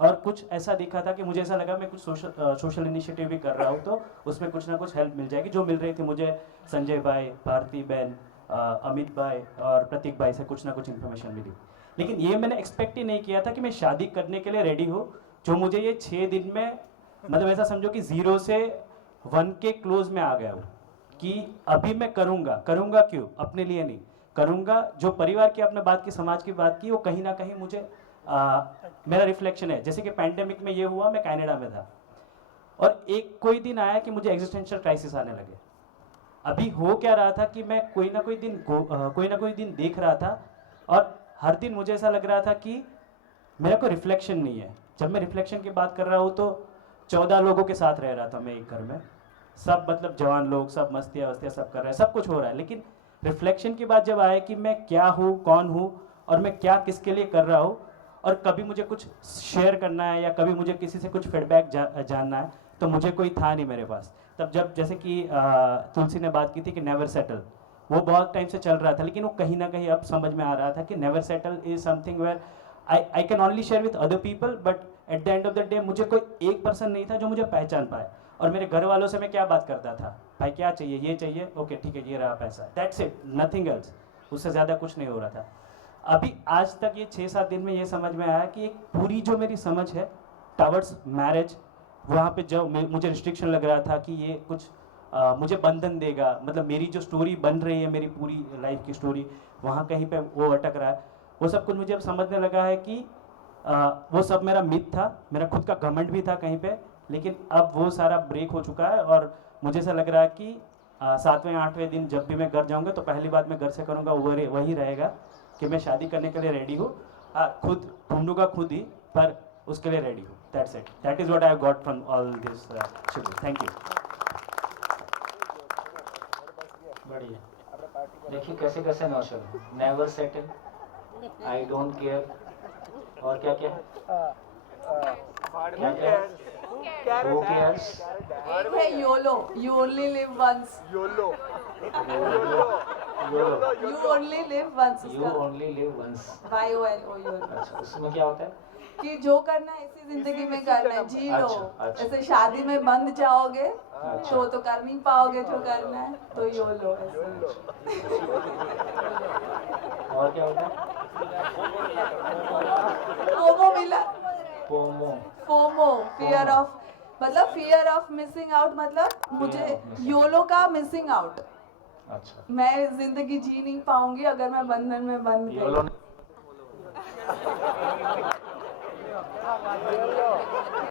और कुछ ऐसा देखा था कि मुझे ऐसा लगा मैं कुछ सोशल इनिशिएटिव भी कर रहा हूँ, तो उसमें कुछ ना कुछ हेल्प मिल जाएगी। जो मिल रही थी मुझे संजय भाई, भारती बहन, अमित भाई और प्रतीक भाई से कुछ ना कुछ इन्फॉर्मेशन मिली। लेकिन ये मैंने एक्सपेक्ट ही नहीं किया था कि मैं शादी करने के लिए रेडी हूँ, जो मुझे ये 6 दिन में, मतलब ऐसा समझो कि 0 से 1 के क्लोज में आ गया हूँ कि अभी मैं करूँगा। क्यों? अपने लिए नहीं करूँगा। जो परिवार की आपने बात की, समाज की बात की, वो कहीं ना कहीं मुझे मेरा रिफ्लेक्शन है। जैसे कि पैंडेमिक में ये हुआ, मैं कनाडा में था और एक कोई दिन आया कि मुझे एग्जिस्टेंशियल क्राइसिस आने लगे। अभी हो क्या रहा था कि मैं कोई ना कोई दिन देख रहा था और हर दिन मुझे ऐसा लग रहा था कि मेरा कोई रिफ्लेक्शन नहीं है। जब मैं रिफ्लेक्शन की बात कर रहा हूँ तो 14 लोगों के साथ रह रहा था मैं एक घर में, सब मतलब जवान लोग, सब मस्तियाँ वस्तियाँ सब कर रहे हैं, सब कुछ हो रहा है। लेकिन रिफ्लेक्शन की बात जब आए कि मैं क्या हूँ, कौन हूँ और मैं क्या किसके लिए कर रहा हूँ, और कभी मुझे कुछ शेयर करना है या कभी मुझे किसी से कुछ फीडबैक जानना है, तो मुझे कोई था नहीं मेरे पास। तब जब जैसे कि तुलसी ने बात की थी कि नेवर सेटल, वो बहुत टाइम से चल रहा था, लेकिन वो कहीं ना कहीं अब समझ में आ रहा था कि never settle is something where I can only share with other people, but at the end of the day मुझे कोई एक पर्सन नहीं था जो मुझे पहचान पाए। और मेरे घर वालों से मैं क्या बात करता था, भाई क्या चाहिए, ये चाहिए, ओके ठीक है, ये रहा पैसा, दैट्स इट, नथिंग एल्स। उससे ज़्यादा कुछ नहीं हो रहा था। अभी आज तक ये 6-7 दिन में ये समझ में आया कि एक पूरी जो मेरी समझ है टवर्ड्स मैरिज, वहाँ पे जब मुझे रिस्ट्रिक्शन लग रहा था कि ये कुछ मुझे बंधन देगा, मतलब मेरी जो स्टोरी बन रही है, मेरी पूरी लाइफ की स्टोरी, वहाँ कहीं पे वो अटक रहा है। वो सब कुछ मुझे अब समझने लगा है कि वो सब मेरा मिथ था, मेरा खुद का घमंड भी था कहीं पे, लेकिन अब वो सारा ब्रेक हो चुका है। और मुझे ऐसा लग रहा है कि 7वें-8वें दिन जब भी मैं घर जाऊँगा तो पहली बात मैं घर से करूँगा वही रहेगा कि मैं शादी करने के लिए रेडी हूँ। खुद ढूंढूंगा खुद ही, पर उसके लिए रेडी हूँ। That's it, that is what I have got from all this children. Thank you. बढ़िया। देखिए कैसे कैसे नौशल, never settle, I don't care, और क्या क्या Who cares? एक है YOLO, you only live once. YOLO. You only live once. You only live once. YOLO. अच्छा, उसमें क्या होता है? कि जो करना है इसी जिंदगी में करना है, जी लो। अच्छा। ऐसे शादी में बंध जाओगे तो कर नहीं पाओगे जो करना है, तो योलो और क्या होता है? फोमो मिला, फोमो, फियर ऑफ, मतलब फियर ऑफ मिसिंग आउट, मतलब मुझे योलो का मिसिंग आउट। अच्छा, मैं जिंदगी जी नहीं पाऊंगी अगर मैं बंधन में बंध गई।